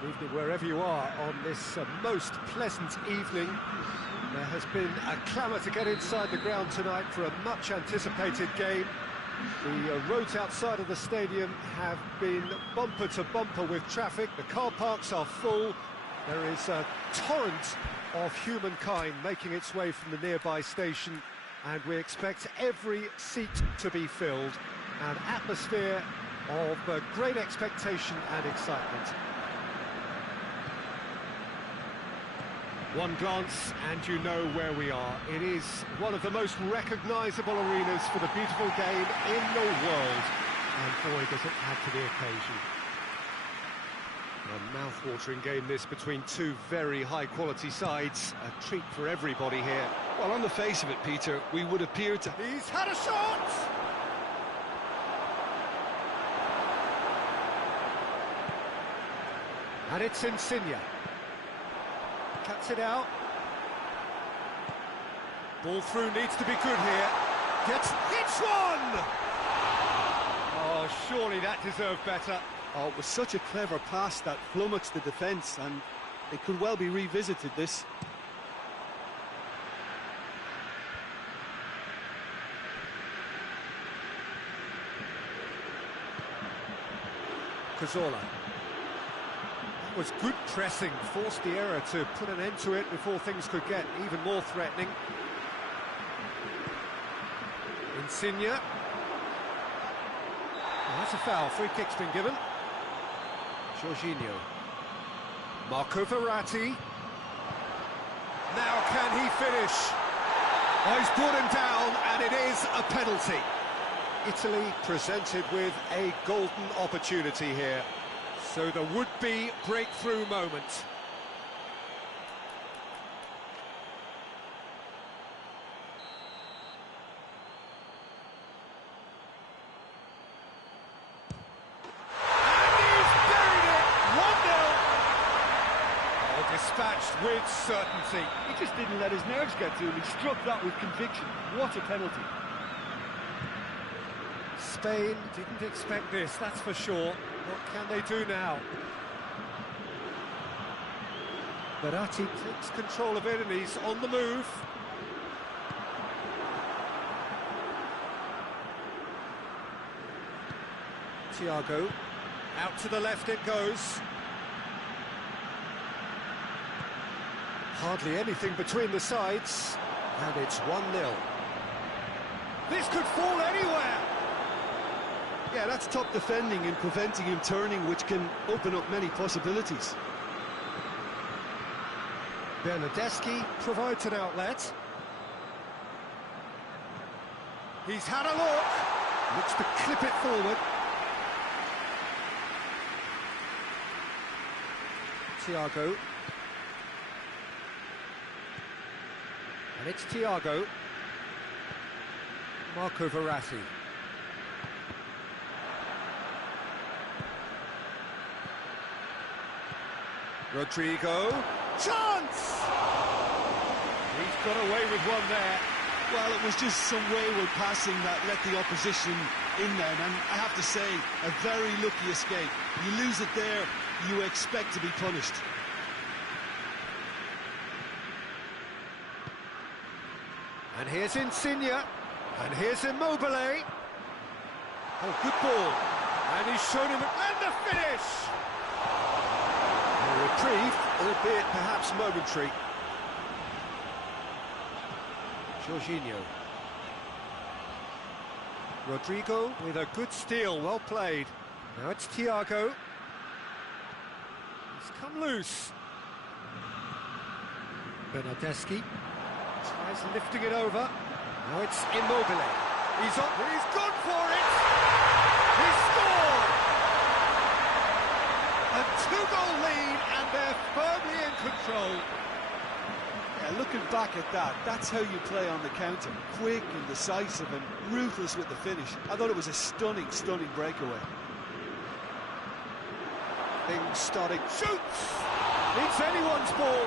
Good evening wherever you are on this most pleasant evening. There has been a clamour to get inside the ground tonight for a much-anticipated game. The roads outside of the stadium have been bumper to bumper with traffic. The car parks are full. There is a torrent of humankind making its way from the nearby station, and we expect every seat to be filled. An atmosphere of great expectation and excitement. One glance and you know where we are. It is one of the most recognisable arenas for the beautiful game in the world. And boy, does it add to the occasion. A mouth-watering game this between two very high-quality sides. A treat for everybody here. Well, on the face of it, Peter, we would appear to... He's had a shot! And it's Insigne. Cuts it out. Ball through needs to be good here. Hits one! Oh, surely that deserved better. Oh, it was such a clever pass that flummoxed the defence, and it could well be revisited, this. Cazorla. That was good pressing, forced the error to put an end to it before things could get even more threatening. Insigne. Well, that's a foul, free kick's been given. Jorginho. Marco Verratti. Now can he finish? Oh, he's brought him down, and it is a penalty. Italy presented with a golden opportunity here. So the would-be breakthrough moment. Dispatched with certainty. He just didn't let his nerves get to him. He struck that with conviction. What a penalty. Spain didn't expect this, that's for sure. What can they do now? Verratti takes control of it and he's on the move. Thiago. Out to the left it goes. Hardly anything between the sides, and it's 1-0. This could fall anywhere! Yeah, that's top defending and preventing him turning, which can open up many possibilities. Bernardeschi provides an outlet. He's had a look. Looks to clip it forward. Thiago. And it's Thiago. Marco Verratti. Rodrigo. Chance! He's got away with one there. Well, it was just some wayward passing that let the opposition in then, and I have to say, a very lucky escape. You lose it there, you expect to be punished. And here's Insigne, and here's Immobile. Oh, good ball. And he's shown him, and the finish! A reprieve, albeit perhaps momentary. Jorginho. Rodrigo with a good steal, well played. Now it's Thiago. He's come loose. Bernardeschi. Tries lifting it over. Now it's Immobile. He's gone for it! He scored! A two-goal lead, and they're firmly in control. Yeah, looking back at that, that's how you play on the counter. Quick and decisive and ruthless with the finish. I thought it was a stunning, stunning breakaway. Things starting. Shoots! It's anyone's ball.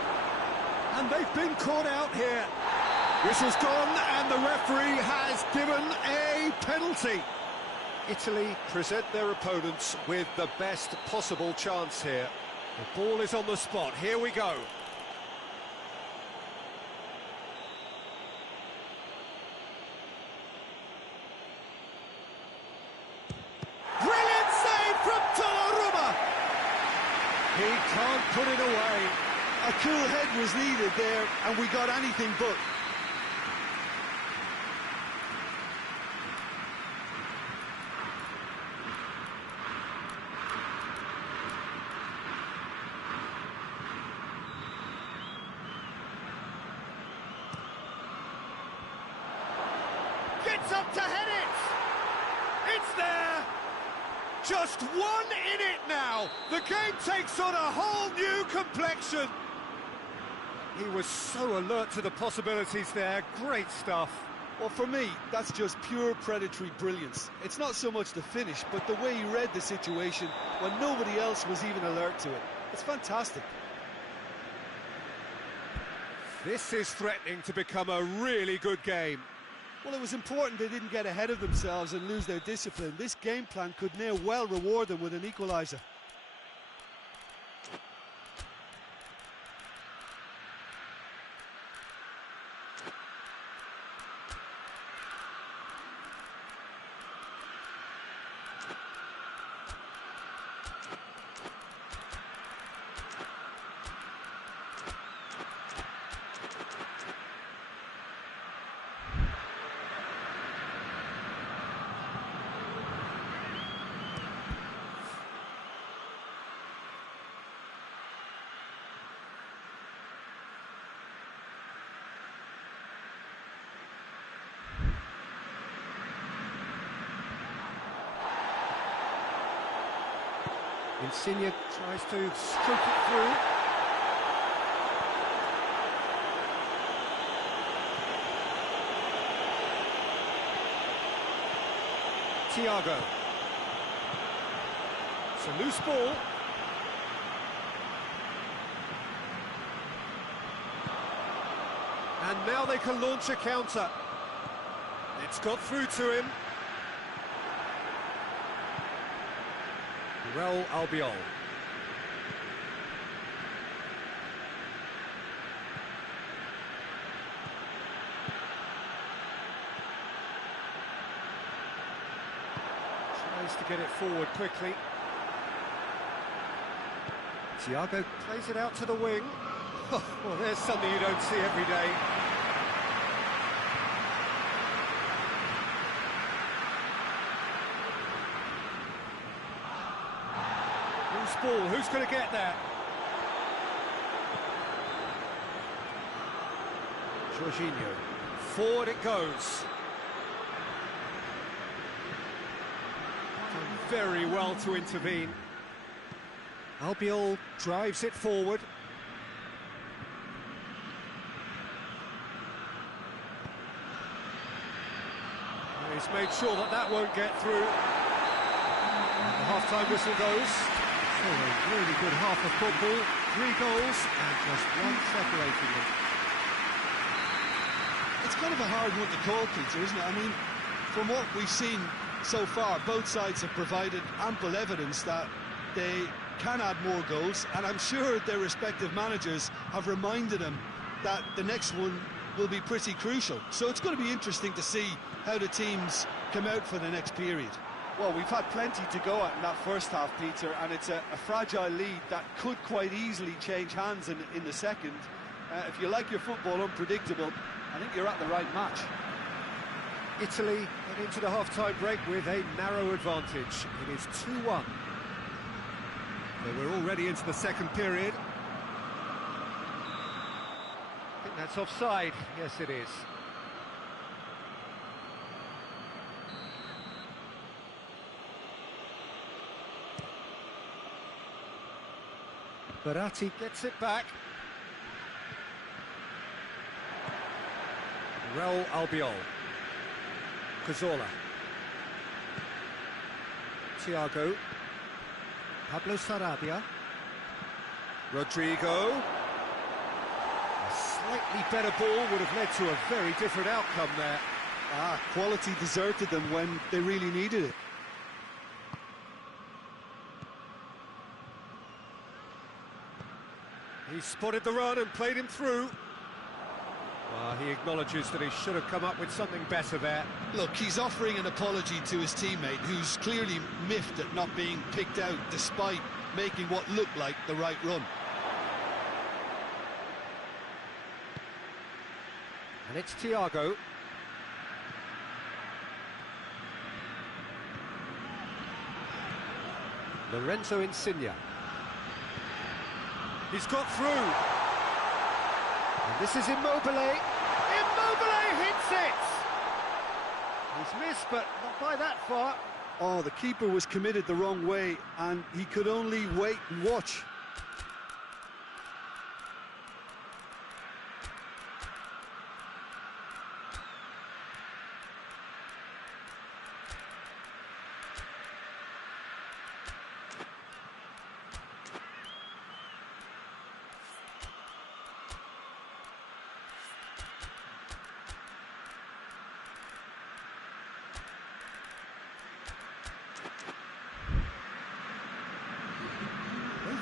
And they've been caught out here. Whistle's gone, and the referee has given a penalty. Italy present their opponents with the best possible chance here. The ball is on the spot, here we go. Brilliant save from ThaoVu! He can't put it away. A cool head was needed there, and we got anything but. Gets up to head it! It's there! Just one in it now! The game takes on a whole new complexion! He was so alert to the possibilities there, great stuff. Well, for me, that's just pure predatory brilliance. It's not so much the finish, but the way he read the situation when nobody else was even alert to it. It's fantastic. This is threatening to become a really good game. Well, it was important they didn't get ahead of themselves and lose their discipline. This game plan could now well reward them with an equaliser. Insigne tries to stroke it through. Thiago. It's a loose ball. And now they can launch a counter. It's got through to him. Real Albiol. Tries to get it forward quickly. Thiago plays it out to the wing. Well, there's something you don't see every day. Ball. Who's going to get that? Jorginho. Forward it goes. Done very well to intervene. Albiol drives it forward. And he's made sure that that won't get through. And the half-time whistle goes. Oh, a really good half of football, 3 goals and just one separating them. It's kind of a hard one to call, Peter, isn't it? I mean, from what we've seen so far, both sides have provided ample evidence that they can add more goals, and I'm sure their respective managers have reminded them that the next one will be pretty crucial. So it's going to be interesting to see how the teams come out for the next period. Well, we've had plenty to go at in that first half, Peter, and it's a fragile lead that could quite easily change hands in the second. If you like your football unpredictable, I think you're at the right match. Italy head into the half-time break with a narrow advantage. It is 2-1. So we're already into the second period. I think that's offside. Yes, it is. Baratti gets it back. Real Albiol. Cazorla. Thiago. Pablo Sarabia. Rodrigo. A slightly better ball would have led to a very different outcome there. Quality deserted them when they really needed it. He's spotted the run and played him through. Well, he acknowledges that he should have come up with something better there. Look, he's offering an apology to his teammate, who's clearly miffed at not being picked out despite making what looked like the right run. And it's Thiago. Lorenzo Insigne. He's got through. And this is Immobile. Immobile hits it! He's missed, but not by that far. Oh, the keeper was committed the wrong way, and he could only wait and watch.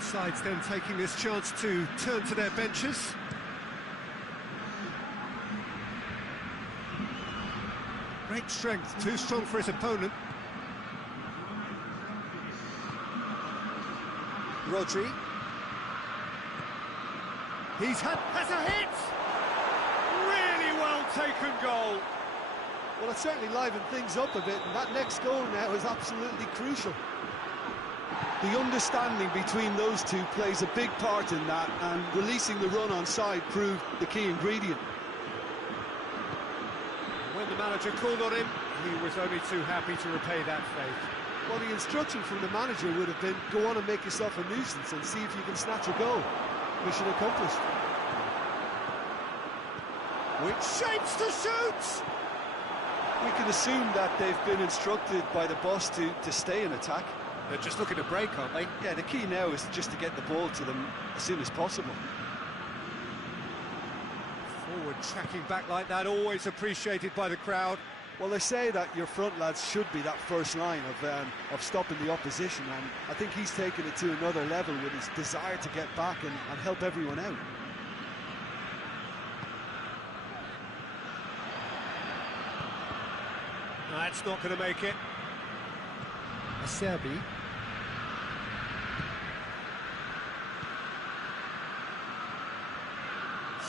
Sides then taking this chance to turn to their benches. Great strength, too strong for his opponent. Rodri. Has a hit! Really well taken goal. Well, it certainly livened things up a bit, and that next goal now is absolutely crucial. The understanding between those two plays a big part in that, and releasing the run on side proved the key ingredient. When the manager called on him, he was only too happy to repay that faith. Well, the instruction from the manager would have been, go on and make yourself a nuisance and see if you can snatch a goal. Mission accomplished. Which shapes to shoot! We can assume that they've been instructed by the boss to stay in attack. They're just looking to break, aren't they? Yeah, the key now is just to get the ball to them as soon as possible. Forward tracking back like that, always appreciated by the crowd. Well, they say that your front lads should be that first line of stopping the opposition, and I think he's taken it to another level with his desire to get back and help everyone out. That's not going to make it. Acerbi.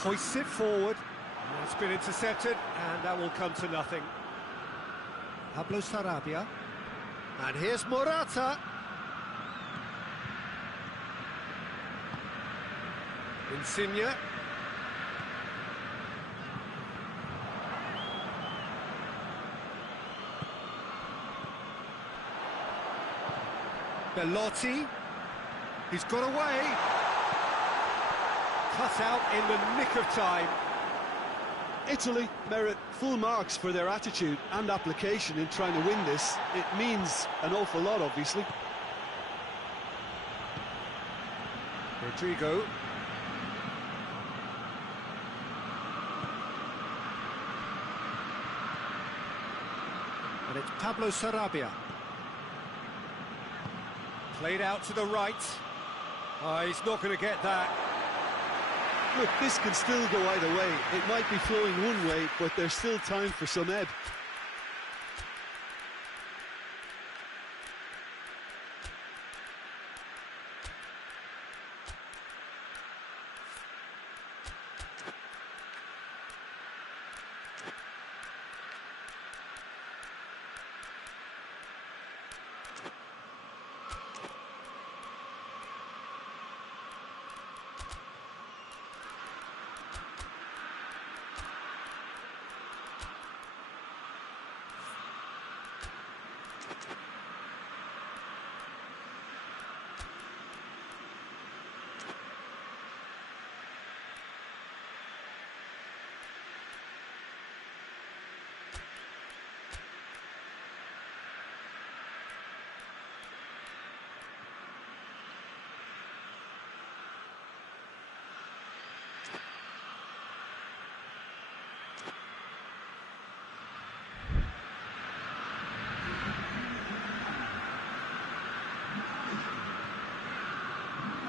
Hoists it forward. And it's been intercepted, and that will come to nothing. Pablo Sarabia. And here's Morata. Insigne. Belotti. He's got away. Cut out in the nick of time. Italy merit full marks for their attitude and application in trying to win this. It means an awful lot, obviously. Rodrigo. And it's Pablo Sarabia. Played out to the right. Oh, he's not going to get that. Look, this can still go either way. It might be flowing one way, but there's still time for some ebb.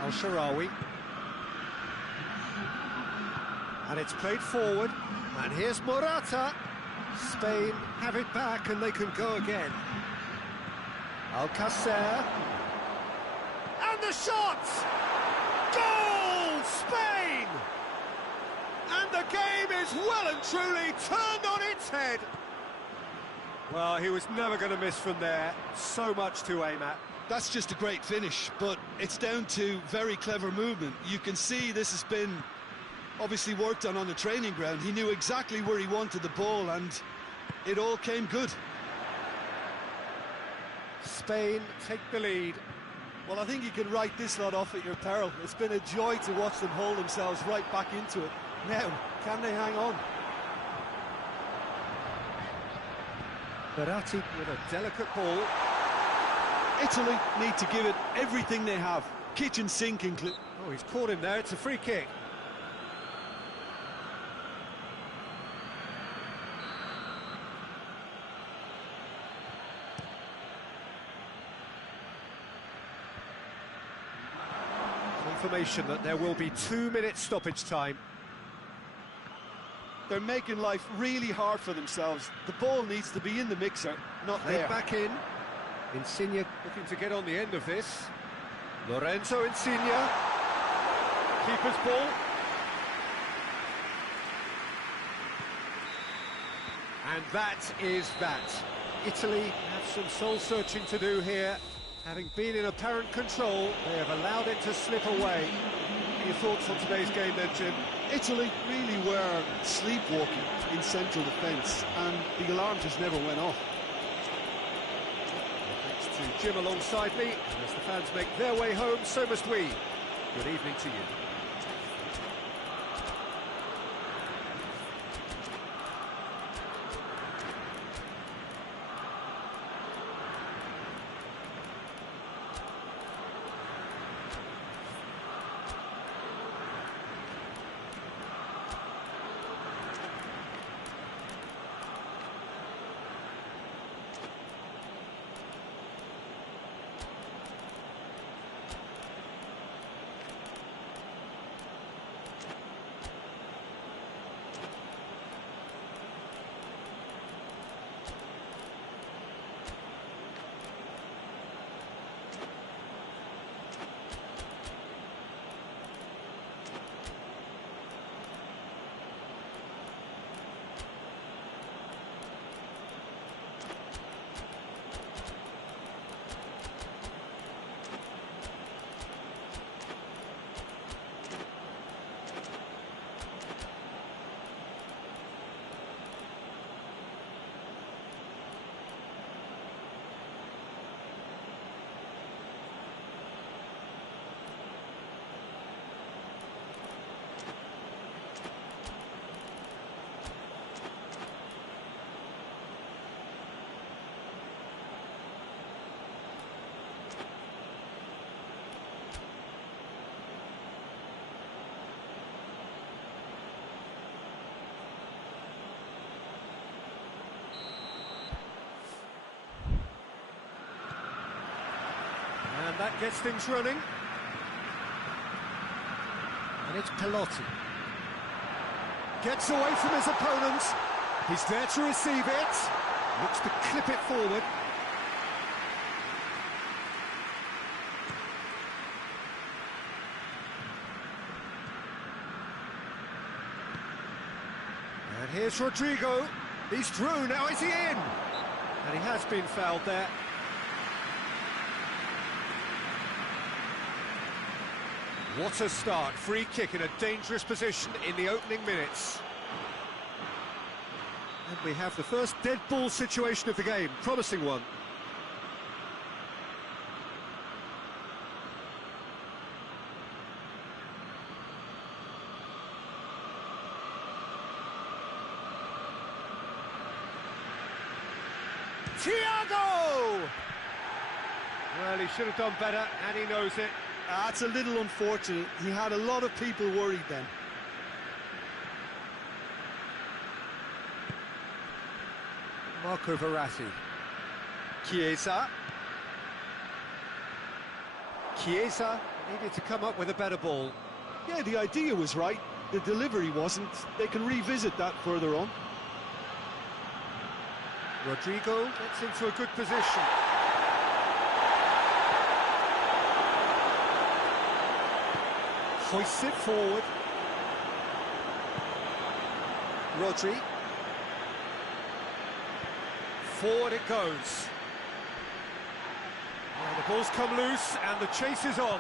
Al-Sharawi. And it's played forward, and here's Morata. Spain have it back and they can go again. Alcacer. And the shot! Goal! Spain! And the game is well and truly turned on its head. Well, he was never going to miss from there. So much to aim at. That's just a great finish, but it's down to very clever movement. You can see this has been obviously worked on the training ground. He knew exactly where he wanted the ball, and it all came good. Spain take the lead. Well, I think you can write this lot off at your peril. It's been a joy to watch them hold themselves right back into it. Now, can they hang on? Verratti with a delicate ball. Italy need to give it everything they have. Kitchen sink included. Oh, he's caught him there. It's a free kick. Confirmation that there will be 2 minutes stoppage time. They're making life really hard for themselves. The ball needs to be in the mixer, not there. Back in. Insigne looking to get on the end of this. Lorenzo Insigne. Keeper's ball. And that is that. Italy have some soul-searching to do here. Having been in apparent control, they have allowed it to slip away. Your thoughts on today's game then, Jim? Italy really were sleepwalking in central defence, and the alarm just never went off. Thanks to Jim alongside me, and as the fans make their way home, so must we. Good evening to you. And that gets things running. And it's Pelotti. Gets away from his opponents. He's there to receive it. Looks to clip it forward. And here's Rodrigo. He's through. Now is he in? And he has been fouled there. What a start, free kick in a dangerous position in the opening minutes. And we have the first dead ball situation of the game, promising one. Thiago! Well, he should have done better, and he knows it. That's a little unfortunate. He had a lot of people worried then. Marco Verratti. Chiesa. Chiesa needed to come up with a better ball. Yeah, the idea was right. the delivery wasn't. They can revisit that further on. Rodrigo gets into a good position. Hoists it forward. Rodri. Forward it goes. And the ball's come loose and the chase is on.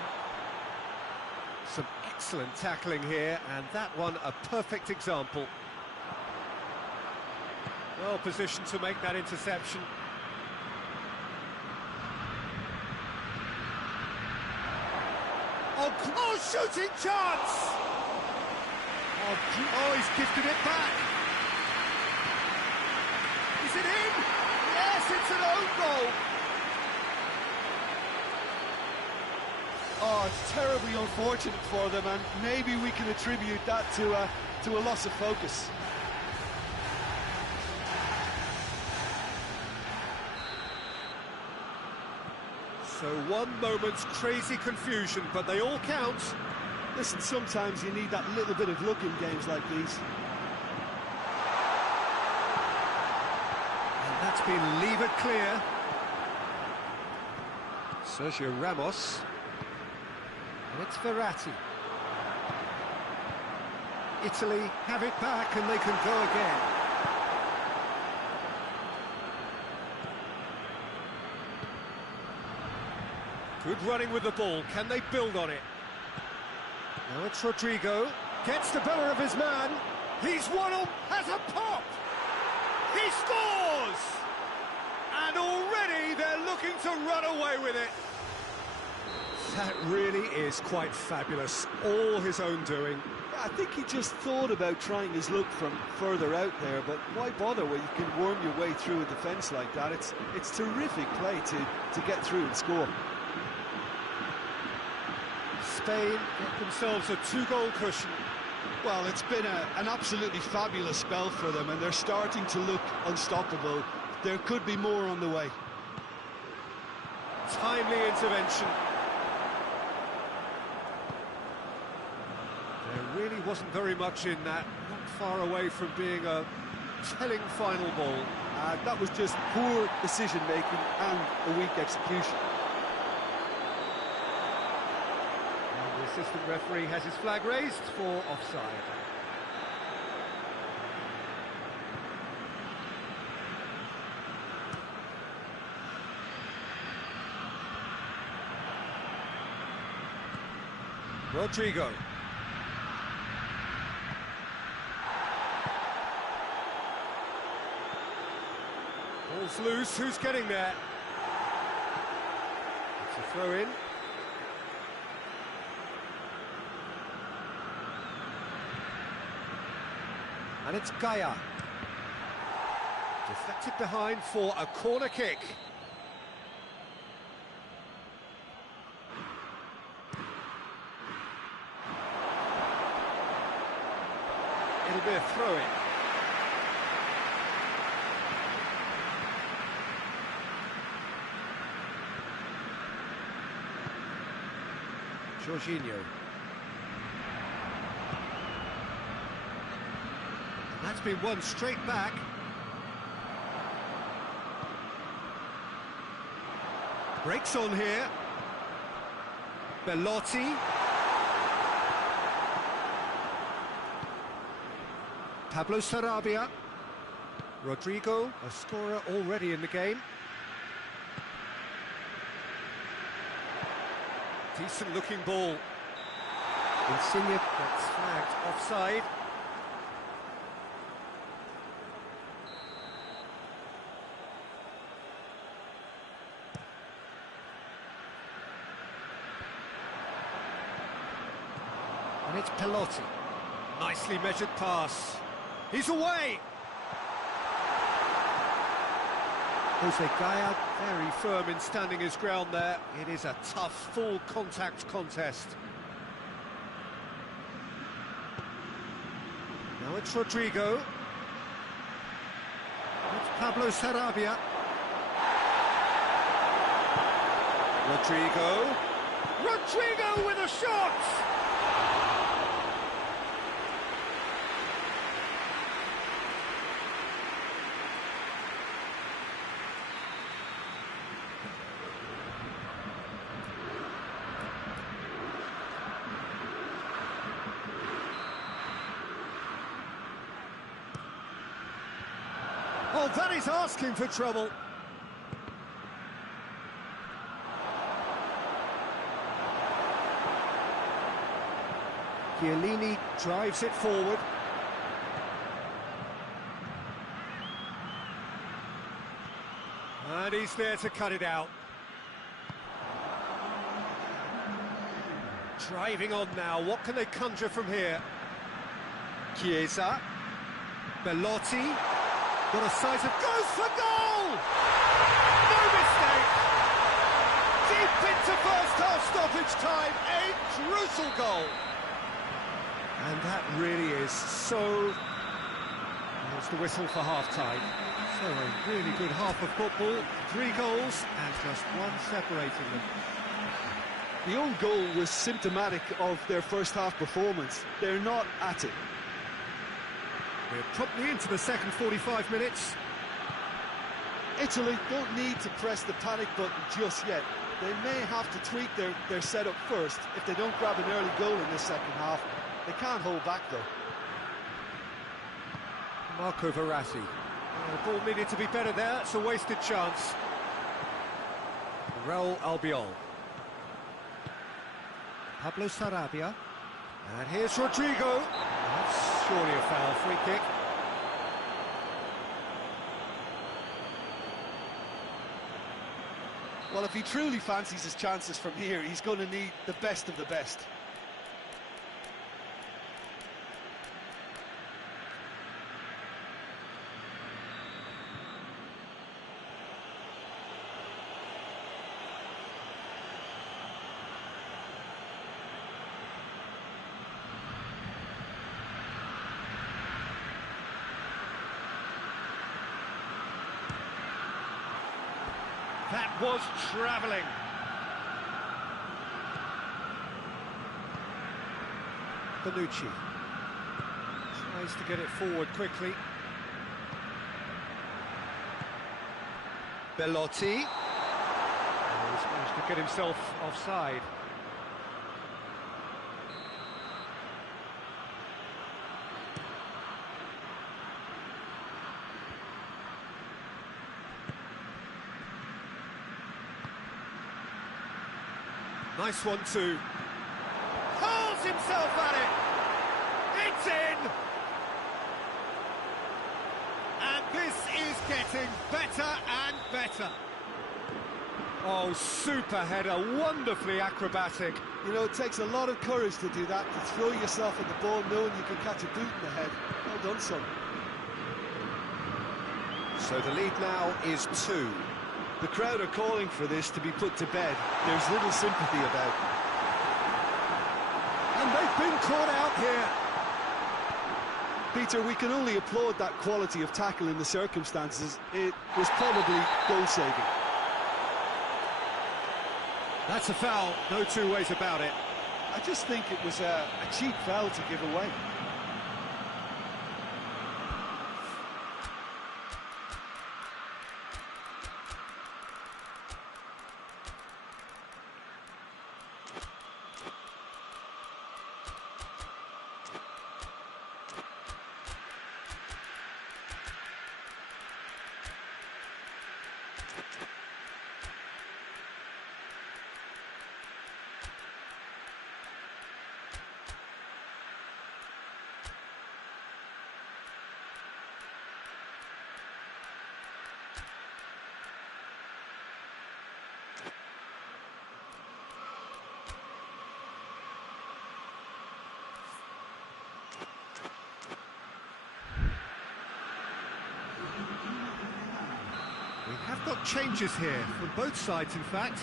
Some excellent tackling here, and that one a perfect example. Well positioned to make that interception. Oh, shooting chance! Oh, he's gifted it back. Is it in? Yes, it's an own goal. Oh, it's terribly unfortunate for them, and maybe we can attribute that to a loss of focus. So one moment's crazy confusion, but they all count. Listen, sometimes you need that little bit of luck in games like these. And that's been levered clear. Sergio Ramos. And it's Verratti. Italy have it back and they can go again. Good running with the ball. Can they build on it? Now it's Rodrigo. Gets the better of his man. He's one up, has a pop. He scores! And already they're looking to run away with it. That really is quite fabulous. All his own doing. I think he just thought about trying his luck from further out there, but why bother when you can worm your way through a defence like that? It's terrific play to get through and score. Spain get themselves a 2-goal cushion. Well, it's been an absolutely fabulous spell for them, and they're starting to look unstoppable. There could be more on the way. Timely intervention. There really wasn't very much in that, not far away from being a telling final ball. That was just poor decision-making and a weak execution. And the assistant referee has his flag raised for offside. Rodrigo. Ball's loose, who's getting there? It's a throw-in. And it's Gaia. Deflected behind for a corner kick. It'll be a throw-in. Jorginho. That's been won straight back. Breaks on here. Bellotti. Pablo Sarabia. Rodrigo, a scorer already in the game. Decent looking ball. Insigne gets flagged offside. And it's Bellotti. Nicely measured pass. He's away! Jose Gaia, very firm in standing his ground there. It is a tough, full contact contest. Now it's Rodrigo. It's Pablo Sarabia. Rodrigo with a shot! Oh, that is asking for trouble. Chiellini drives it forward. And he's there to cut it out. Driving on now, what can they conjure from here? Chiesa. Belotti. Got a size of... goes for goal! No mistake! Deep into first half stoppage time, a crucial goal! And that really is so... There's the whistle for half-time. So a really good half of football, 3 goals and just one separating them. The own goal was symptomatic of their first half performance. They're not at it. We're promptly into the second 45 minutes. Italy don't need to press the panic button just yet. They may have to tweak their setup first if they don't grab an early goal in this second half. They can't hold back though. Marco Verratti. The ball needed to be better there, it's a wasted chance. Real Albiol. Pablo Sarabia. And here's Rodrigo. That's surely a foul, free kick. Well, if he truly fancies his chances from here, he's going to need the best of the best. That was travelling. Bonucci tries to get it forward quickly. Belotti. Oh, he's managed to get himself offside. Nice one too. Hurls himself at it. It's in. And this is getting better and better. Oh, super header, wonderfully acrobatic. You know, it takes a lot of courage to do that, to throw yourself at the ball knowing you can catch a boot in the head. Well done, son. So the lead now is 2. The crowd are calling for this to be put to bed. There's little sympathy about. And they've been caught out here. Peter, we can only applaud that quality of tackle in the circumstances. It was probably goal-saving. That's a foul, no two ways about it. I just think it was a cheap foul to give away. We have got changes here, from both sides in fact.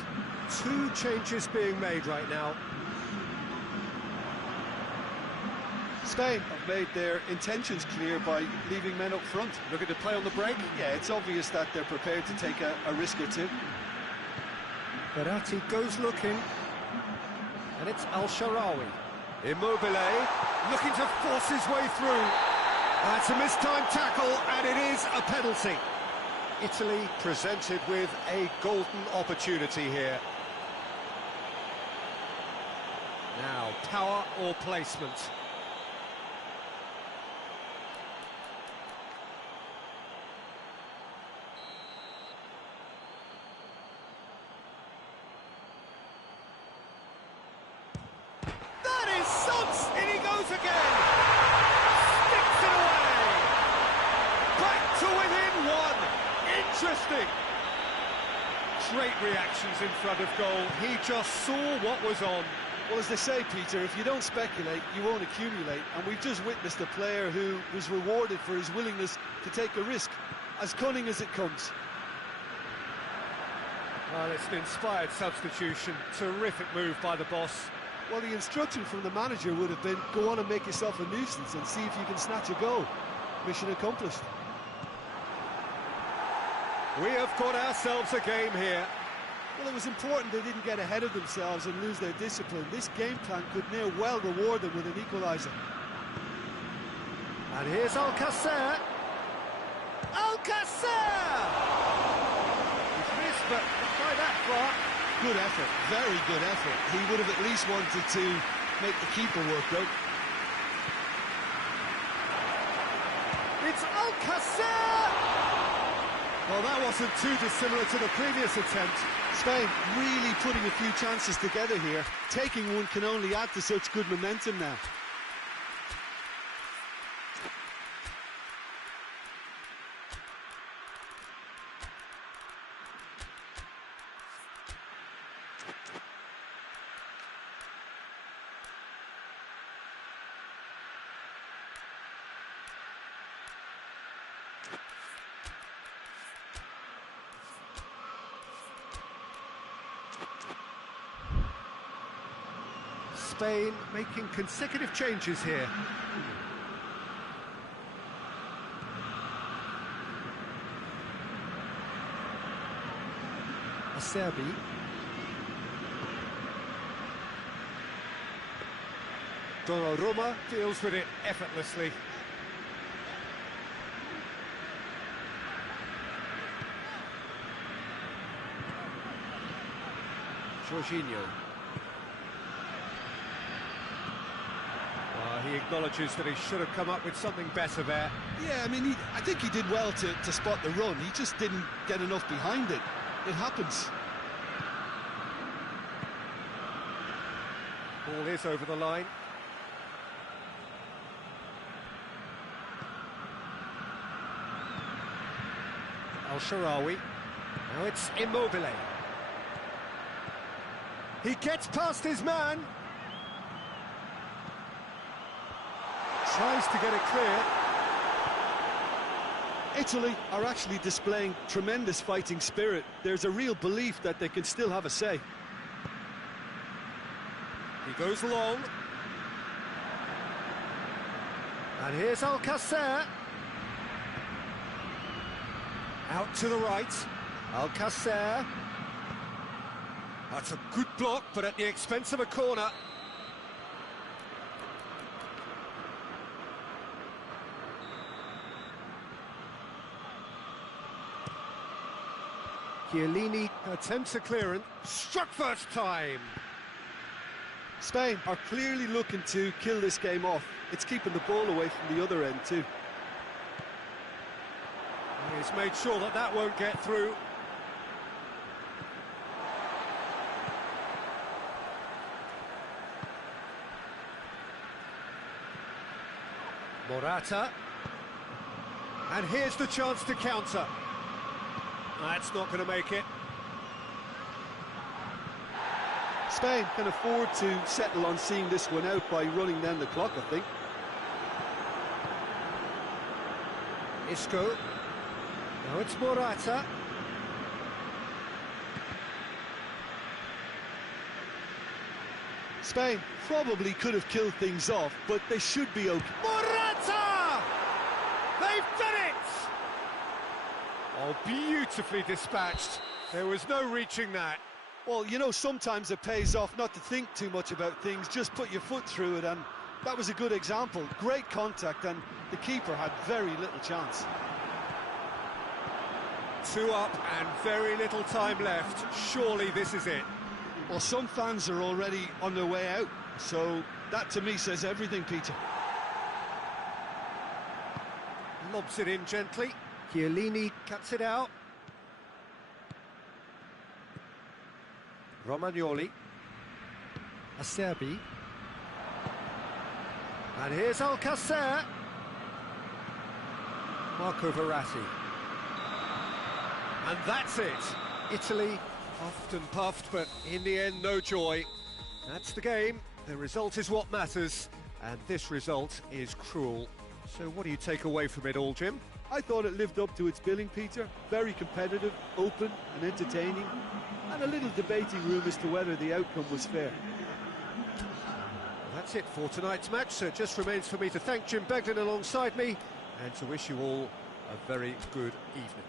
2 changes being made right now. Spain have made their intentions clear by leaving men up front. Looking to play on the break. Yeah, it's obvious that they're prepared to take a risk or two. Verratti goes looking. And it's Al-Sharawi. Immobile, looking to force his way through. That's a mistimed tackle, and it is a penalty. Italy presented with a golden opportunity here. Now, power or placement? interesting. Great reactions in front of goal. He just saw what was on. Well, as they say, Peter, if you don't speculate, you won't accumulate. And we've just witnessed a player who was rewarded for his willingness to take a risk, as cunning as it comes. Well, it's an inspired substitution. Terrific move by the boss. Well, the instruction from the manager would have been, go on and make yourself a nuisance and see if you can snatch a goal. Mission accomplished. We have got ourselves a game here. Well, it was important they didn't get ahead of themselves and lose their discipline. This game plan could near well reward them with an equaliser. And here's Alcacer. Alcacer! He's missed, but not by that far. Good effort, very good effort. He would have at least wanted to make the keeper work, though. It's Alcacer! Well, that wasn't too dissimilar to the previous attempt. Spain really putting a few chances together here. Taking one can only add to such good momentum now. Spain making consecutive changes here. Acerbi. Donnarumma deals with it effortlessly. Jorginho. He acknowledges that he should have come up with something better there. Yeah, I mean, I think he did well to spot the run. He just didn't get enough behind it. It happens. Ball is over the line. El-Shaarawy. Now it's Immobile. He gets past his man. Tries to get it clear. Italy are actually displaying tremendous fighting spirit. There's a real belief that they can still have a say. He goes long. And here's Alcacer. Out to the right. Alcacer. That's a good block, but at the expense of a corner. Chiellini attempts a clearance, struck first time. Spain are clearly looking to kill this game off. It's keeping the ball away from the other end too. He's made sure that that won't get through. Morata. And here's the chance to counter. That's not going to make it. Spain can afford to settle on seeing this one out by running down the clock, I think. Isco. Now it's Morata. Spain probably could have killed things off, but they should be okay. Morata! They've done it! Oh, beautifully dispatched. There was no reaching that. Well, you know, sometimes it pays off not to think too much about things, just put your foot through it, and that was a good example. Great contact, and the keeper had very little chance. 2 up and very little time left. Surely this is it. Well, some fans are already on their way out, so that to me says everything, Peter. Lobs it in gently. Chiellini cuts it out. Romagnoli. Acerbi. And here's Alcacer. Marco Verratti. And that's it. Italy puffed and puffed, but in the end, no joy. That's the game. The result is what matters, and this result is cruel. So what do you take away from it all, Jim? I thought it lived up to its billing, Peter. Very competitive, open and entertaining, and a little debating room as to whether the outcome was fair. That's it for tonight's match, so it just remains for me to thank Jim Beglin alongside me and to wish you all a very good evening.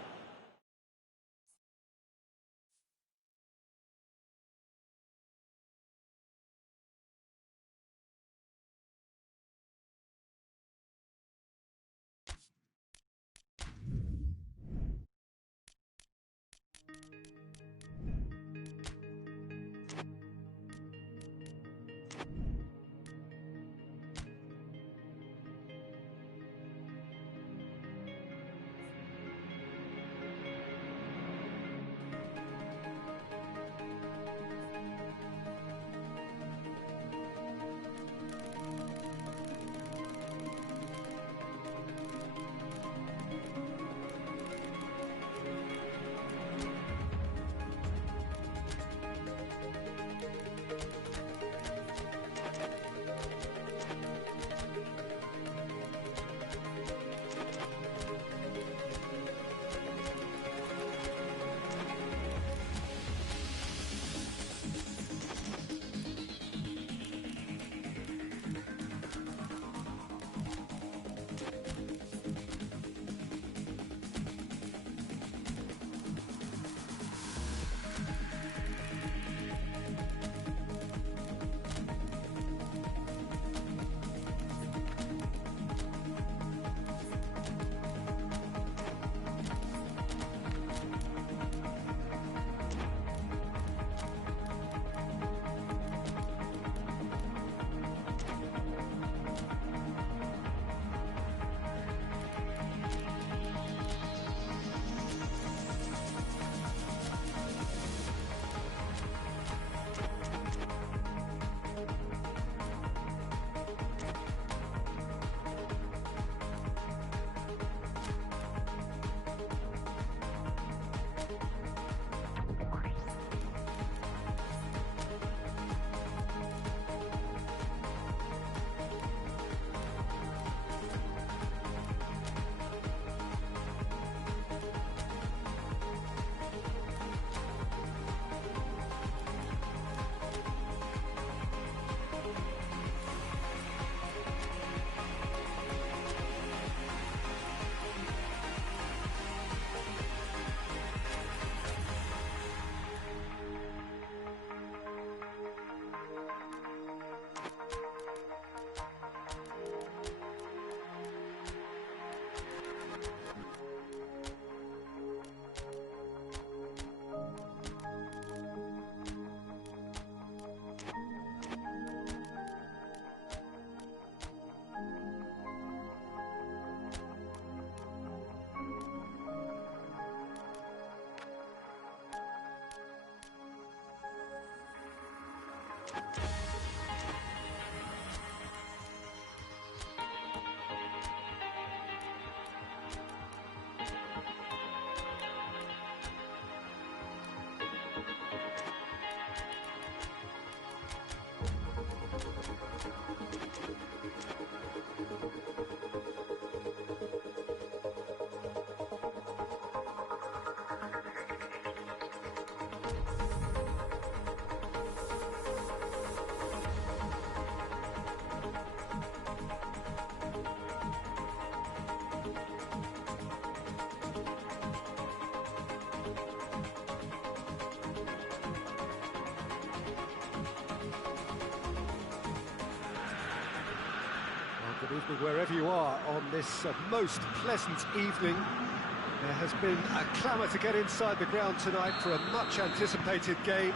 Good evening wherever you are on this most pleasant evening. There has been a clamour to get inside the ground tonight for a much anticipated game.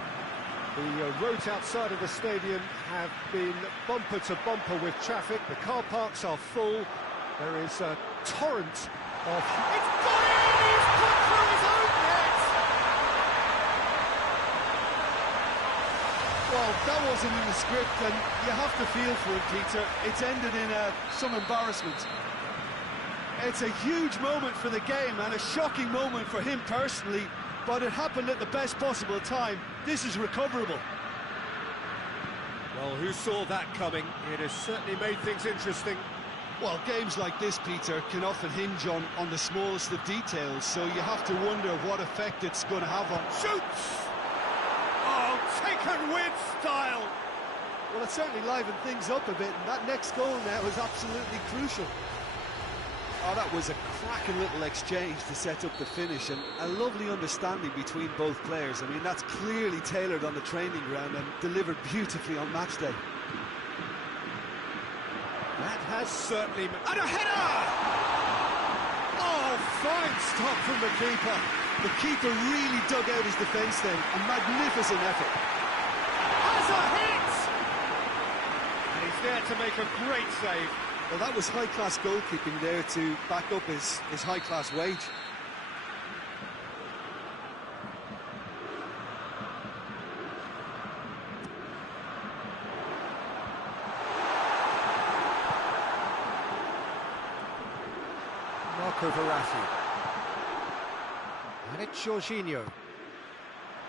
The roads outside of the stadium have been bumper to bumper with traffic. The car parks are full. There is a torrent of... It's got in! He's put through his own net! Well, that wasn't in the script, and you have to feel for him, Peter. It's ended in some embarrassment. It's a huge moment for the game and a shocking moment for him personally, but it happened at the best possible time. This is recoverable. Well, who saw that coming? It has certainly made things interesting. Well, games like this, Peter, can often hinge on the smallest of details, so you have to wonder what effect it's going to have on... Shoots! Oh, taken with style! Well, it certainly livened things up a bit, and that next goal now is absolutely crucial. Oh, that was a cracking little exchange to set up the finish, and a lovely understanding between both players. I mean, that's clearly tailored on the training ground and delivered beautifully on match day. That has certainly... And a header! Oh, fine stop from the keeper. The keeper really dug out his defence then. A magnificent effort. Has a hit! And he's there to make a great save. Well, that was high-class goalkeeping there to back up his high-class wage. Marco Verratti. And it's Jorginho.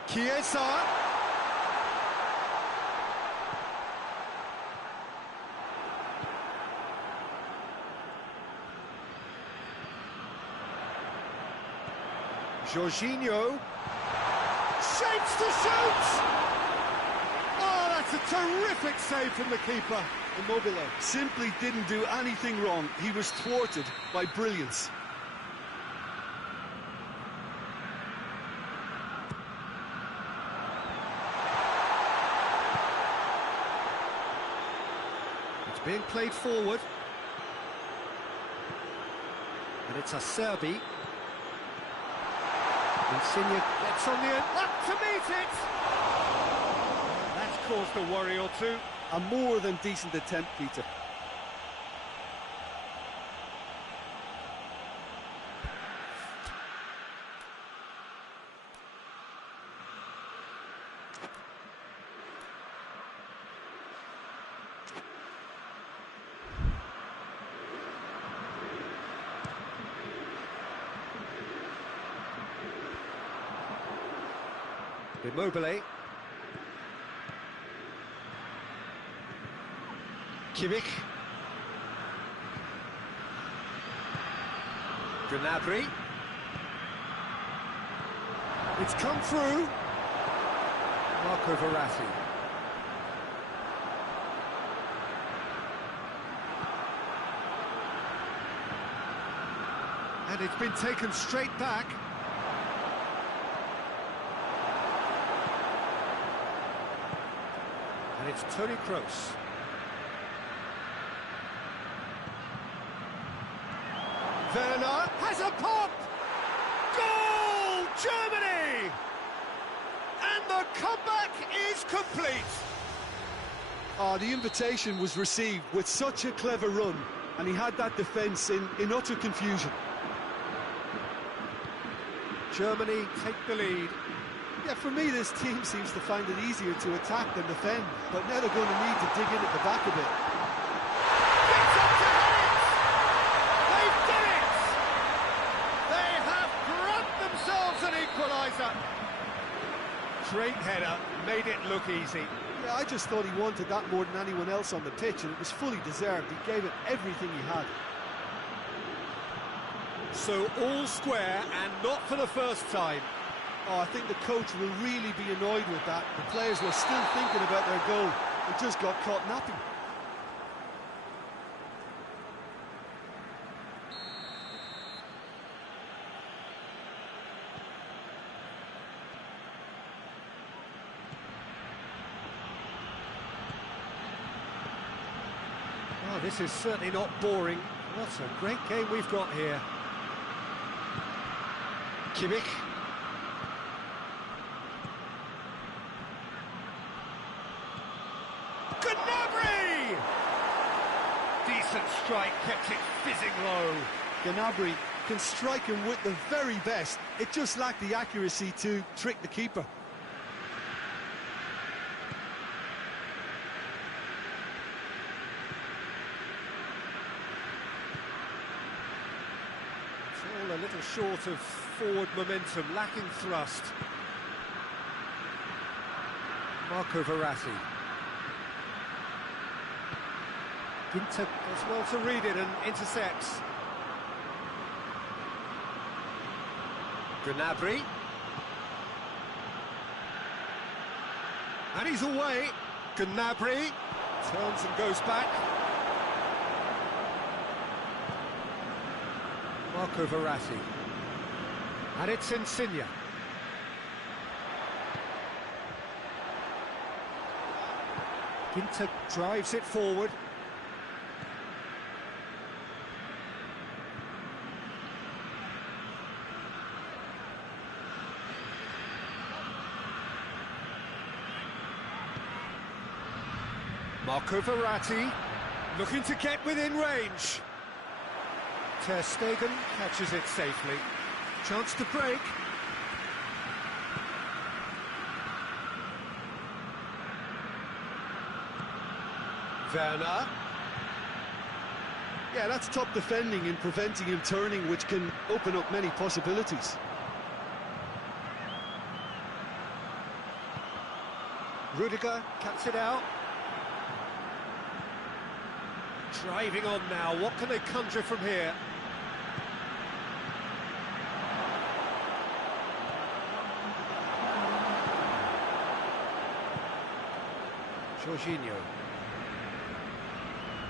Chiesa. Jorginho. Shapes to shoot! Oh, that's a terrific save from the keeper. Immobile simply didn't do anything wrong. He was thwarted by brilliance. It's being played forward. And it's Acerbi. Insigne gets on the end, up to meet it! That's caused a worry or two. A more than decent attempt, Peter. Immobile. Kimmich. Gnabry. It's come through. Marco Verratti. And it's been taken straight back. And it's Toni Kroos. Werner has a pop! Goal! Germany! And the comeback is complete! Oh, the invitation was received with such a clever run, and he had that defence in utter confusion. Germany take the lead. Yeah, for me, this team seems to find it easier to attack than defend, but now they're going to need to dig in at the back a bit. Gets up to head it! They've done it! They have grabbed themselves an equaliser. Great header, made it look easy. Yeah, I just thought he wanted that more than anyone else on the pitch, and it was fully deserved. He gave it everything he had. So all square, and not for the first time. Oh, I think the coach will really be annoyed with that. The players were still thinking about their goal. They just got caught napping. Oh, this is certainly not boring. What a great game we've got here. Kimmich. Gnabry! Decent strike, kept it fizzing low. Gnabry can strike him with the very best. It just lacked the accuracy to trick the keeper. Still a little short of forward momentum, lacking thrust. Marco Verratti. Ginter does well to read it and intercepts. Gnabry. And he's away. Gnabry turns and goes back. Marco Verratti. And it's Insigne. Ginter drives it forward. Marco Verratti looking to get within range. Ter Stegen catches it safely. Chance to break. Werner. Yeah, that's top defending and preventing him turning, which can open up many possibilities. Rudiger cuts it out. Driving on now, what can they conjure from here? Jorginho.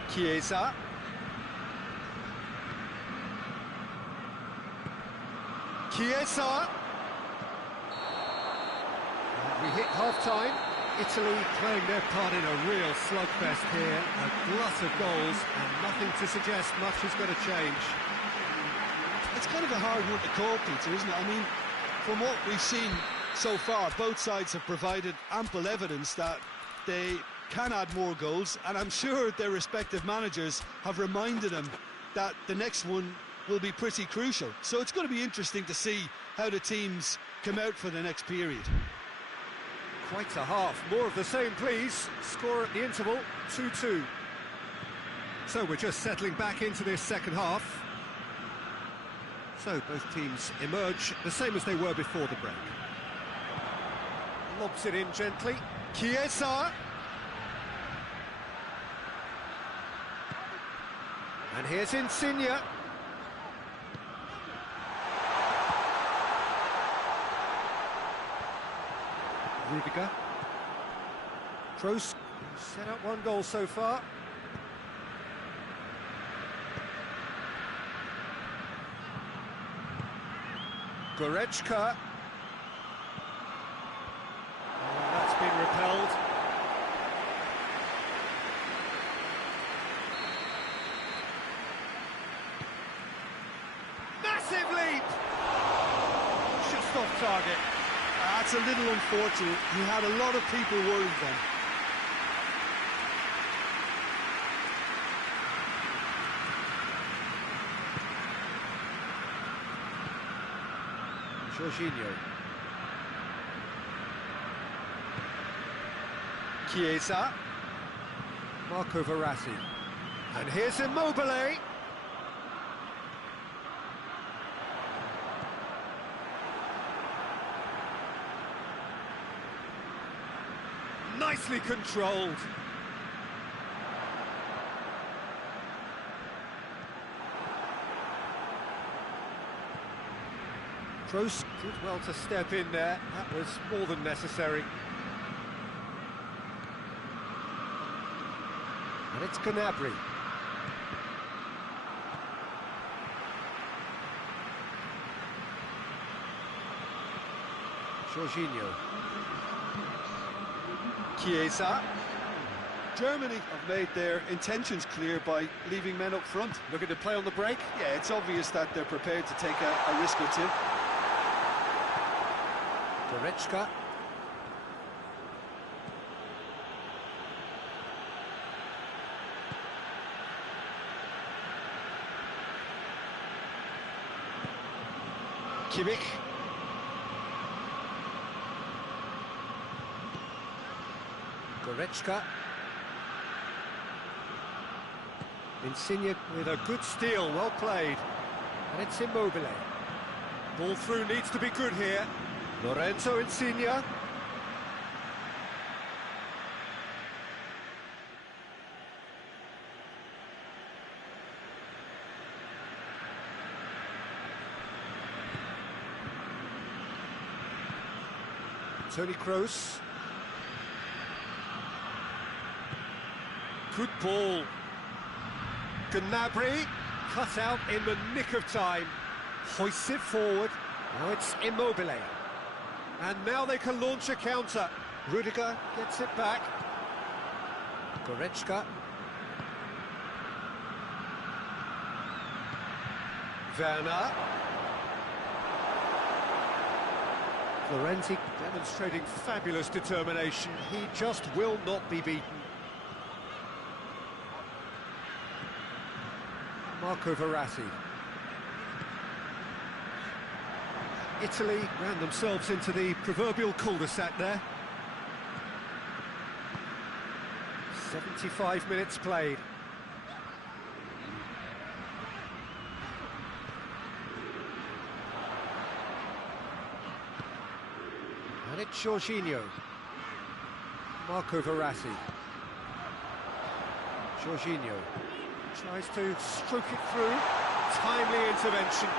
Chiesa. Chiesa. And we hit half-time. Italy playing their part in a real slugfest here. A glut of goals and nothing to suggest much is going to change. It's kind of a hard one to call, Peter, isn't it? I mean, from what we've seen so far, both sides have provided ample evidence that they can add more goals, and I'm sure their respective managers have reminded them that the next one will be pretty crucial. So it's going to be interesting to see how the teams come out for the next period. Quite a half. More of the same, please. Score at the interval, 2-2. So we're just settling back into this second half. So both teams emerge the same as they were before the break. Lobs it in gently. Chiesa. And here's Insigne. Rudiger. Kroos set up one goal so far. Goretzka. Oh, that's been repelled. Massive leap! Just off target. That's a little unfortunate. He had a lot of people worried then. Jorginho. Chiesa. Marco Verratti. And here's Immobile. Nicely controlled. Kroos did well to step in there. That was more than necessary. And it's Gnabry. Jorginho. Chiesa. Germany have made their intentions clear by leaving men up front. Looking to play on the break. Yeah, it's obvious that they're prepared to take a risk or two. Goretzka. Kimmich. Goretzka. Insigne with a good steal, well played. And it's Immobile. Ball through needs to be good here. Lorenzo Insigne. Toni Kroos. Good ball. Gnabry cut out in the nick of time. Hoists it forward. Now it's Immobile. And now they can launch a counter. Rudiger gets it back. Goretzka. Werner. Florenzi demonstrating fabulous determination. He just will not be beaten. Marco Verratti. Italy ran themselves into the proverbial cul-de-sac there. 75 minutes played. And it's Jorginho. Marco Verratti. Jorginho tries to stroke it through. Timely intervention.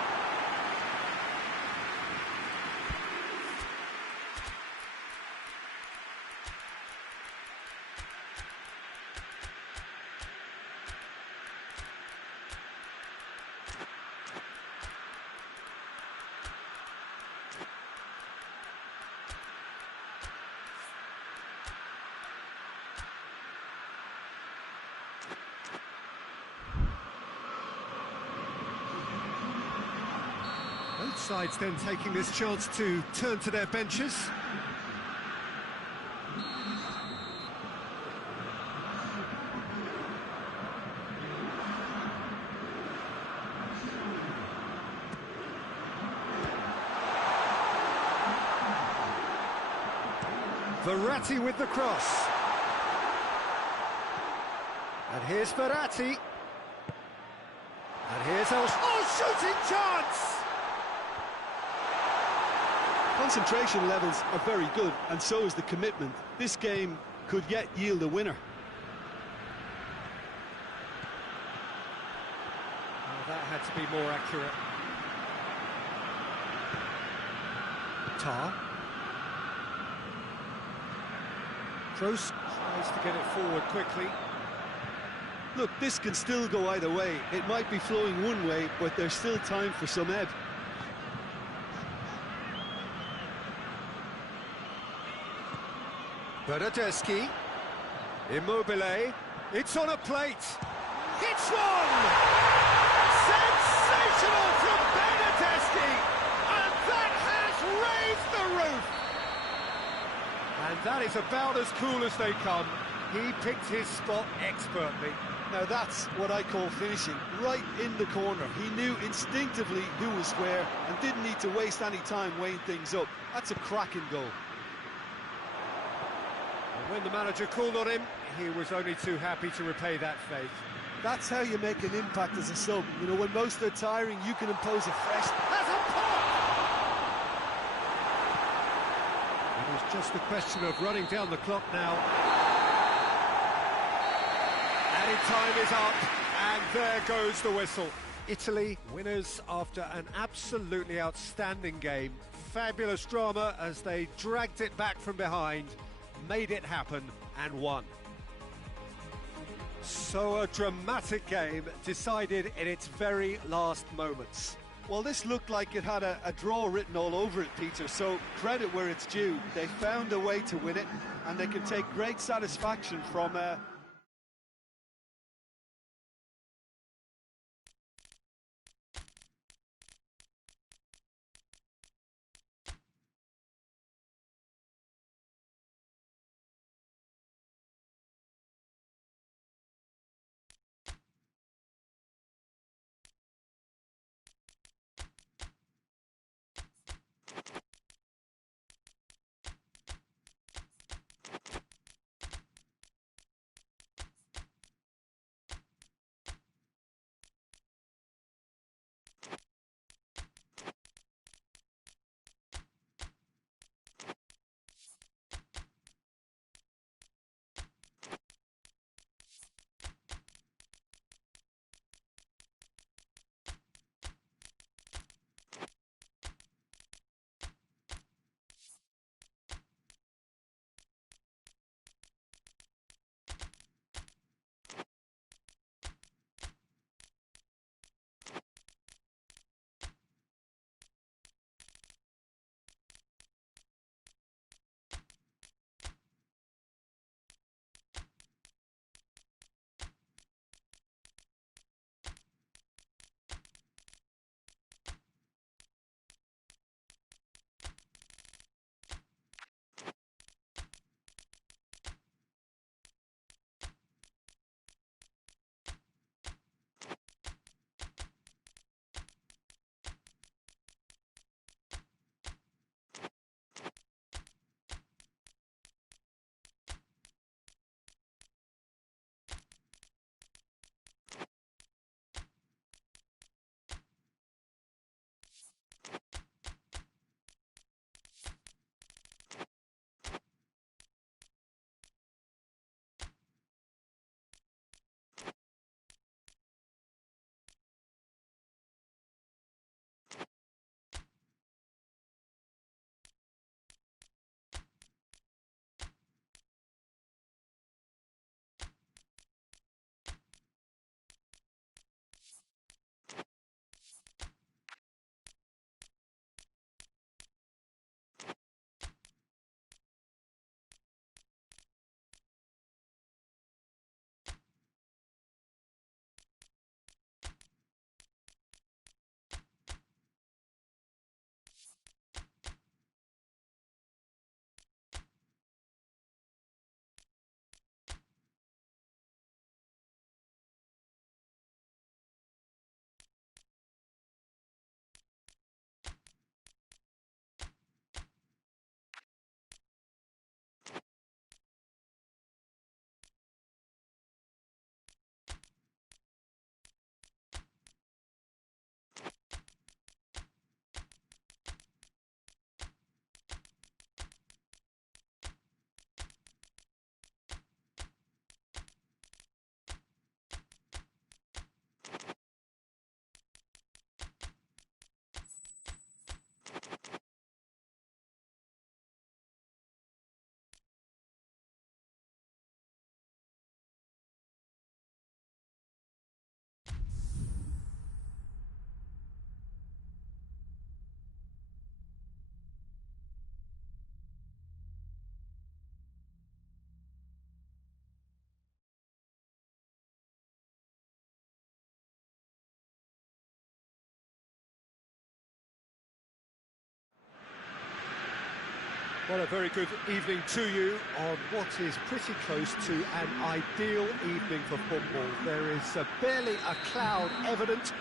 Both sides then taking this chance to turn to their benches. Verratti with the cross. And here's Verratti. And here's shooting chance! Concentration levels are very good, and so is the commitment. This game could yet yield a winner. Oh, that had to be more accurate. Tar. Kroos tries to get it forward quickly. Look, this can still go either way. It might be flowing one way, but there's still time for some ebb. Bernardeschi. Immobile. It's on a plate. It's one! Sensational from Bernardeschi! And that has raised the roof! And that is about as cool as they come. He picked his spot expertly. Now that's what I call finishing, right in the corner. He knew instinctively who was where and didn't need to waste any time weighing things up. That's a cracking goal. And when the manager called on him, he was only too happy to repay that faith. That's how you make an impact as a sub. You know, when most are tiring, you can impose a fresh... That's a pop! It was just a question of running down the clock now. Added time is up, and there goes the whistle. Italy winners after an absolutely outstanding game. Fabulous drama as they dragged it back from behind, made it happen and won. So a dramatic game decided in its very last moments. Well, this looked like it had a draw written all over it, Peter, so credit where it's due. They found a way to win it, and they can take great satisfaction from Well, a very good evening to you on what is pretty close to an ideal evening for football. There is barely a cloud evident.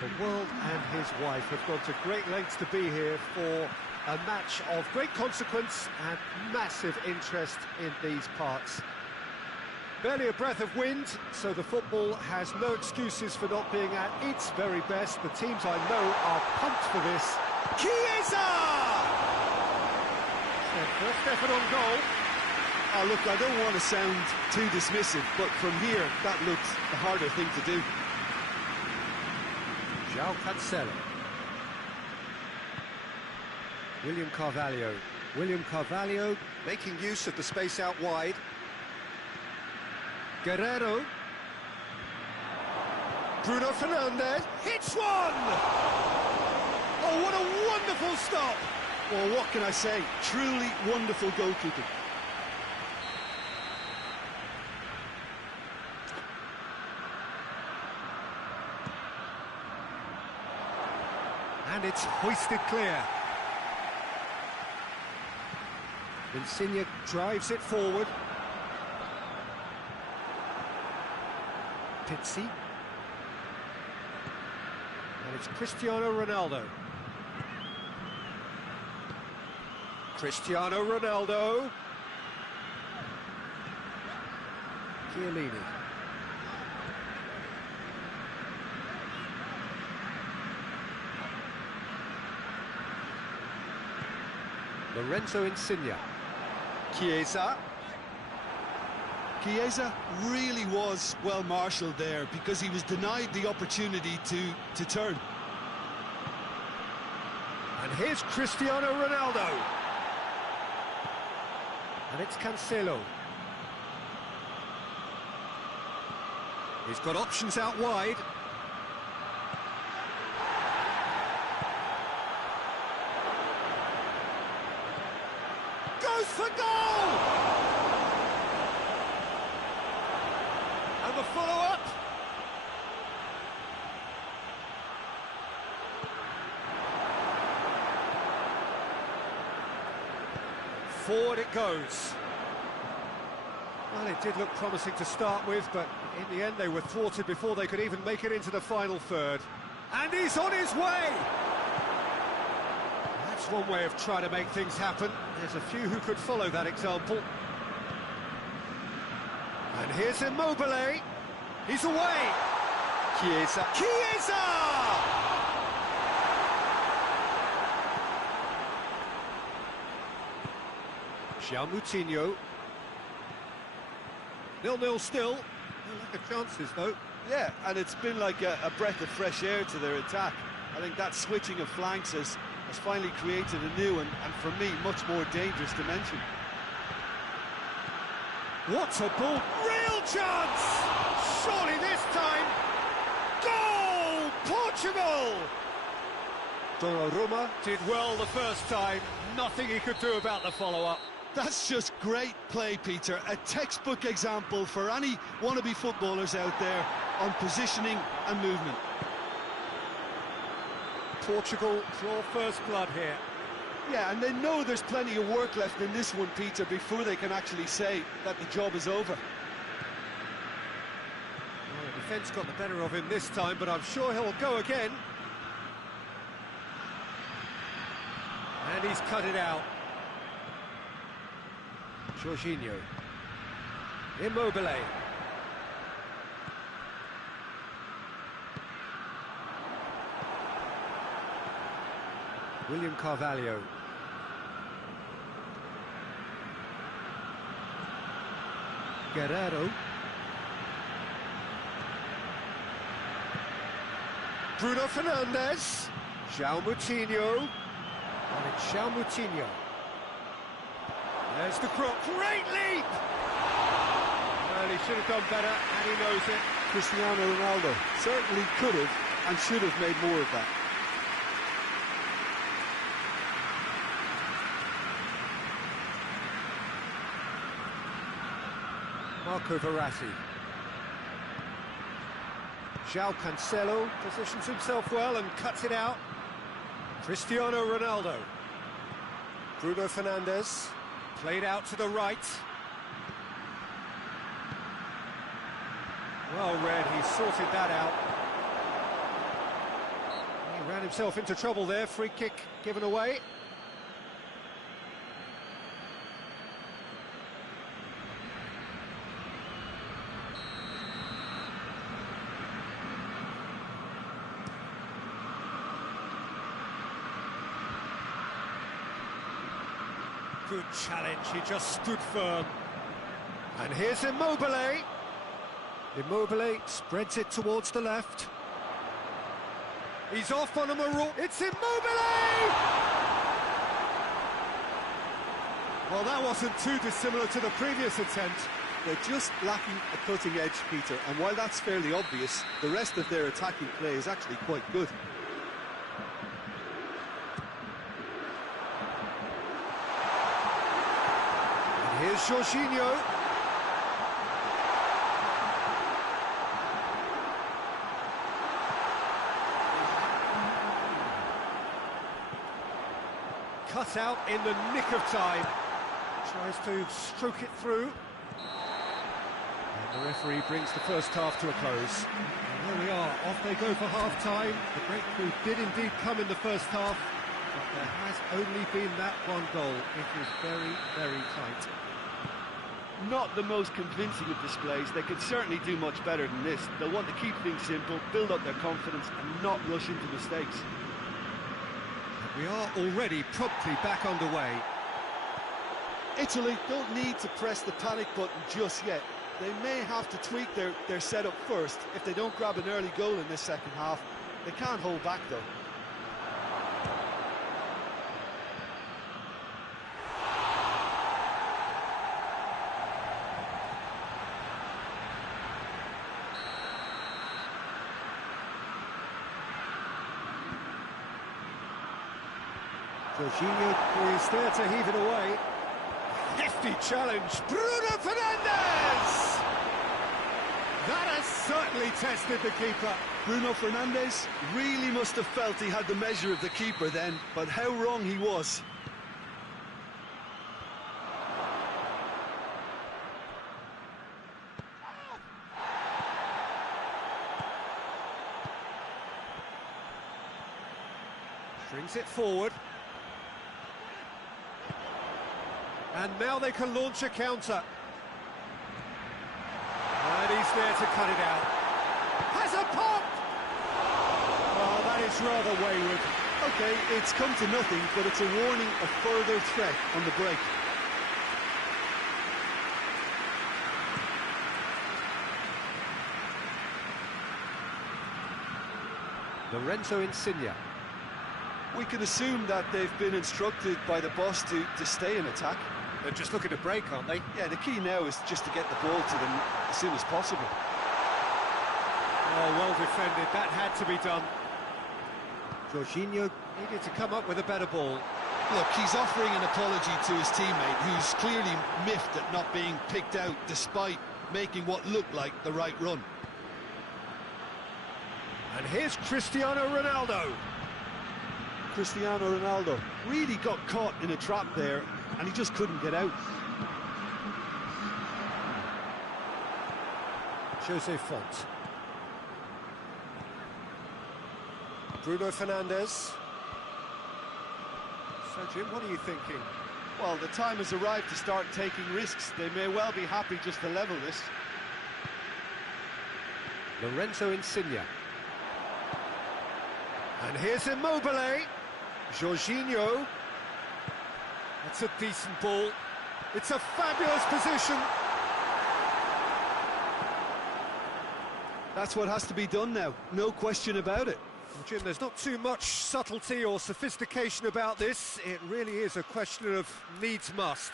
The world and his wife have gone to great lengths to be here for a match of great consequence and massive interest in these parts. Barely a breath of wind, so the football has no excuses for not being at its very best. The teams I know are pumped for this. Chiesa! First effort on goal. Oh, look, I don't want to sound too dismissive, but from here, that looks the harder thing to do. João Cancelo. William Carvalho. William Carvalho making use of the space out wide. Guerrero. Bruno Fernandes hits one! Oh, what a wonderful stop! Well, what can I say? Truly wonderful goalkeeping. And it's hoisted clear. Insigne drives it forward. Pizzi. And it's Cristiano Ronaldo. Cristiano Ronaldo. Chiellini. Lorenzo Insigne. Chiesa. Chiesa really was well marshalled there because he was denied the opportunity to turn. And here's Cristiano Ronaldo. And it's Cancelo. He's got options out wide. Goes for goal! And the follow-up. Forward it goes. Well, it did look promising to start with, but in the end they were thwarted before they could even make it into the final third. And he's on his way! That's one way of trying to make things happen. There's a few who could follow that example. And here's Immobile. He's away! Chiesa. Chiesa! João Moutinho. 0-0 still. No lack of chances, though. Yeah, and it's been like a breath of fresh air to their attack. I think that switching of flanks has finally created a new and for me, much more dangerous dimension. What a ball! Real chance! Surely this time... Goal! Portugal! Donnarumma did well the first time. Nothing he could do about the follow-up. That's just great play, Peter. A textbook example for any wannabe footballers out there on positioning and movement. Portugal draw first blood here. Yeah, and they know there's plenty of work left in this one, Peter, before they can actually say that the job is over. Well, the defence got the better of him this time, but I'm sure he'll go again. And he's cut it out. Jorginho. Immobile. William Carvalho. Guerrero. Bruno Fernandes. João Moutinho. And it's João Moutinho. There's the crook. Great leap! Well, he should have done better, and he knows it. Cristiano Ronaldo certainly could have and should have made more of that. Marco Verratti. João Cancelo positions himself well and cuts it out. Cristiano Ronaldo. Bruno Fernandes. Played out to the right. Well read, he sorted that out. He ran himself into trouble there, free kick given away. Good challenge, he just stood firm. And here's Immobile. Immobile spreads it towards the left. He's off on a marauder. It's Immobile! Well, that wasn't too dissimilar to the previous attempt. They're just lacking a cutting edge, Peter, and while that's fairly obvious, the rest of their attacking play is actually quite good. Here's Jorginho. Cut out in the nick of time. Tries to stroke it through. And the referee brings the first half to a close. And there we are, off they go for half-time. The breakthrough did indeed come in the first half, but there has only been that one goal. It is very, very tight. Not the most convincing of displays. They could certainly do much better than this. They'll want to keep things simple, build up their confidence and not rush into mistakes. We are already promptly back underway. Italy don't need to press the panic button just yet. They may have to tweak their setup first. If they don't grab an early goal in this second half, they can't hold back though. Jorginho is there to heave it away. Hefty challenge, Bruno Fernandes! That has certainly tested the keeper. Bruno Fernandes really must have felt he had the measure of the keeper then, but how wrong he was. Brings it forward. And now they can launch a counter. And he's there to cut it out. Has a pop! Oh, that is rather wayward. Okay, it's come to nothing, but it's a warning of further threat on the break. Lorenzo Insigne. We can assume that they've been instructed by the boss to stay in attack. They're just looking to break, aren't they? Yeah, the key now is just to get the ball to them as soon as possible. Oh, well defended. That had to be done. Jorginho needed to come up with a better ball. Look, he's offering an apology to his teammate, who's clearly miffed at not being picked out despite making what looked like the right run. And here's Cristiano Ronaldo. Cristiano Ronaldo really got caught in a trap there, and he just couldn't get out. Jose Font. Bruno Fernandes. So, Jim, what are you thinking? Well, the time has arrived to start taking risks. They may well be happy just to level this. Lorenzo Insigne. And here's Immobile. Jorginho. That's a decent ball. It's a fabulous position. That's what has to be done now, no question about it. Well, Jim, there's not too much subtlety or sophistication about this. It really is a question of needs must.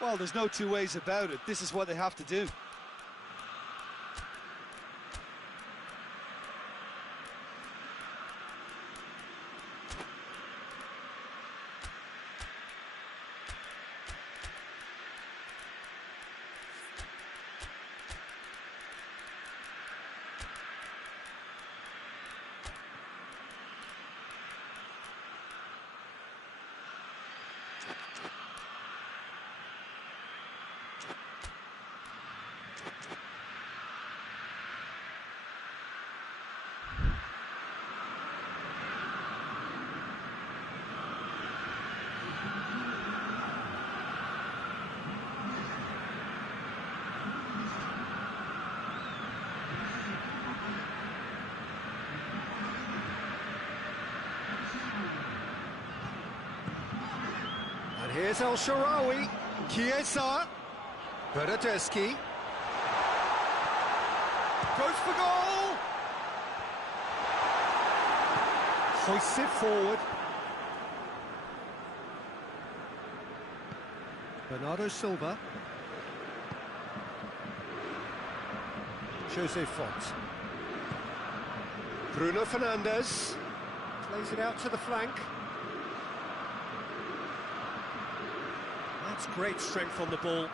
Well, there's no two ways about it. This is what they have to do. Here's El Shaarawy, Chiesa, Bernardeschi. Goes for goal! Hoists it forward. Bernardo Silva. Jose Font. Bruno Fernandes. Plays it out to the flank. That's great strength on the ball.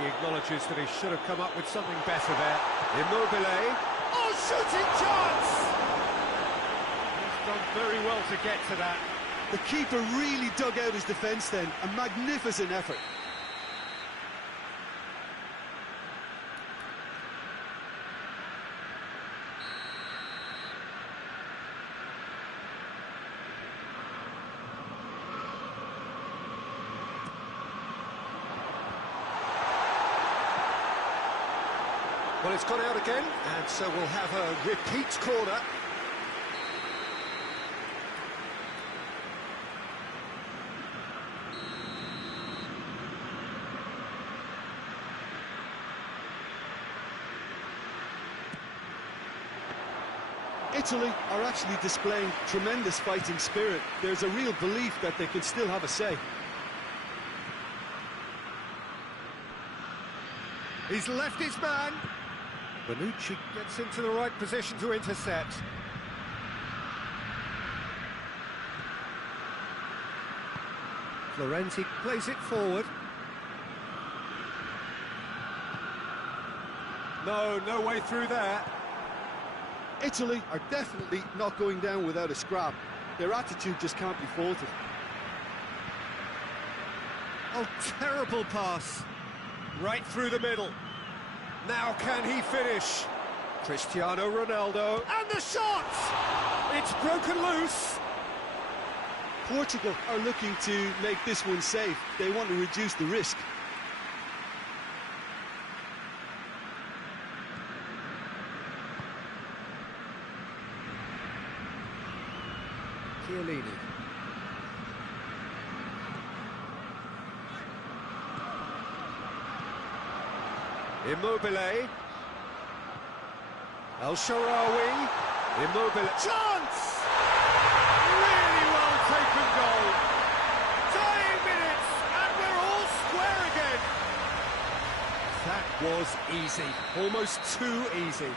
He acknowledges that he should have come up with something better there. Immobile. Oh, shooting chance! He's done very well to get to that. The keeper really dug out his defence then. A magnificent effort. Well, it's gone out again, and so we'll have a repeat corner. Italy are actually displaying tremendous fighting spirit. There's a real belief that they can still have a say. He's left his man. Bonucci gets into the right position to intercept. Florenzi plays it forward. No way through there. Italy are definitely not going down without a scrap. Their attitude just can't be faulted. Oh, terrible pass. Right through the middle. Now can he finish? Cristiano Ronaldo. And the shot! It's broken loose. Portugal are looking to make this one safe. They want to reduce the risk. Chiellini. Immobile. El Shaarawy. Immobile. Chance! Really well taken goal. Dying minutes, and we're all square again. That was easy. Almost too easy.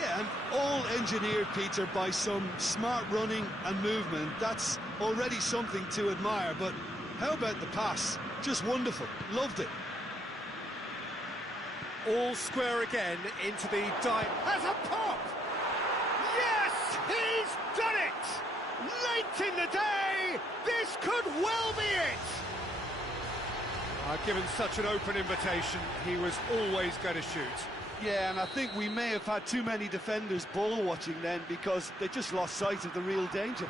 Yeah, and all engineered, Peter, by some smart running and movement. That's already something to admire, but how about the pass? Just wonderful. Loved it. All square again into the has a pop! Yes, he's done it! Late in the day, this could well be it! Given such an open invitation, he was always going to shoot. Yeah, and I think we may have had too many defenders ball watching then because they just lost sight of the real danger.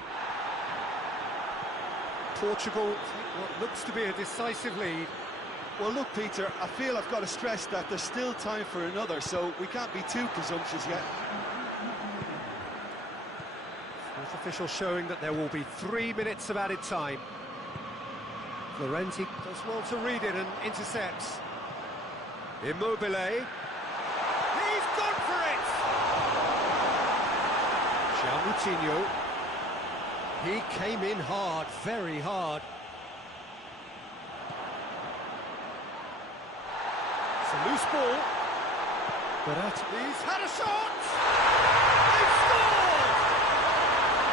Portugal take what looks to be a decisive lead. Well, look, Peter, I feel I've got to stress that there's still time for another, so we can't be too presumptuous yet. Fourth official showing that there will be 3 minutes of added time. Florenzi does well to read it and intercepts. Immobile. He's gone for it! Gianmoutinho. He came in hard, very hard. It's a loose ball. He's had a shot! They've scored!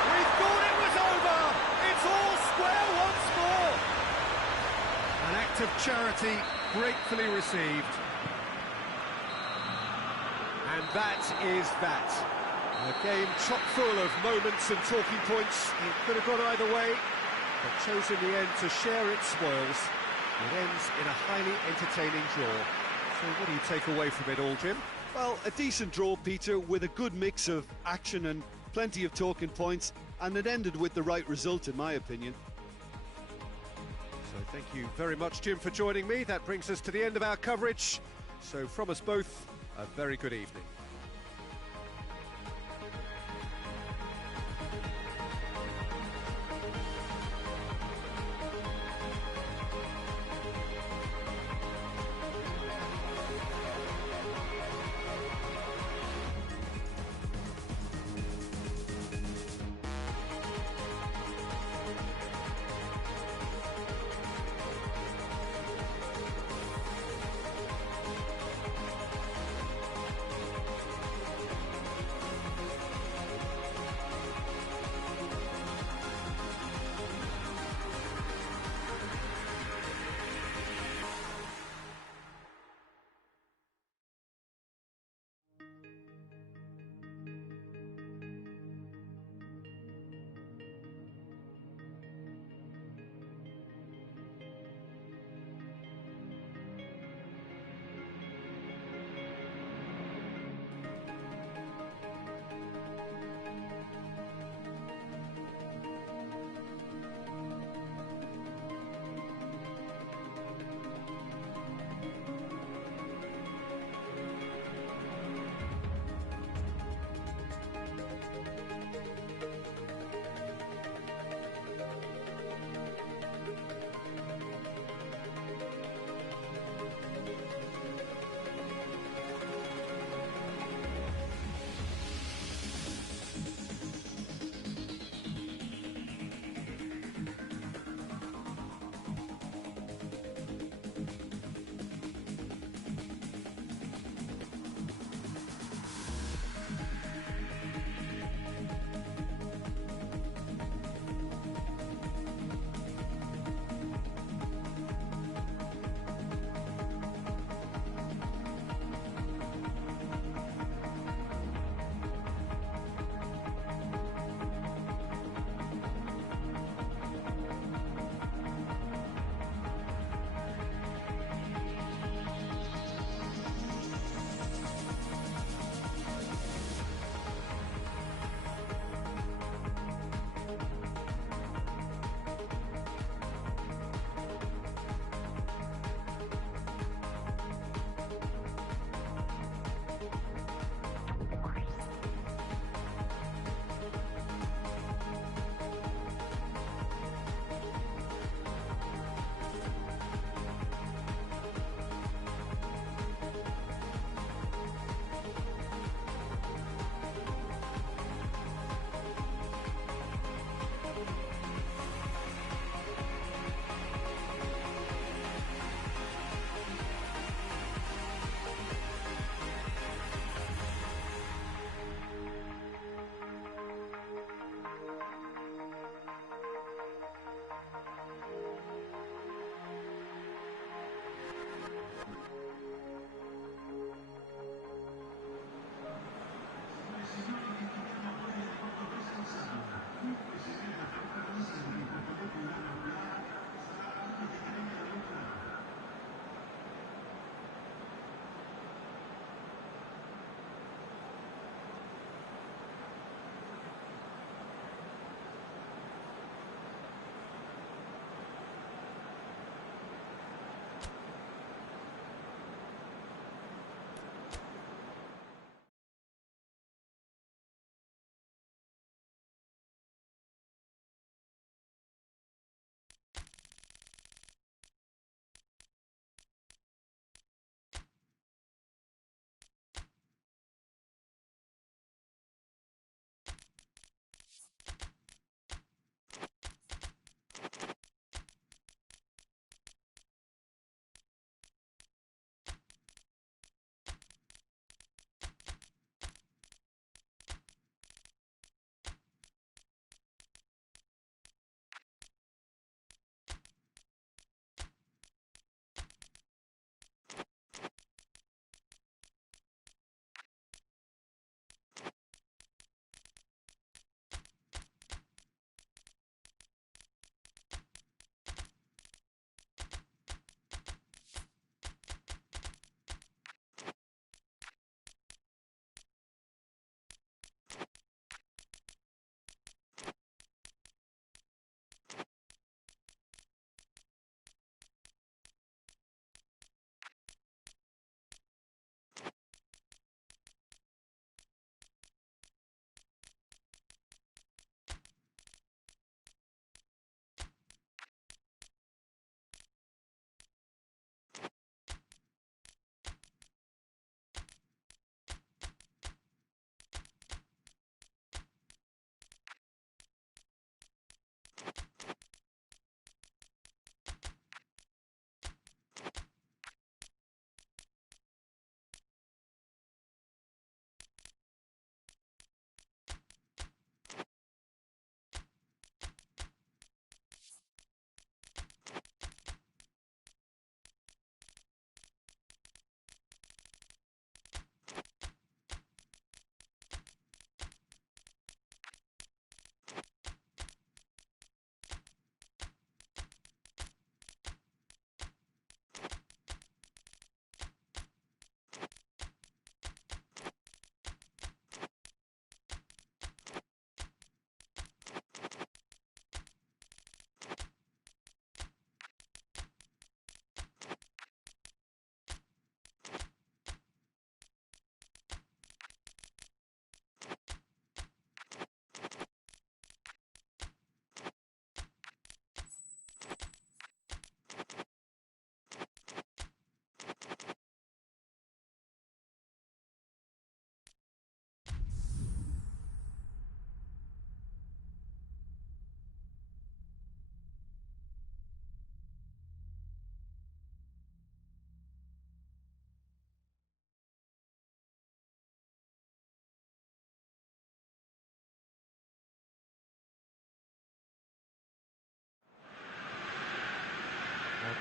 We thought it was over. It's all square once more. An act of charity gratefully received. And that is that. A game chock full of moments and talking points. It could have gone either way, but chose in the end to share its spoils. It ends in a highly entertaining draw. So what do you take away from it all, Jim? Well, a decent draw, Peter, with a good mix of action and plenty of talking points, and it ended with the right result, in my opinion. So thank you very much, Jim, for joining me. That brings us to the end of our coverage. So from us both, a very good evening.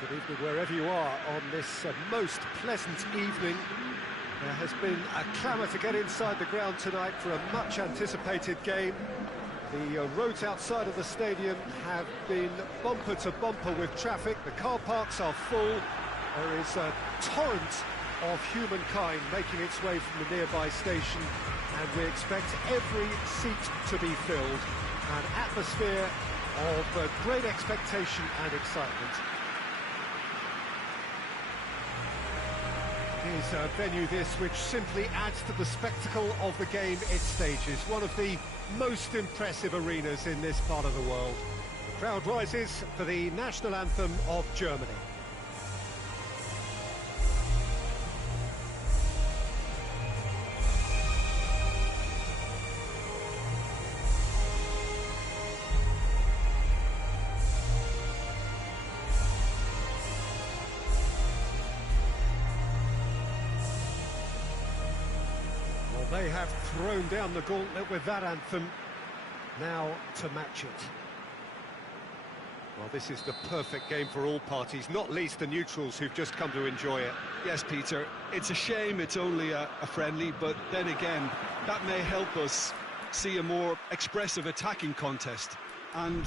Good evening wherever you are on this most pleasant evening. There has been a clamour to get inside the ground tonight for a much anticipated game. The roads outside of the stadium have been bumper to bumper with traffic. The car parks are full. There is a torrent of humankind making its way from the nearby station, and we expect every seat to be filled. An atmosphere of great expectation and excitement. It is a venue this which simply adds to the spectacle of the game it stages. One of the most impressive arenas in this part of the world. The crowd rises for the national anthem of Germany. They have thrown down the gauntlet with that anthem, now to match it. Well, this is the perfect game for all parties, not least the neutrals who've just come to enjoy it. Yes, Peter, it's a shame it's only a friendly, but then again, that may help us see a more expressive attacking contest. And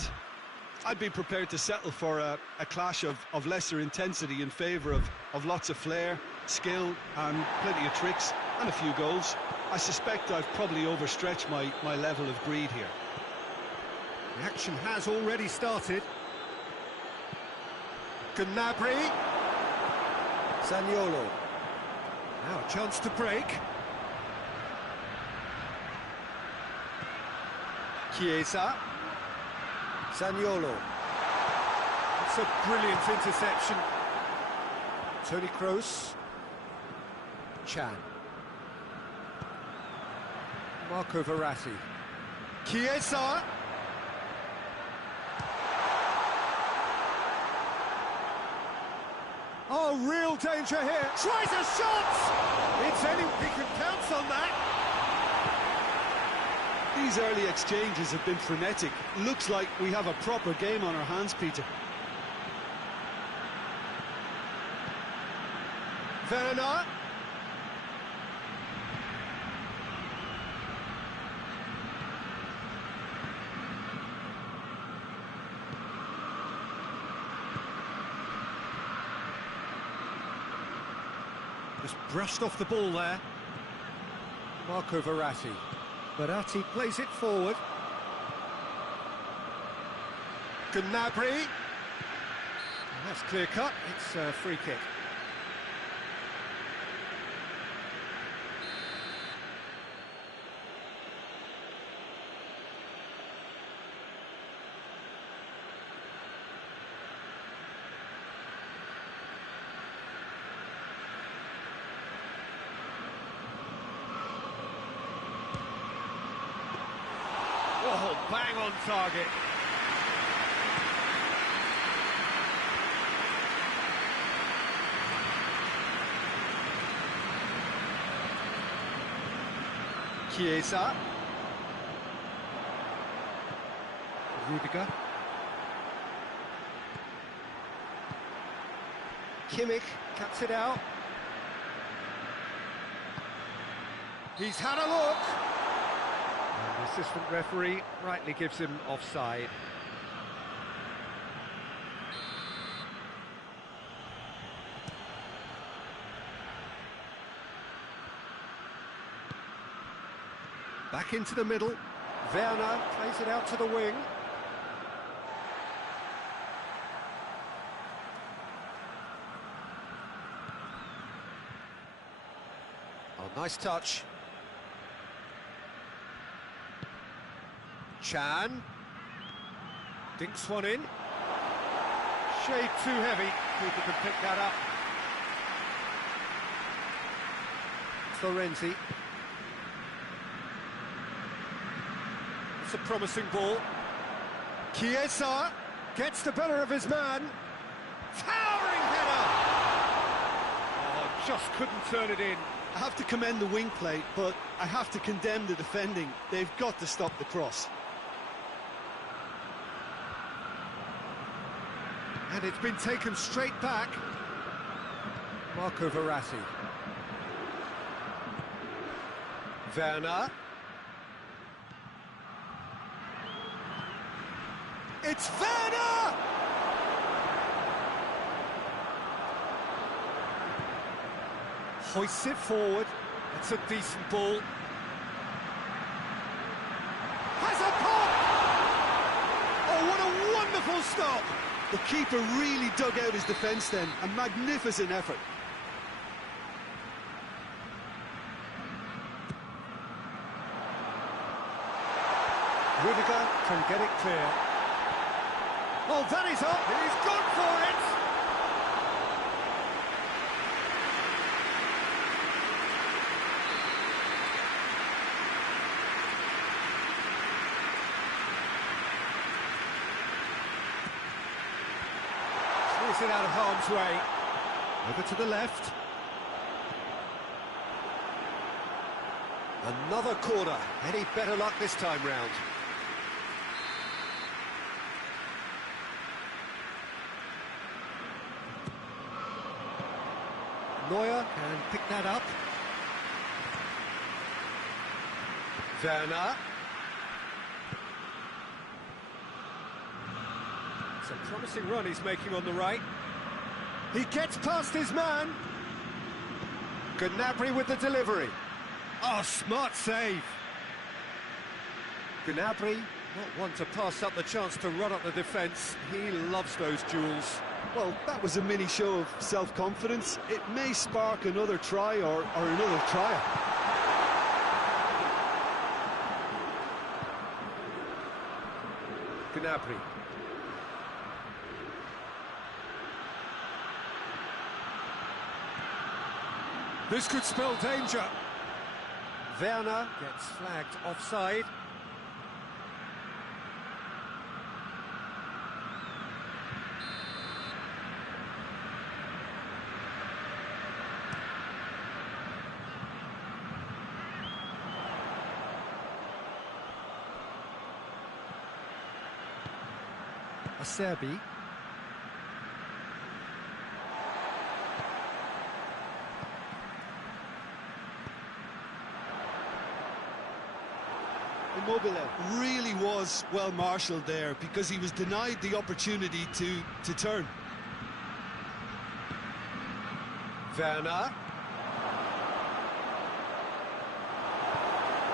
I'd be prepared to settle for a clash of lesser intensity in favour of lots of flair, skill and plenty of tricks and a few goals. I suspect I've probably overstretched my level of greed here. The action has already started. Gnabry. Zaniolo. Now a chance to break. Chiesa. Zaniolo. It's a brilliant interception. Toni Kroos. Chan. Marco Verratti. Chiesa. Oh, real danger here. Tries a shot! It's anyone who can pounce on that. These early exchanges have been frenetic. Looks like we have a proper game on our hands, Peter. Werner. Just brushed off the ball there. Marco Verratti. Verratti plays it forward. Gnabry. That's clear cut. It's a free kick. Oh, bang on target. Chiesa. Rudiger. Kimmich cuts it out. He's had a look. And the assistant referee rightly gives him offside. Back into the middle. Werner plays it out to the wing. Oh, nice touch. Chan. Dinks one in. Shade too heavy. Keeper can pick that up. Florenzi. It's a promising ball. Chiesa gets the better of his man. Towering header! Oh, just couldn't turn it in. I have to commend the wing play, but I have to condemn the defending. They've got to stop the cross. And it's been taken straight back. Marco Verratti. Werner. It's Werner! Hoists it forward. It's a decent ball. Has a pop! Oh, what a wonderful stop! The keeper really dug out his defence then. A magnificent effort. Rudiger can get it clear. Oh, that is up! He's gone for it! Clears it out of harm's way. Over to the left. Another corner. Any better luck this time round? Neuer can pick that up. Werner. It's a promising run he's making on the right. He gets past his man. Gnabry with the delivery. Oh, smart save. Gnabry, not one to pass up the chance to run up the defence. He loves those duels. Well, that was a mini show of self-confidence. It may spark another try or another trial. Gnabry. This could spell danger. Werner gets flagged offside. Acerbi. Immobile really was well marshalled there because he was denied the opportunity to turn. Werner.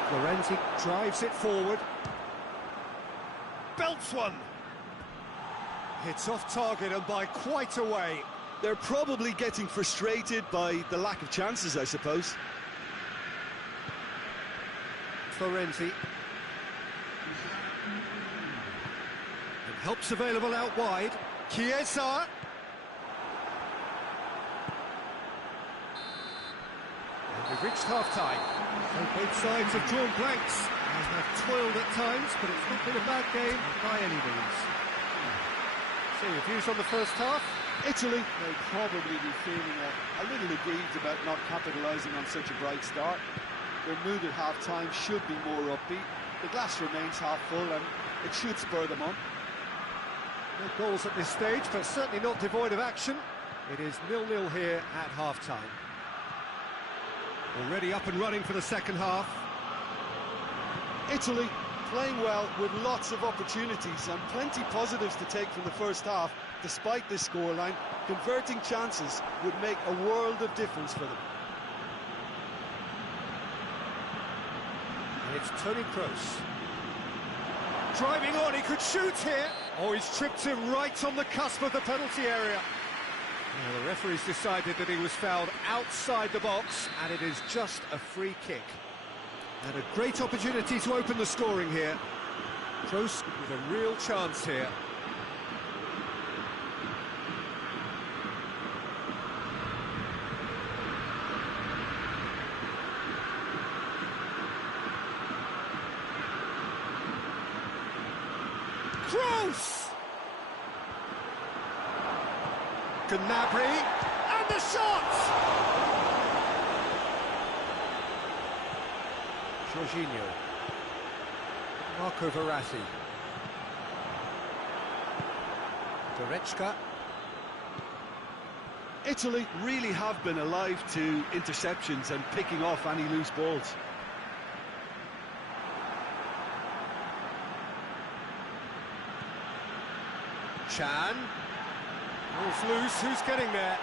Florenzi drives it forward. Belts one. It's off target and by quite a way. They're probably getting frustrated by the lack of chances, I suppose. Florenzi. And help's available out wide. Chiesa. And we've reached half-time. So both sides have drawn blanks and have toiled at times, but it's not been a bad game by any means. So your views on the first half? Italy may probably be feeling a little aggrieved about not capitalising on such a bright start. Their mood at half-time should be more upbeat. The glass remains half full and it should spur them on. No goals at this stage, but certainly not devoid of action. It is 0-0 here at half-time. Already up and running for the second half. Italy playing well with lots of opportunities and plenty positives to take from the first half. Despite this scoreline, converting chances would make a world of difference for them. And it's Toni Kroos. Driving on, he could shoot here. Oh, he's tripped him right on the cusp of the penalty area. Now, the referee's decided that he was fouled outside the box, and it is just a free kick. And a great opportunity to open the scoring here. Kroos with a real chance here. Kroos! Gnabry, and the shot! Jorginho. Marco Verratti. Goretzka. Italy really have been alive to interceptions and picking off any loose balls. Chan. Ball's loose, who's getting there?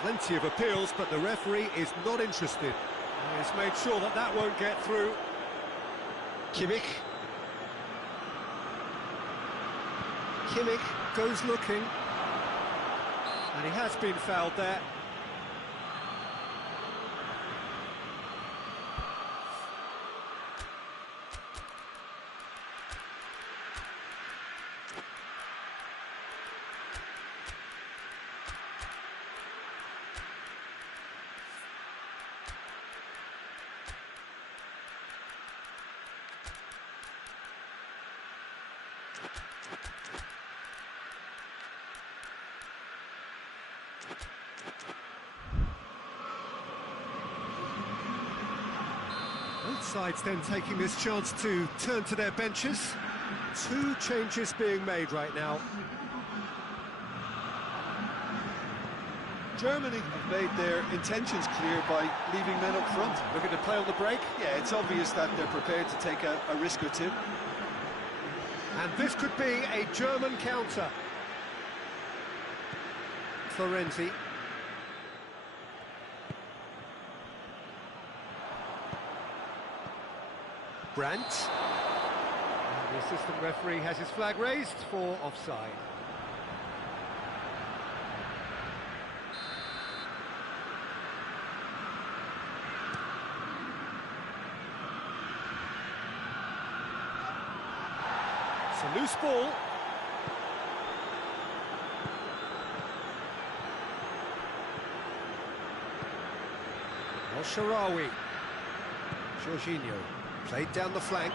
Plenty of appeals, but the referee is not interested. He's made sure that that won't get through. Kimmich. Kimmich goes looking. And he has been fouled there. Both sides then taking this chance to turn to their benches. 2 changes being made right now. Germany Have made their intentions clear by leaving men up front. Looking to play on the break. Yeah, it's obvious that they're prepared to take a risk or two. And this could be a German counter. Florenzi. Brandt. And the assistant referee has his flag raised for offside. It's a loose ball. El-Shaarawy. Jorginho. Played down the flank.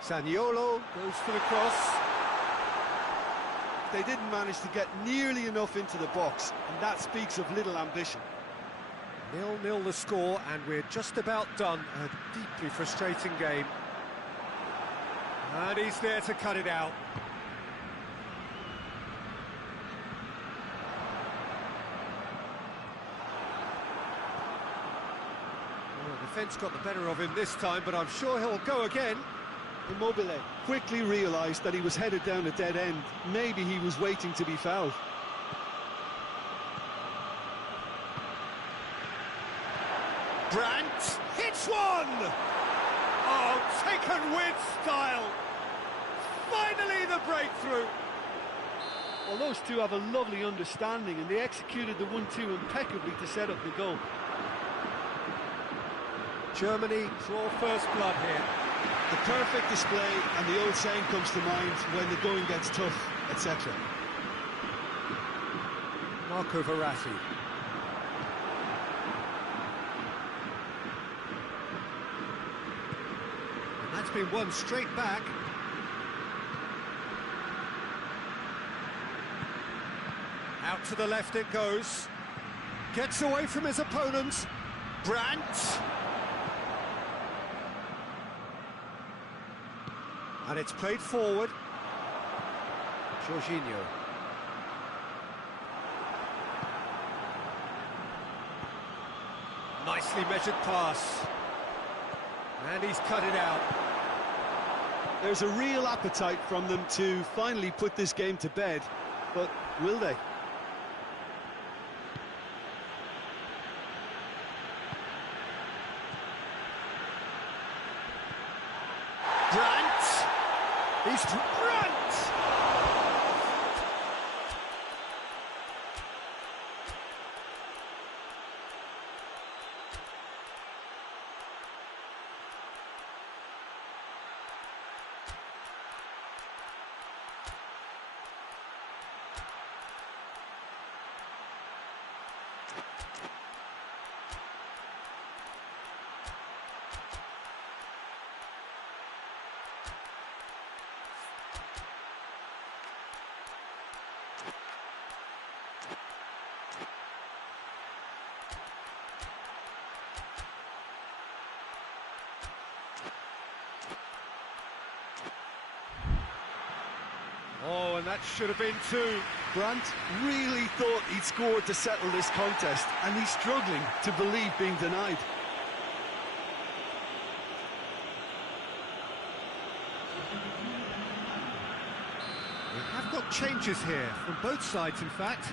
Zaniolo goes for the cross. they didn't manage to get nearly enough into the box, and that speaks of little ambition. 0-0 the score, and we're just about done. A deeply frustrating game. And he's there to cut it out. Well, the defence got the better of him this time, but I'm sure he'll go again. Immobile quickly realised that he was headed down a dead end. Maybe he was waiting to be fouled. Brandt hits one! Oh, taken with style! Finally the breakthrough! Well, those two have a lovely understanding, and they executed the 1-2 impeccably to set up the goal. Germany draw first blood here. The perfect display, and the old saying comes to mind, when the going gets tough, etc. Marco Verratti. And that's been won straight back. Out to the left it goes. Gets away from his opponents. Brandt. And it's played forward. Jorginho. Nicely measured pass. And he's cut it out. There's a real appetite from them to finally put this game to bed, but will they? Brandt! He's Brandt! That should have been two. Brandt really thought he'd scored to settle this contest, and he's struggling to believe being denied. We have got changes here, from both sides in fact.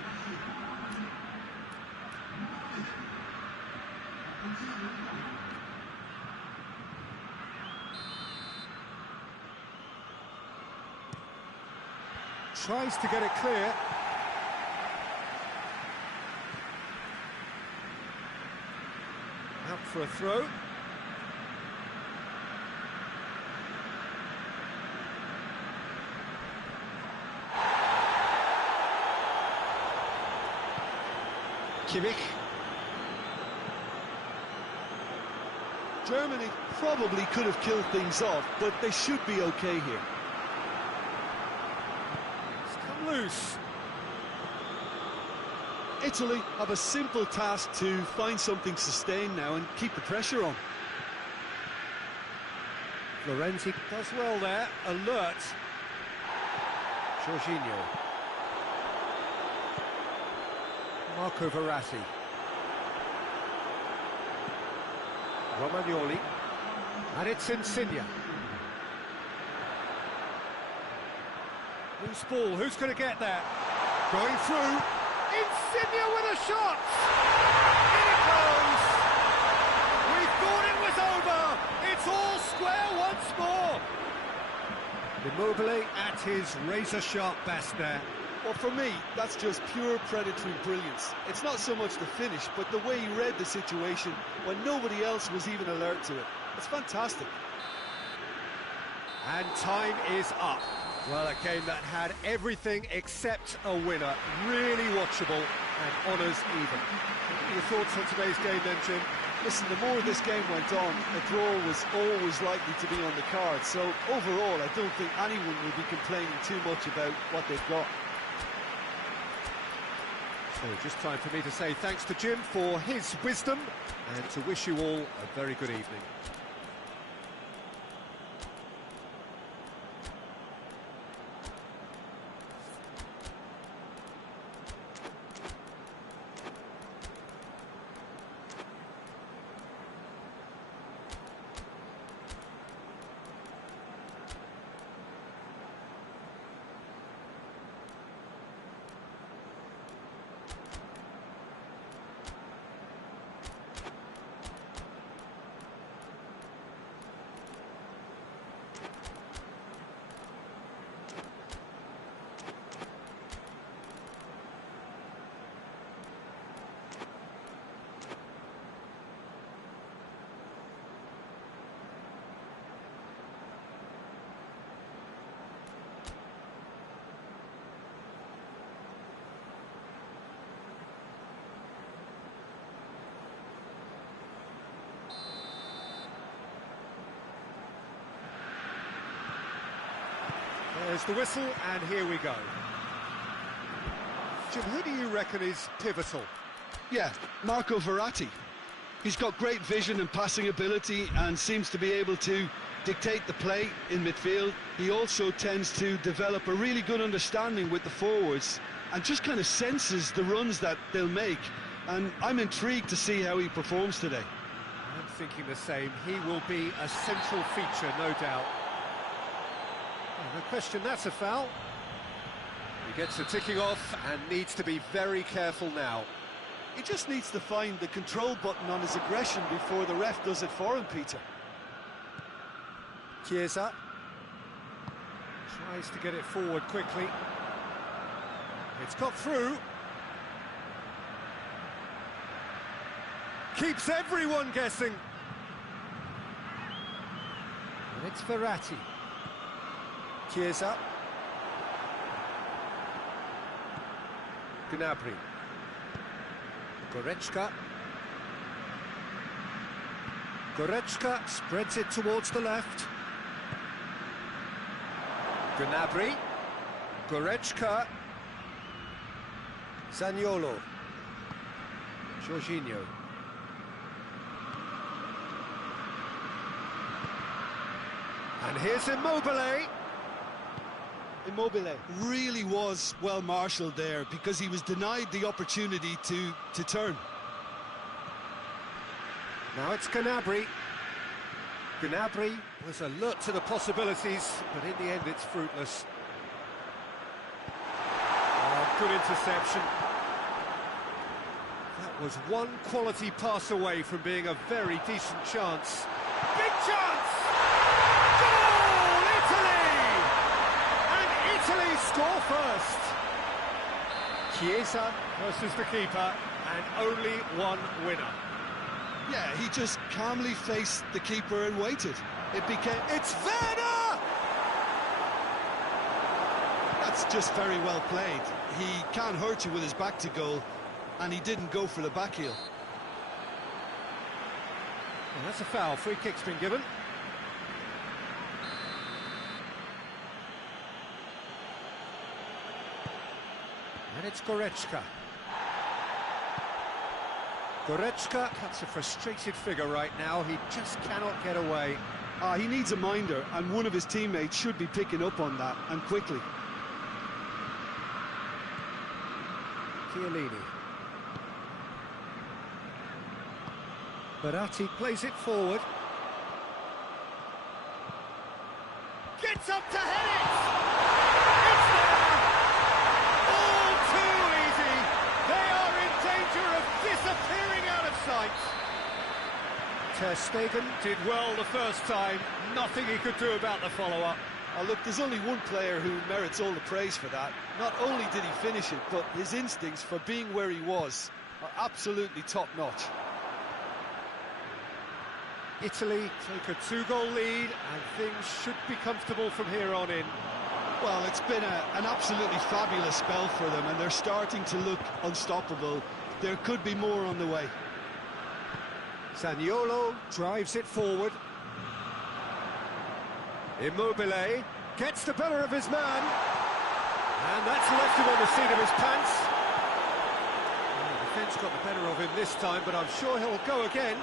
Tries to get it clear. Out for a throw. Kimmich. Germany probably could have killed things off, but they should be okay here. Loose. Italy have a simple task to find something sustained now and keep the pressure on. Florenzi does well there, alert. Jorginho. Marco Verratti. Romagnoli. And it's Insigne. Loose ball, who's going to get there? Going through, Insigne with a shot! In it goes! We thought it was over! It's all square once more! Immobile at his razor-sharp best there. Well, for me, that's just pure predatory brilliance. It's not so much the finish, but the way he read the situation when nobody else was even alert to it. It's fantastic. And time is up. Well, a game that had everything except a winner. Really watchable and honours even. What are your thoughts on today's game then, Jim? Listen, the more this game went on, a draw was always likely to be on the card. So, overall, I don't think anyone will be complaining too much about what they've got. So, just time for me to say thanks to Jim for his wisdom and to wish you all a very good evening. There's the whistle, and here we go. Jim, who do you reckon is pivotal? Yeah, Marco Verratti. He's got great vision and passing ability and seems to be able to dictate the play in midfield. He also tends to develop a really good understanding with the forwards and just kind of senses the runs that they'll make. And I'm intrigued to see how he performs today. I'm thinking the same. He will be a central feature, no doubt. No question, that's a foul. He gets the ticking off and needs to be very careful now. He just needs to find the control button on his aggression before the ref does it for him, Peter. Chiesa tries to get it forward quickly. It's got through. Keeps everyone guessing. And it's Verratti. Chiesa. Gnabry. Goretzka. Goretzka spreads it towards the left. Gnabry. Goretzka. Zaniolo. Jorginho. And here's Immobile. Immobile really was well marshalled there because he was denied the opportunity to turn. Now it's Gnabry. Gnabry was alert to the possibilities, but in the end it's fruitless. Oh, good interception. That was one quality pass away from being a very decent chance. Big chance! Goal, Italy! And Italy score first. Chiesa versus the keeper, and only one winner. Yeah, he just calmly faced the keeper and waited. It's Werner! That's just very well played. He can't hurt you with his back to goal, and he didn't go for the back heel. Well, that's a foul. Free kick's been given. And it's Goretzka. Goretzka cuts a frustrated figure right now. He just cannot get away. He needs a minder, and one of his teammates should be picking up on that, and quickly. Chiellini. Verratti plays it forward. Gets up to head it! It's there! All too easy! They are in danger of disappearing out of sight! Ter Stegen did well the first time. Nothing he could do about the follow-up. Oh, look, there's only one player who merits all the praise for that. Not only did he finish it, but his instincts for being where he was are absolutely top-notch. Italy take a 2-goal lead, and things should be comfortable from here on in. Well, it's been an absolutely fabulous spell for them, and they're starting to look unstoppable. There could be more on the way. Zaniolo drives it forward. Immobile gets the better of his man, and that's left him on the seat of his pants. Well, the defence got the better of him this time, but I'm sure he'll go again.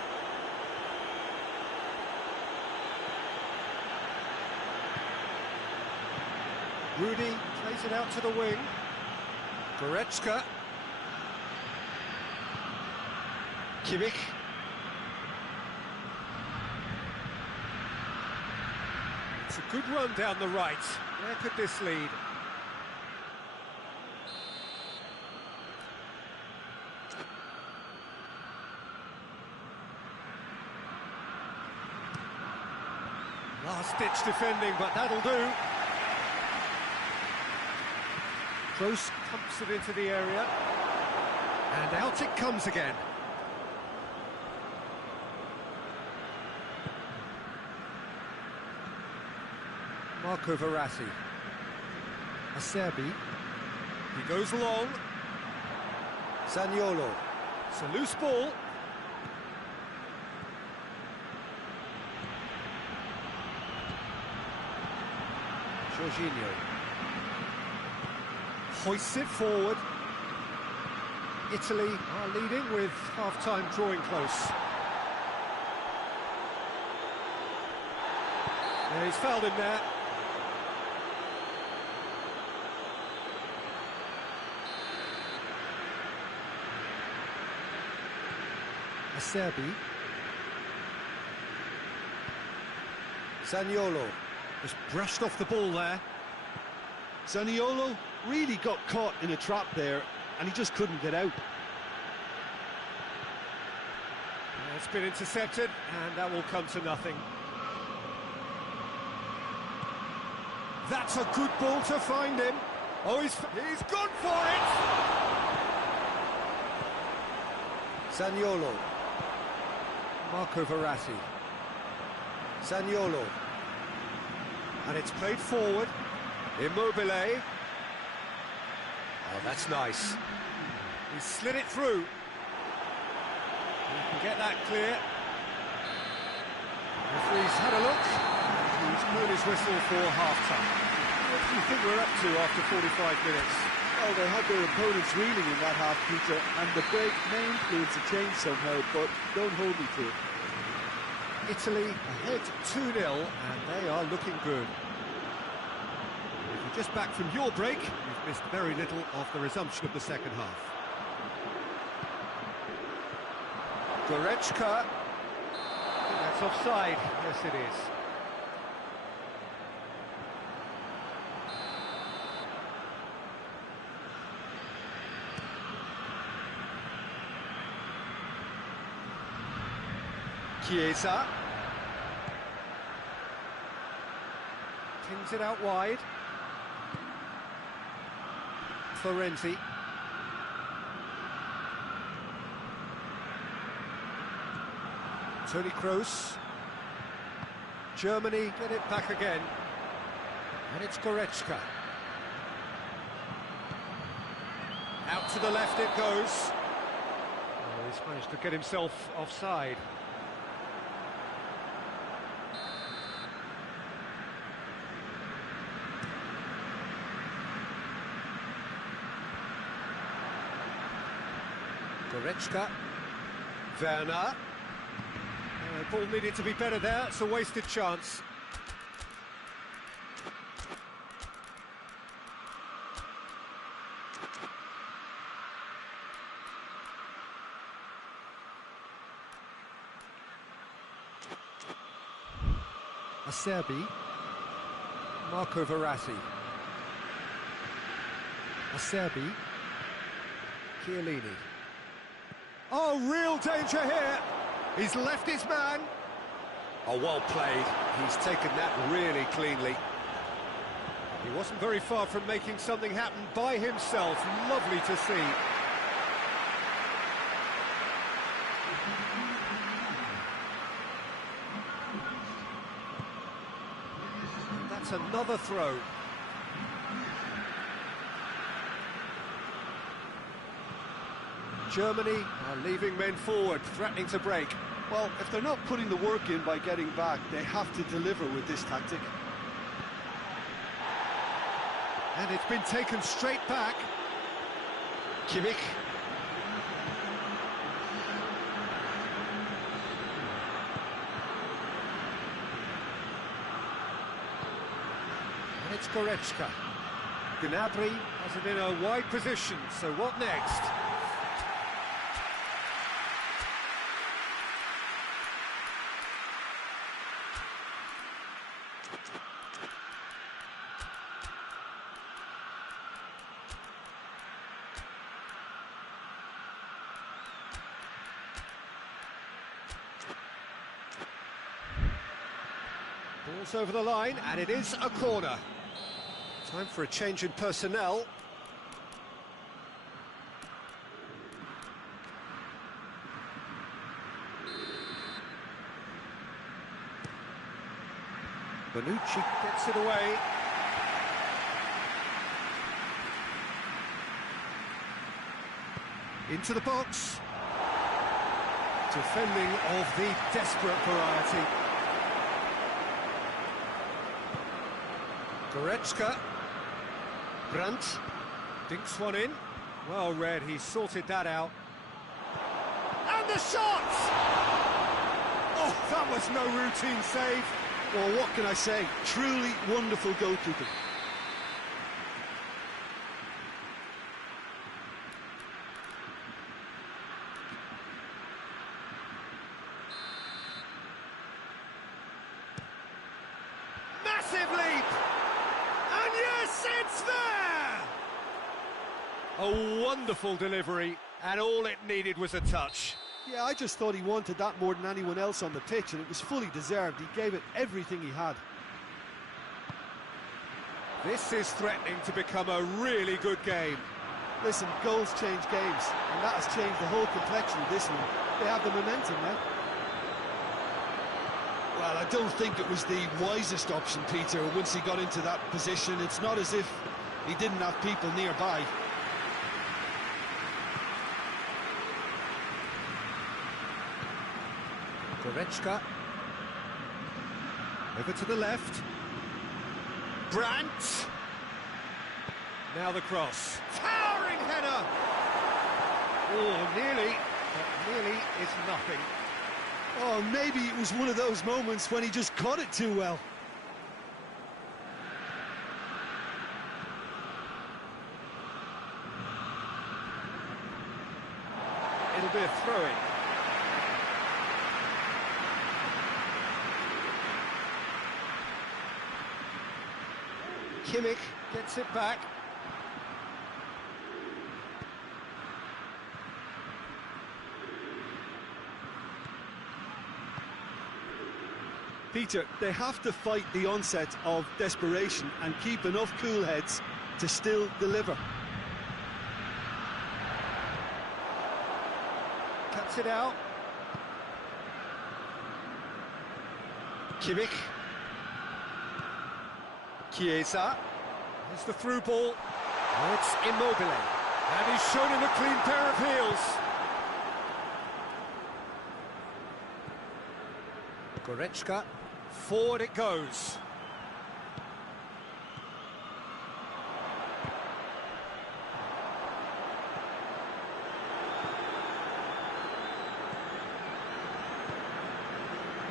Rudy plays it out to the wing. Goretzka. Kimmich. It's a good run down the right. Where could this lead? Last-ditch defending, but that'll do. Kroos pumps it into the area, and out it comes again. Marco Verratti. Acerbi. He goes long. Zaniolo. It's a loose ball. Jorginho. Hoists it forward. Italy are leading with half-time drawing close. Yeah, he's fouled him there. Acerbi. Zaniolo just brushed off the ball there. Zaniolo really got caught in a trap there, and he just couldn't get out. It's been intercepted, and that will come to nothing. That's a good ball to find him. Oh, he's gone for it! Zaniolo. Marco Verratti. Zaniolo. And it's played forward. Immobile. Oh, that's nice. He slid it through. He can get that clear. Referee's had a look. He's blown his whistle for half-time. What do you think we're up to after 45 minutes? Well, they had their opponents reeling in that half, Peter, and the break may influence a change somehow, but don't hold me to it. Italy ahead 2-0, and they are looking good. If You're just back from your break. You've missed very little of the resumption of the second half. Goretzka. That's offside. Yes, it is. Chiesa. Pins it out wide. Florenzi. Toni Kroos. Germany get it back again. And it's Goretzka. Out to the left it goes. Oh, he's managed to get himself offside. Goretzka. Werner. Ball needed to be better there, it's a wasted chance. Acerbi. Marco Verratti. Acerbi. Chiellini. Oh, real danger here! He's left his man. Oh, well played. He's taken that really cleanly. He wasn't very far from making something happen by himself. Lovely to see. And that's another throw. Germany are leaving men forward, threatening to break. Well, if they're not putting the work in by getting back, they have to deliver with this tactic. And it's been taken straight back. Kimmich. And it's Goretzka. Gnabry has it in a wide position, so what next? Ball's over the line, and it is a corner. Time for a change in personnel. Bonucci gets it away. Into the box. Defending of the desperate variety. Goretzka. Brandt dinks one in. Well read, he sorted that out. And the shot! Oh, that was no routine save. Well, what can I say? Truly wonderful goalkeeping. Massive leap! And yes, it's there! A wonderful delivery, and all it needed was a touch. Yeah, I just thought he wanted that more than anyone else on the pitch, and it was fully deserved. He gave it everything he had. This is threatening to become a really good game. Listen, goals change games, and that has changed the whole complexion of this one. They have the momentum now. Well, I don't think it was the wisest option, Peter, once he got into that position. It's not as if he didn't have people nearby. Goretzka. Over to the left. Brandt. Now the cross. Towering header! Oh, nearly, but nearly is nothing. Oh, maybe it was one of those moments when he just caught it too well. be a throw-in. Kimmich gets it back. Peter, they have to fight the onset of desperation and keep enough cool heads to still deliver. Cuts it out. Kimmich. Chiesa. Here's the through ball. Oh, it's Immobile. And he's shown him a clean pair of heels. Goretzka. Forward it goes.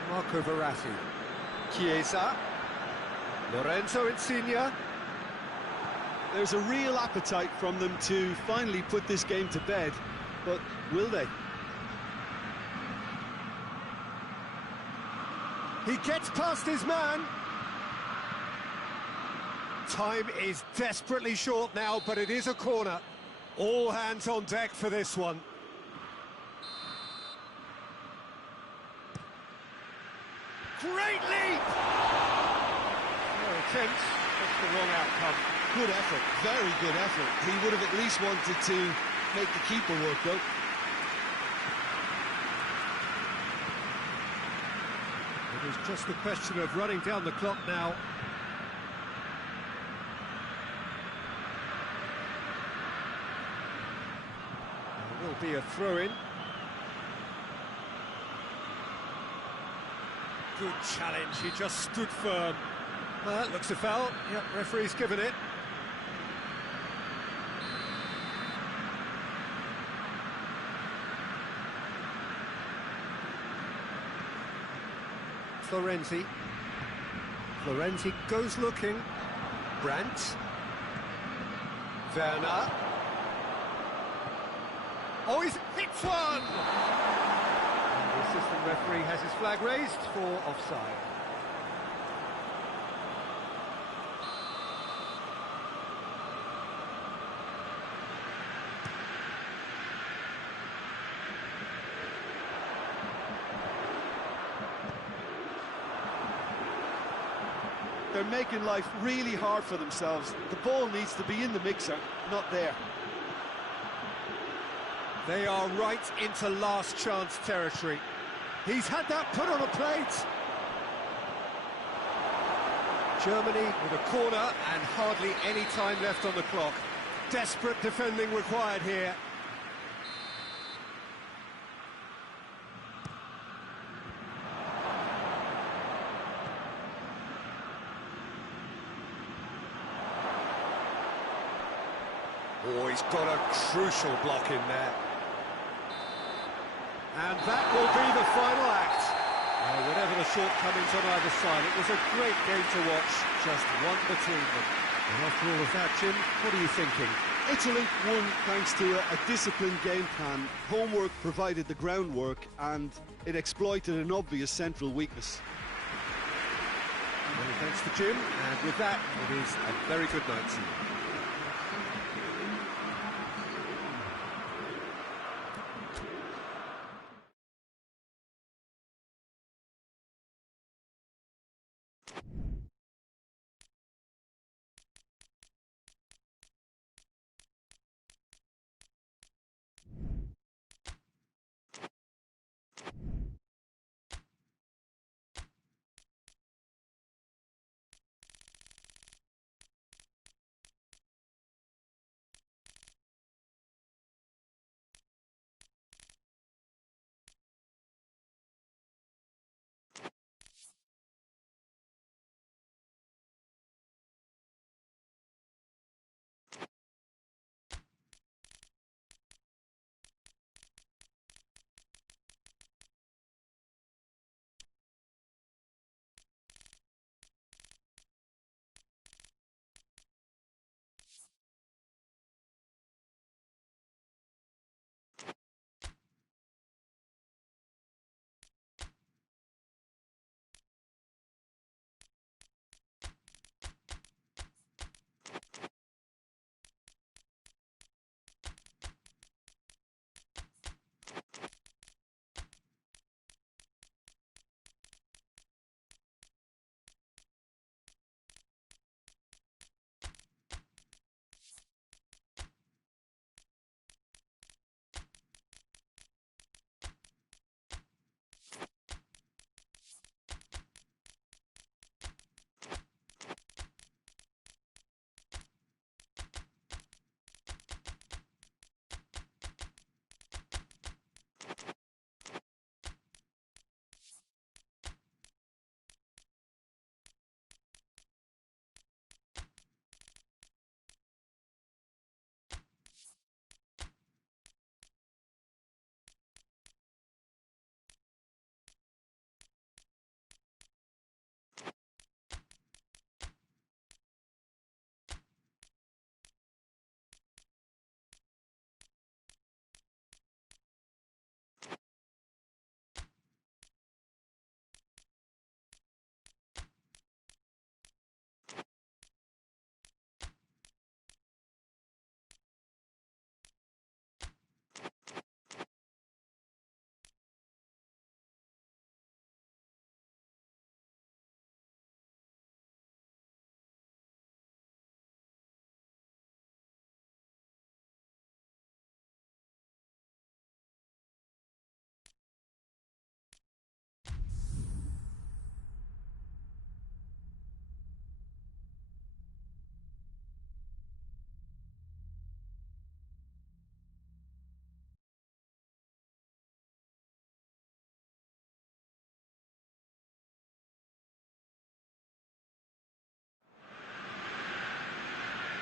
Marco Verratti. Chiesa. Lorenzo Insigne. There's a real appetite from them to finally put this game to bed, but will they? He gets past his man. Time is desperately short now, but it is a corner. All hands on deck for this one. Great leap! No attempt, that's the wrong outcome. Good effort, very good effort. He would have at least wanted to make the keeper work, though. It is just a question of running down the clock now. There will be a throw-in. Good challenge, he just stood firm. That looks a foul. Yep, referee's given it. Florenzi. Florenzi goes looking. Brandt. Werner. Oh, he's hits one! The assistant referee has his flag raised for offside. They're making life really hard for themselves. The ball needs to be in the mixer, not there. They are right into last chance territory. He's had that put on a plate. Germany with a corner and hardly any time left on the clock. Desperate defending required here. Oh, he's got a crucial block in there. And that will be the final act. Whatever the shortcomings on either side, it was a great game to watch, just one between them. And after all of that, Jim, what are you thinking? Italy won thanks to a disciplined game plan. Homework provided the groundwork and it exploited an obvious central weakness. Many thanks to Jim, and with that, it is a very good night to you.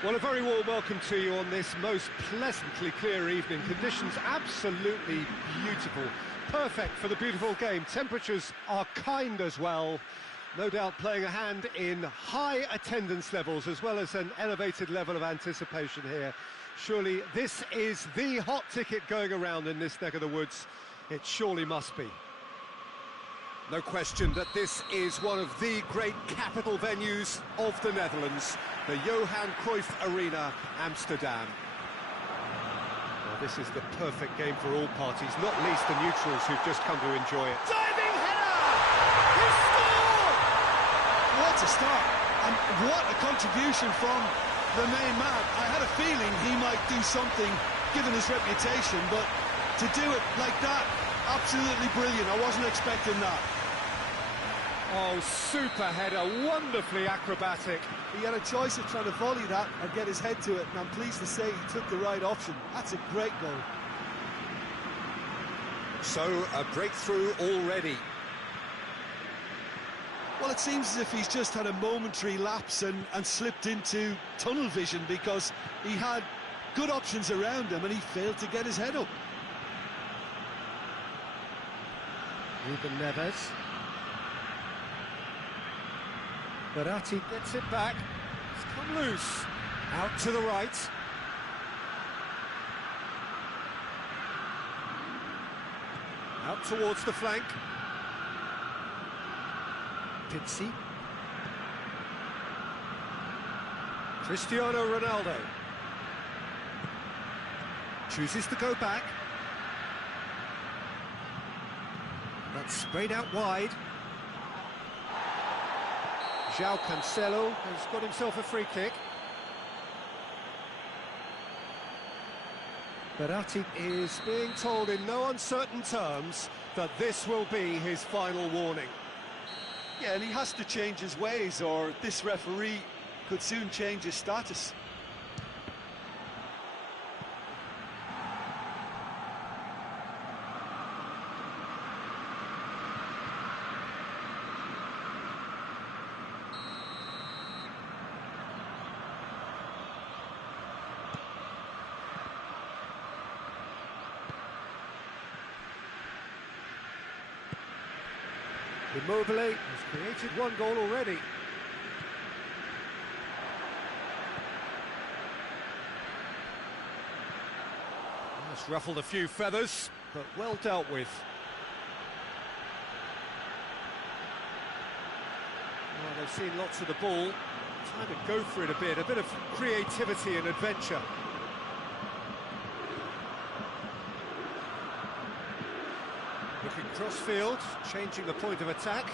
Well, a very warm welcome to you on this most pleasantly clear evening. Conditions absolutely beautiful. Perfect for the beautiful game. Temperatures are kind as well. No doubt playing a hand in high attendance levels as well as an elevated level of anticipation here. Surely this is the hot ticket going around in this neck of the woods. It surely must be. No question that this is one of the great capital venues of the Netherlands, the Johan Cruyff Arena, Amsterdam. Well, this is the perfect game for all parties, not least the neutrals who've just come to enjoy it. Diving header! He scored! What a start, and what a contribution from the main man. I had a feeling he might do something, given his reputation, but to do it like that, absolutely brilliant. I wasn't expecting that. Oh, super header, wonderfully acrobatic. He had a choice of trying to volley that or get his head to it, and I'm pleased to say he took the right option. That's a great goal. So, a breakthrough already. Well, it seems as if he's just had a momentary lapse and slipped into tunnel vision, because he had good options around him and he failed to get his head up. Ruben Neves. Verratti gets it back. It's come loose. Out to the right. Out towards the flank. Pizzi. Cristiano Ronaldo. Chooses to go back. That's sprayed out wide. João Cancelo has got himself a free kick. Verratti is being told in no uncertain terms that this will be his final warning. Yeah, and he has to change his ways, or this referee could soon change his status. Immobile has created one goal already. That's ruffled a few feathers, but well dealt with. Well, they've seen lots of the ball, trying to go for it a bit of creativity and adventure. Looking cross-field, changing the point of attack.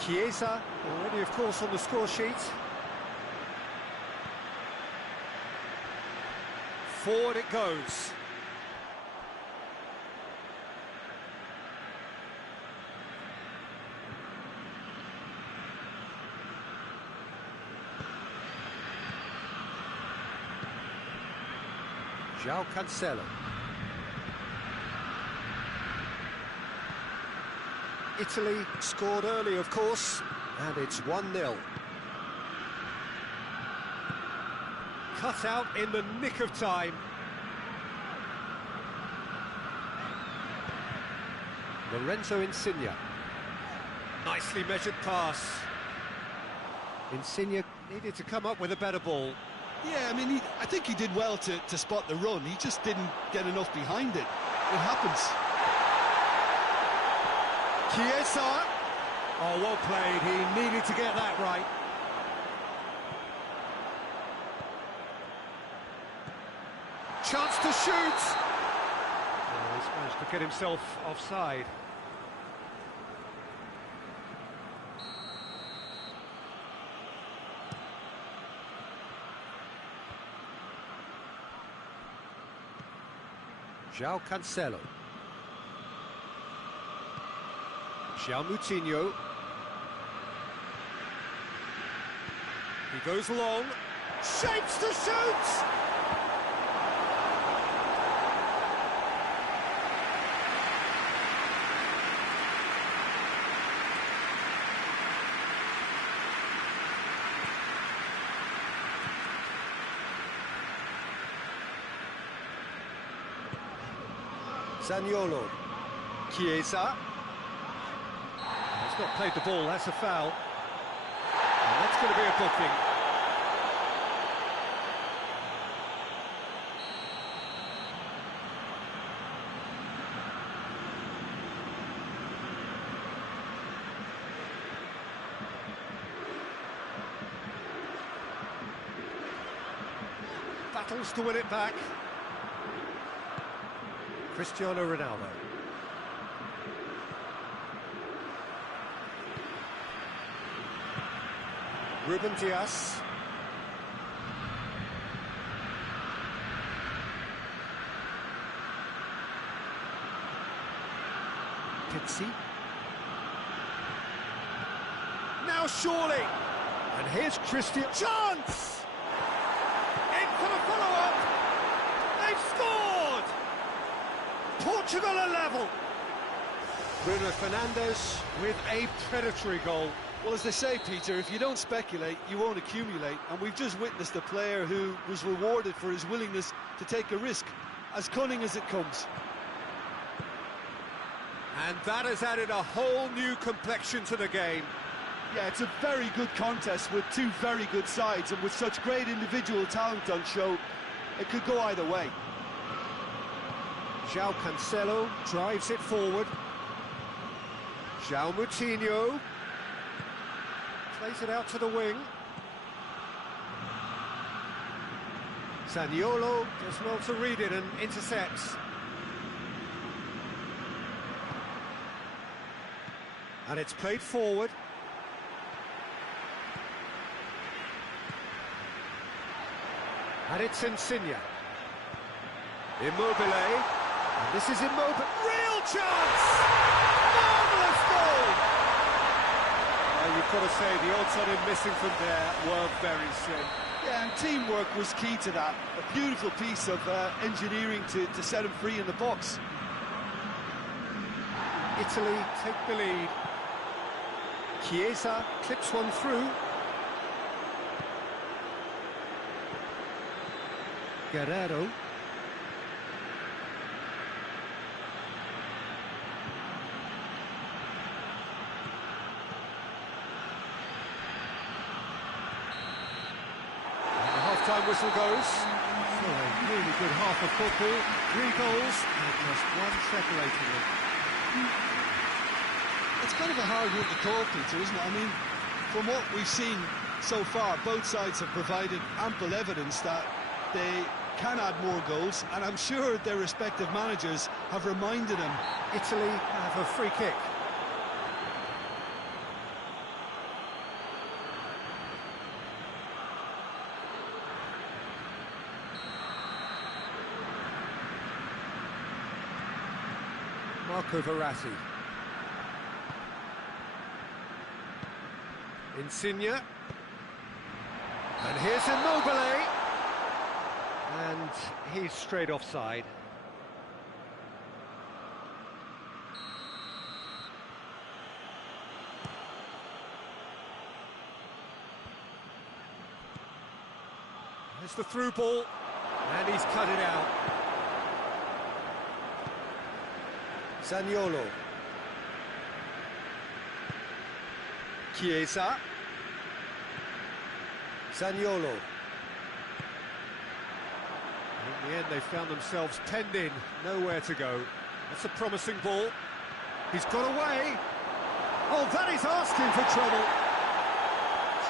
Chiesa, already of course on the score sheet. Forward it goes. João Cancelo. Italy scored early, of course, and it's 1-0. Cut out in the nick of time. Lorenzo Insigne. Nicely measured pass. Insigne needed to come up with a better ball. Yeah, I mean, I think he did well to spot the run. He just didn't get enough behind it. It happens. Chiesa. Oh, well played. He needed to get that right. Chance to shoot. Oh, he's managed to get himself offside. João Cancelo. João Moutinho. He goes long. Shapes to shoot! Zaniolo. Chiesa. He's not played the ball, that's a foul. And that's going to be a booking. Battles to win it back. Cristiano Ronaldo. Ruben Dias. Pizzi. Now surely. And here's Christian. Chance! In for the follow-up. They've scored! Portugal are level. Bruno Fernandes with a predatory goal. Well, as they say, Peter, if you don't speculate, you won't accumulate. And we've just witnessed a player who was rewarded for his willingness to take a risk, as cunning as it comes. And that has added a whole new complexion to the game. Yeah, it's a very good contest with two very good sides, and with such great individual talent on show, it could go either way. João Cancelo drives it forward. João Moutinho plays it out to the wing. Zaniolo does well to read it and intercepts. And it's played forward. And it's Insigne. Immobile. And this is Immobile. Real chance! Marvellous goal! Well, you've got to say the odds on him missing from there were very slim. Yeah, and teamwork was key to that. A beautiful piece of engineering to set him free in the box. Italy take the lead. Chiesa clips one through. Guerrero. Half-time whistle goes. So a really good half of football. 3 goals and just one separating them. It's kind of a hard one to call, Peter, isn't it? I mean, from what we've seen so far, both sides have provided ample evidence that they can add more goals, and I'm sure their respective managers have reminded them. Italy have a free kick. Marco Verratti. Insigne. And here's Immobile. And he's straight offside. There's the through ball. And he's cut it out. Zaniolo. Chiesa. Zaniolo. In the end, they found themselves penned in, nowhere to go. That's a promising ball. He's got away. Oh, that is asking for trouble.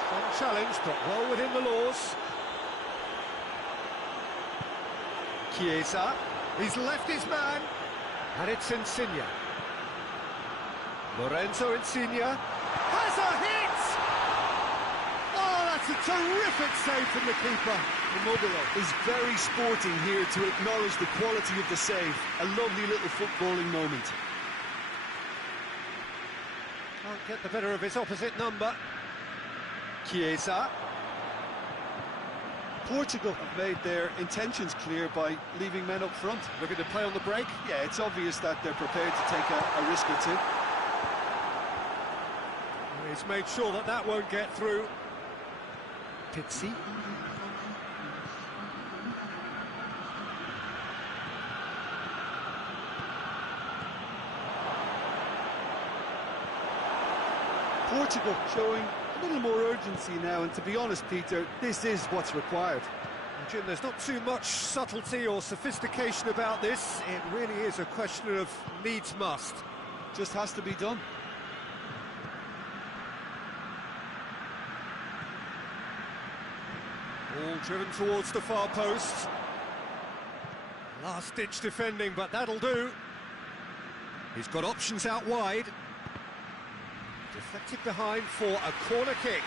Strong challenge, but well within the laws. Chiesa. He's left his man. And it's Insigne. Lorenzo Insigne has a hit! Oh, that's a terrific save from the keeper. Immobile is very sporting here to acknowledge the quality of the save. A lovely little footballing moment. Can't get the better of his opposite number. Chiesa. Portugal have made their intentions clear by leaving men up front. Looking to play on the break. Yeah, it's obvious that they're prepared to take a risk or two. He's made sure that that won't get through. Pizzi. Portugal showing a little more urgency now, and to be honest, Peter, this is what's required. Jim, there's not too much subtlety or sophistication about this. It really is a question of needs must. Just has to be done. All driven towards the far post. Last-ditch defending, but that'll do. He's got options out wide. Deflected behind for a corner kick.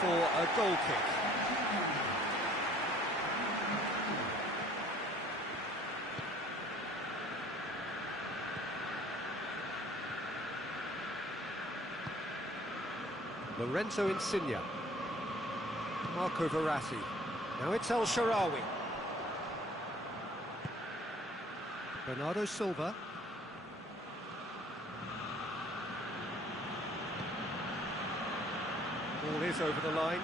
For a goal kick. Lorenzo Insigne. Marco Verratti. Now it's El Shaarawy. Bernardo Silva. Ball is over the line.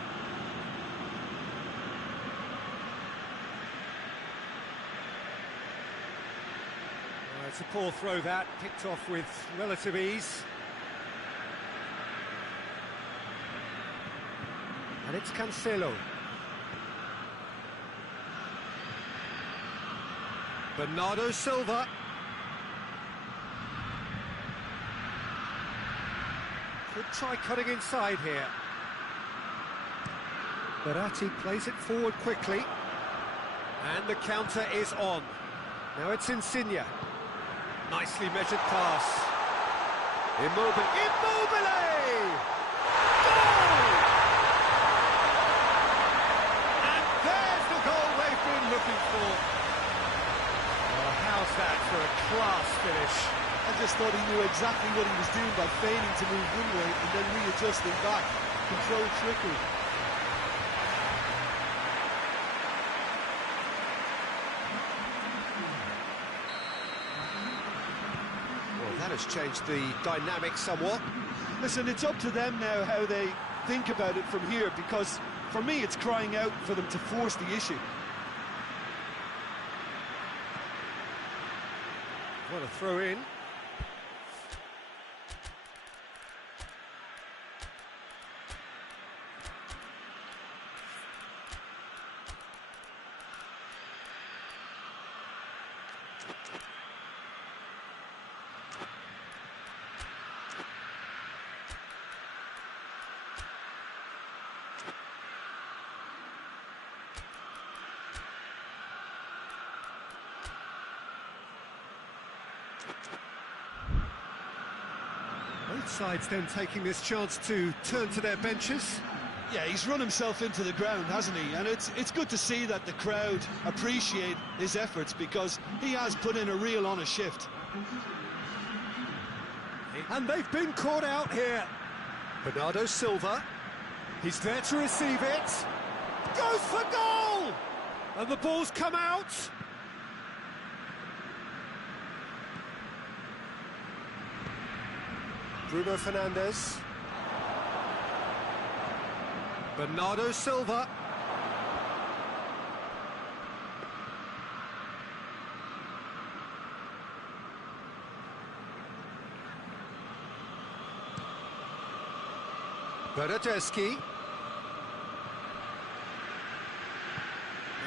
It's a poor throw that, picked off with relative ease. And it's Cancelo. Bernardo Silva. Could try cutting inside here. Verratti plays it forward quickly. And the counter is on. Now it's Insigne. Nicely measured pass. Immobile! Goal! And there's the goal they've been looking for. Well, how's that for a class finish? I just thought he knew exactly what he was doing by feigning to move one way and then readjusting back. Controlled trickery. That has changed the dynamic somewhat. Listen, it's up to them now how they think about it from here, because for me it's crying out for them to force the issue. What a throw in. Both sides then taking this chance to turn to their benches. Yeah, he's run himself into the ground, hasn't he? And it's good to see that the crowd appreciate his efforts, because he has put in a real honest shift. And they've been caught out here. Bernardo Silva. He's there to receive it. Goes for goal! And the ball's come out. Bruno Fernandes. Bernardo Silva. Bernardeschi.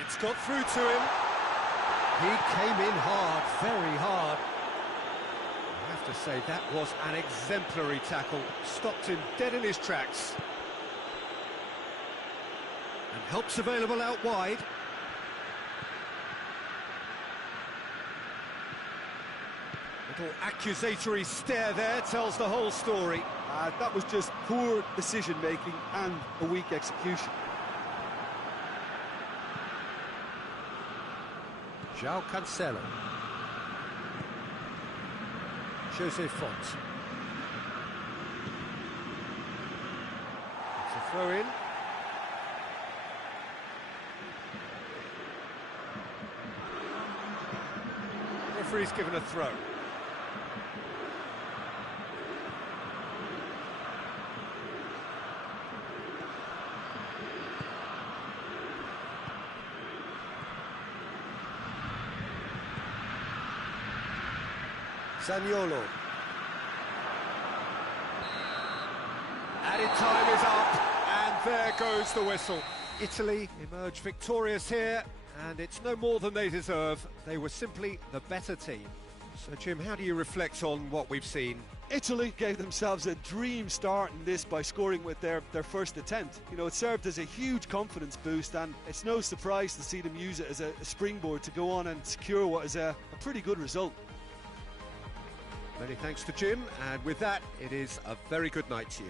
It's got through to him. He came in hard, very hard. I have to say, that was an exemplary tackle. Stopped him dead in his tracks. And help's available out wide. Little accusatory stare there tells the whole story. That was just poor decision-making and a weak execution. João Cancelo. Jose Font. It's a Throw in. Referee's given a throw. Zaniolo. Added time is up, and there goes the whistle. Italy emerge victorious here, and it's no more than they deserve. They were simply the better team. So, Jim, how do you reflect on what we've seen? Italy gave themselves a dream start in this by scoring with their first attempt. You know, it served as a huge confidence boost, and it's no surprise to see them use it as a springboard to go on and secure what is a pretty good result. Many thanks to Jim, and with that, it is a very good night to you.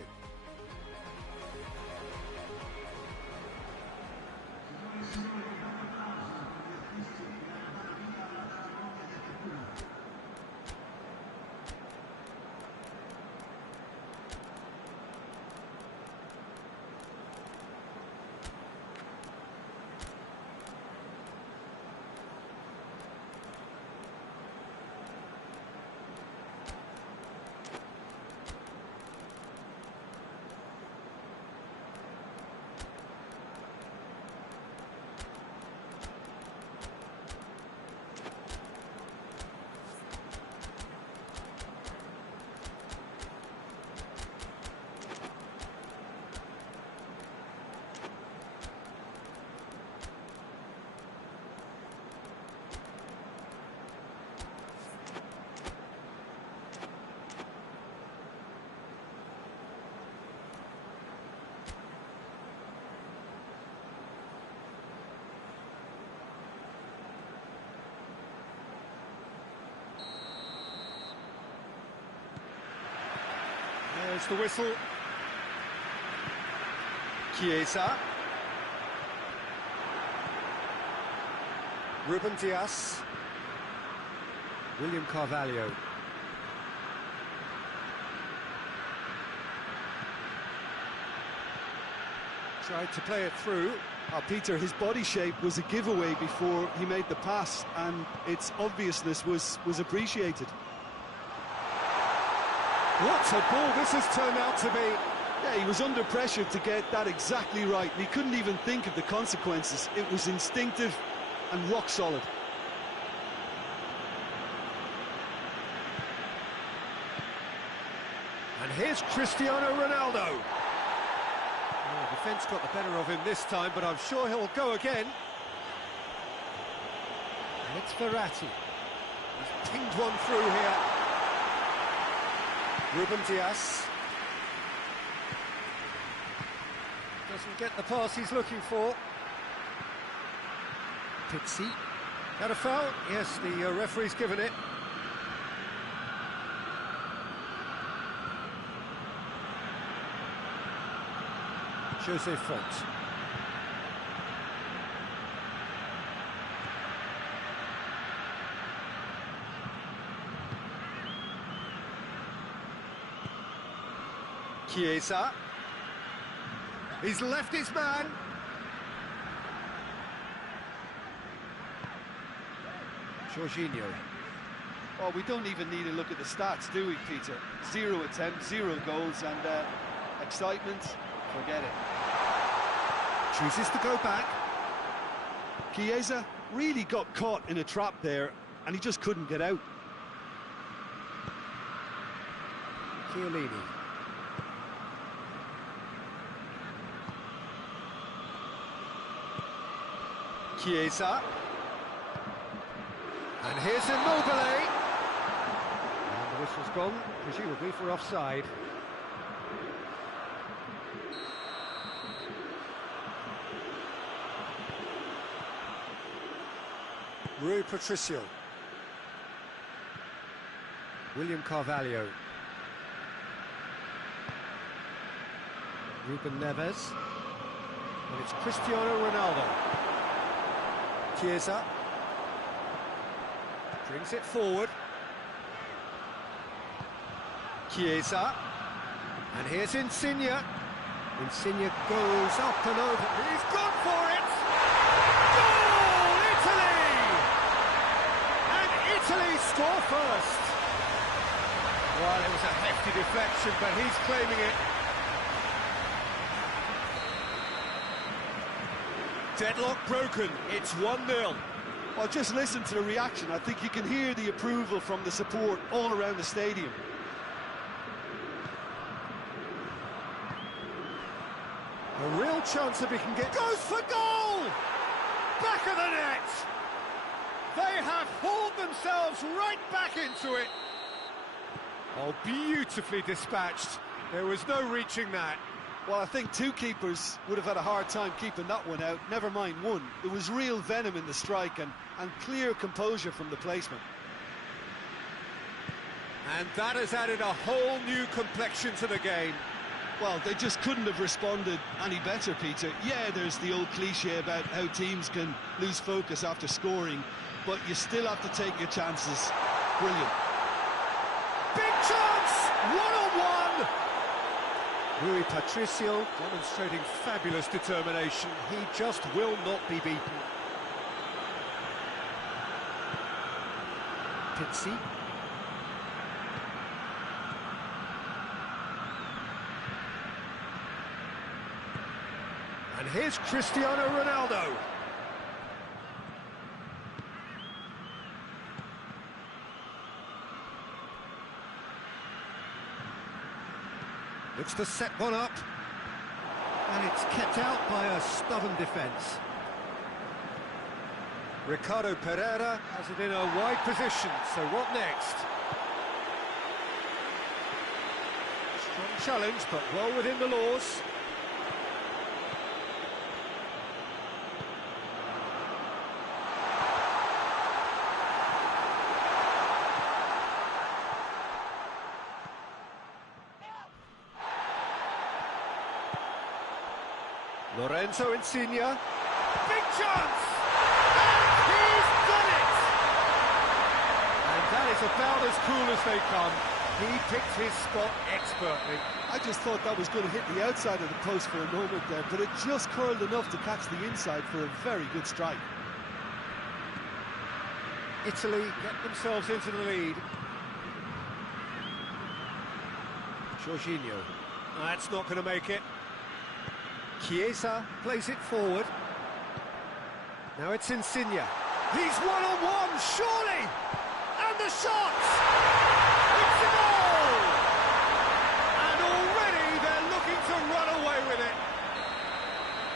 There's the whistle. Chiesa. Ruben Dias. William Carvalho. Tried to play it through. Peter, his body shape was a giveaway before he made the pass, and its obviousness was appreciated. What a ball this has turned out to be. Yeah, he was under pressure to get that exactly right, and he couldn't even think of the consequences. It was instinctive and rock solid. And here's Cristiano Ronaldo. Oh, defence got the better of him this time, but I'm sure he'll go again. And it's Verratti. He's pinged one through here. Ruben Dias. Doesn't get the pass he's looking for. Pizzi. Got a foul? Yes, the referee's given it. Jose Font. Chiesa. He's left his man. Jorginho. Oh, we don't even need to look at the stats, do we, Peter? 0 attempts, 0 goals, and excitement, forget it. Chooses to go back. Chiesa really got caught in a trap there, and he just couldn't get out. Chiellini. Chiesa. And here's Immobile. And the whistle's gone, presumably for offside. Rui Patricio. William Carvalho. Ruben Neves. And it's Cristiano Ronaldo. Chiesa. Brings it forward. Chiesa. And here's Insigne. Insigne goes up and over. He's gone for it! Goal! Italy! And Italy score first. Well, it was a hefty deflection, but he's claiming it. Deadlock broken. It's 1-0. Well, just listen to the reaction. I think you can hear the approval from the support all around the stadium. A real chance if he can get... Goes for goal! Back of the net! They have hauled themselves right back into it. Oh, beautifully dispatched. There was no reaching that. Well, I think two keepers would have had a hard time keeping that one out, never mind one. There was real venom in the strike and clear composure from the placement. And that has added a whole new complexion to the game. Well, they just couldn't have responded any better, Peter. Yeah, there's the old cliche about how teams can lose focus after scoring, but you still have to take your chances. Brilliant. Big chance! 1-on-1! Rui Patricio demonstrating fabulous determination. He just will not be beaten. Pizzi. And here's Cristiano Ronaldo. Looks to set one up. And it's kept out by a stubborn defence. Ricardo Pereira has it in a wide position, so what next? Strong challenge, but well within the laws. Lorenzo Insigne, big chance, and he's done it! And that is about as cool as they come. He picked his spot expertly. I just thought that was going to hit the outside of the post for a moment there, but it just curled enough to catch the inside for a very good strike. Italy get themselves into the lead. Jorginho, that's not going to make it. Chiesa plays it forward. Now it's Insigne. He's one-on-one, surely! And the shot! It's a goal! And already they're looking to run away with it.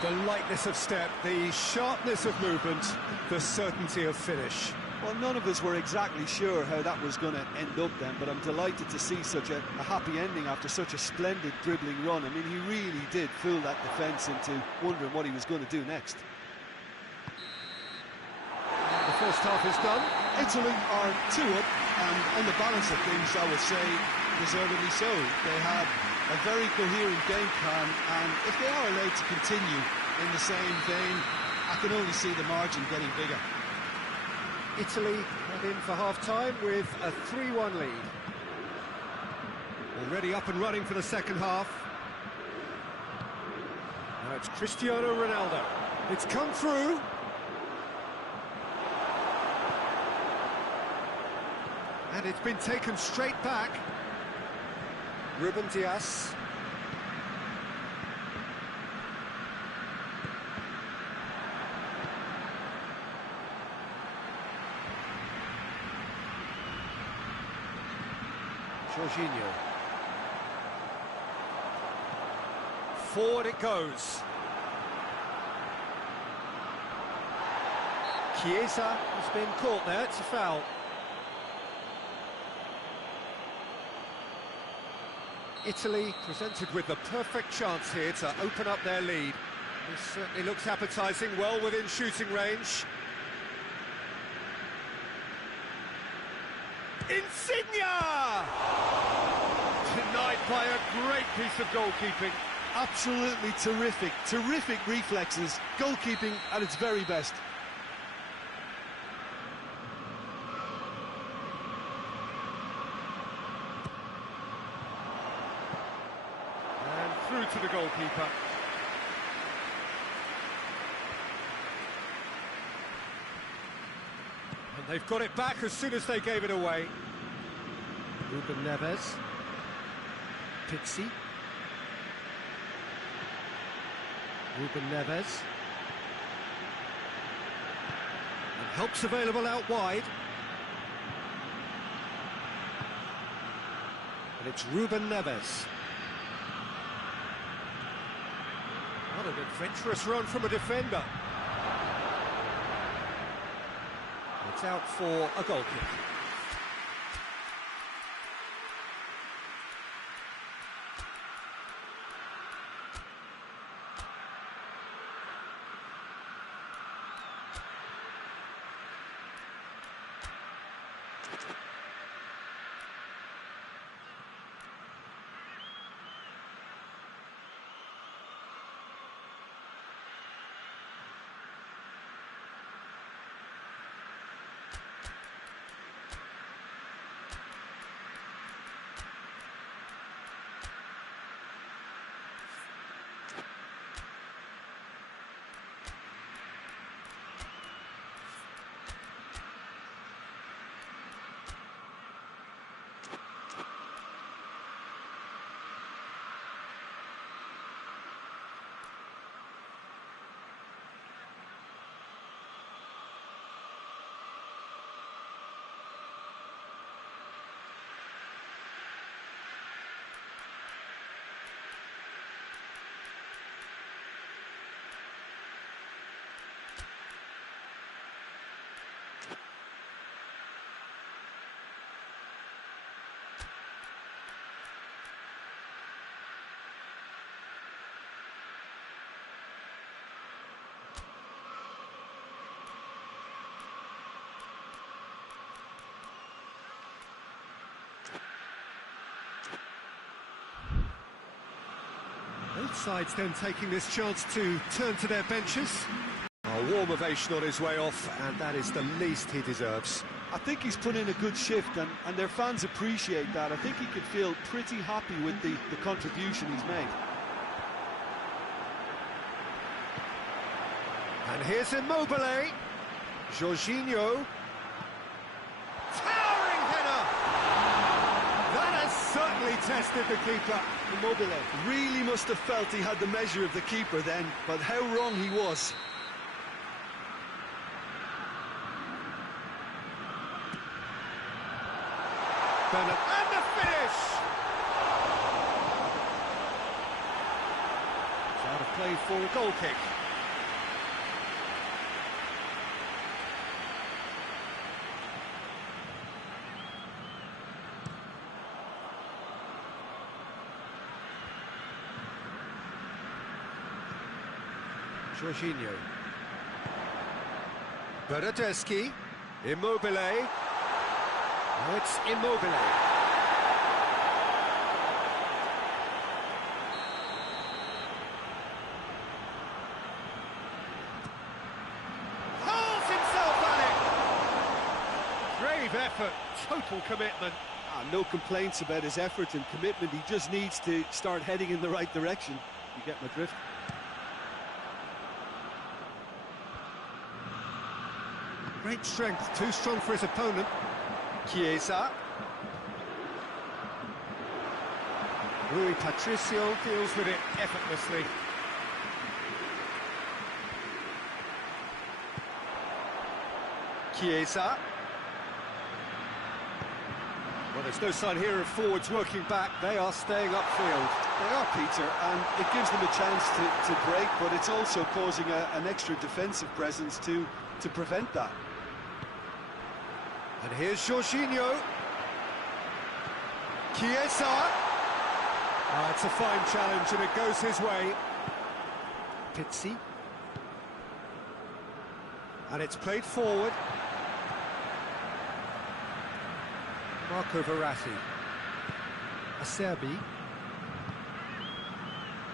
The lightness of step, the sharpness of movement, the certainty of finish. Well, none of us were exactly sure how that was going to end up then, but I'm delighted to see such a happy ending after such a splendid dribbling run. I mean, he really did fool that defence into wondering what he was going to do next. The first half is done. Italy are 2 up, and on the balance of things, I would say, deservedly so. They had a very coherent game plan, and if they are allowed to continue in the same vein, I can only see the margin getting bigger. Italy head in for half-time with a 3-1 lead. Already up and running for the second half. Now it's Cristiano Ronaldo. It's come through. And it's been taken straight back. Ruben Dias. Jorginho. Forward it goes. Chiesa has been caught there, it's a foul. Italy presented with the perfect chance here to open up their lead. This certainly looks appetising, well within shooting range. Insigne! Denied by a great piece of goalkeeping. Absolutely terrific, terrific reflexes, goalkeeping at its very best. And through to the goalkeeper. And they've got it back as soon as they gave it away. Ruben Neves. Pizzi. Ruben Neves. And help's available out wide. And it's Ruben Neves. What an adventurous run from a defender. It's out for a goal kick. Both sides then taking this chance to turn to their benches. A warm ovation on his way off, and that is the least he deserves. I think he's put in a good shift, and their fans appreciate that. I think he could feel pretty happy with the contribution he's made. And here's Immobile. Jorginho. Towering header! That has certainly tested the keeper. Immobile really must have felt he had the measure of the keeper then, but how wrong he was. Bennett, and the finish! It's out of play for a goal kick. Jorginho. Bernardeschi. Immobile. Now it's Immobile. Hurls himself at it! Brave effort, total commitment. No complaints about his effort and commitment. He just needs to start heading in the right direction. You get my drift? Great strength, too strong for his opponent. Chiesa. Rui Patricio deals with it effortlessly. Chiesa. Well, there's no sign here of forwards working back. They are staying upfield. They are, Peter, and it gives them a chance to break, but it's also causing an extra defensive presence to prevent that. And here's Jorginho. Chiesa. It's a fine challenge and it goes his way. Pizzi. And it's played forward. Marco Verratti. Acerbi.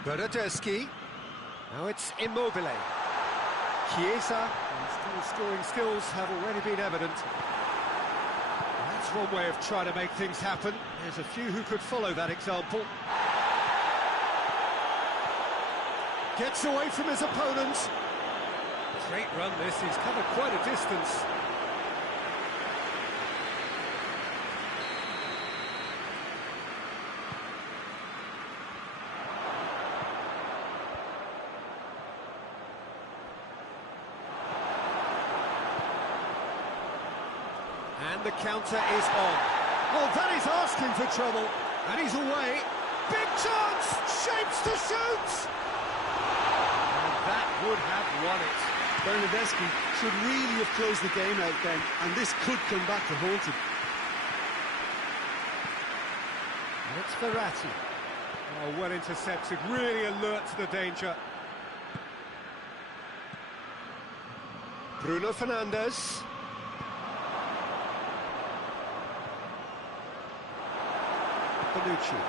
Bernardeschi. Now it's Immobile. Chiesa. And still scoring skills have already been evident. That's one way of trying to make things happen. There's a few who could follow that example. Gets away from his opponent. Great run this, he's covered quite a distance. And the counter is on. Well, that is asking for trouble. And he's away. Big chance! Shapes to shoot! And that would have won it. Bernardeschi should really have closed the game out then, and this could come back to haunt him. And it's Verratti. Oh, well intercepted, really alert to the danger. Bruno Fernandes. Bonucci.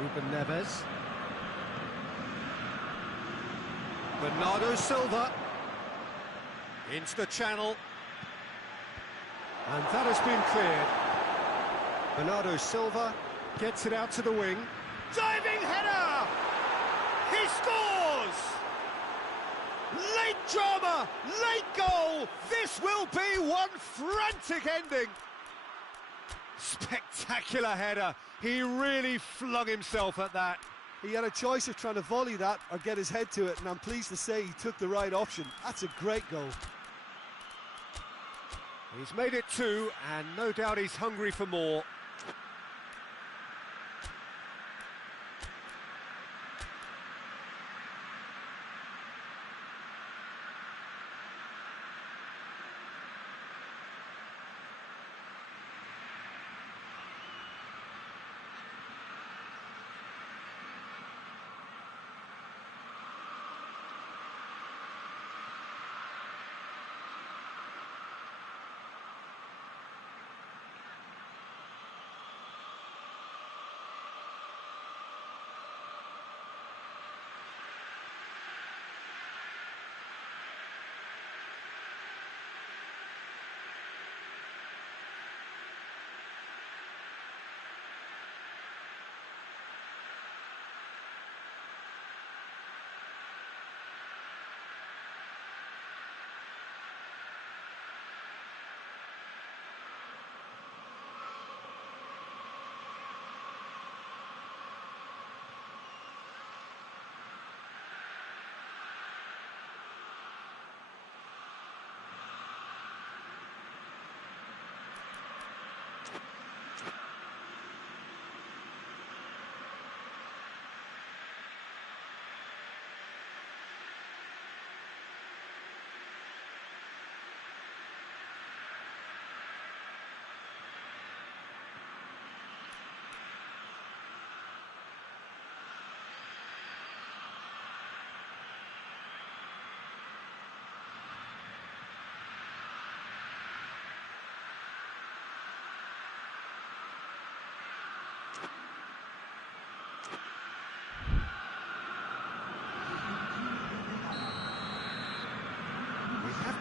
Ruben Neves. Bernardo Silva. Into the channel. And that has been cleared. Bernardo Silva gets it out to the wing. Diving header! He scores! Late drama, late goal. This will be one frantic ending. Spectacular header. He really flung himself at that. He had a choice of trying to volley that or get his head to it, and I'm pleased to say he took the right option. That's a great goal. He's made it 2, and no doubt he's hungry for more.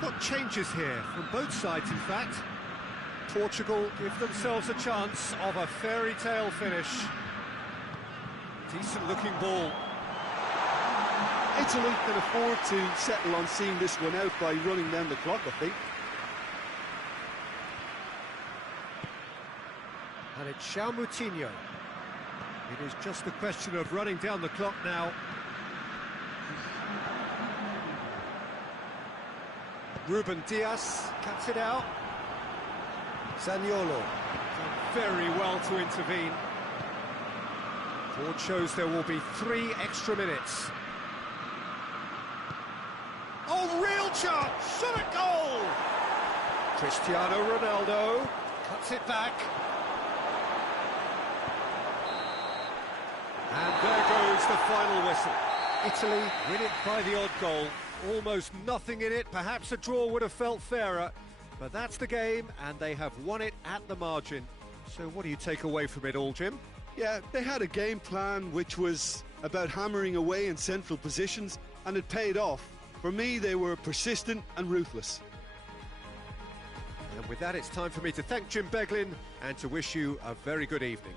Got changes here from both sides, in fact. Portugal give themselves a chance of a fairy tale finish. Decent looking ball. Italy can afford to settle on seeing this one out by running down the clock, I think. And it's João Moutinho. It is just a question of running down the clock now. Ruben Dias cuts it out. Zaniolo very well to intervene. Ford shows there will be 3 extra minutes. Oh, real chance! Shot at goal! Cristiano Ronaldo cuts it back. And there goes the final whistle. Italy win it by the odd goal. Almost nothing in it, perhaps a draw would have felt fairer, but that's the game and they have won it at the margin. So what do you take away from it all, Jim? Yeah, they had a game plan which was about hammering away in central positions, and it paid off. For me, they were persistent and ruthless. And with that, it's time for me to thank Jim Beglin and to wish you a very good evening.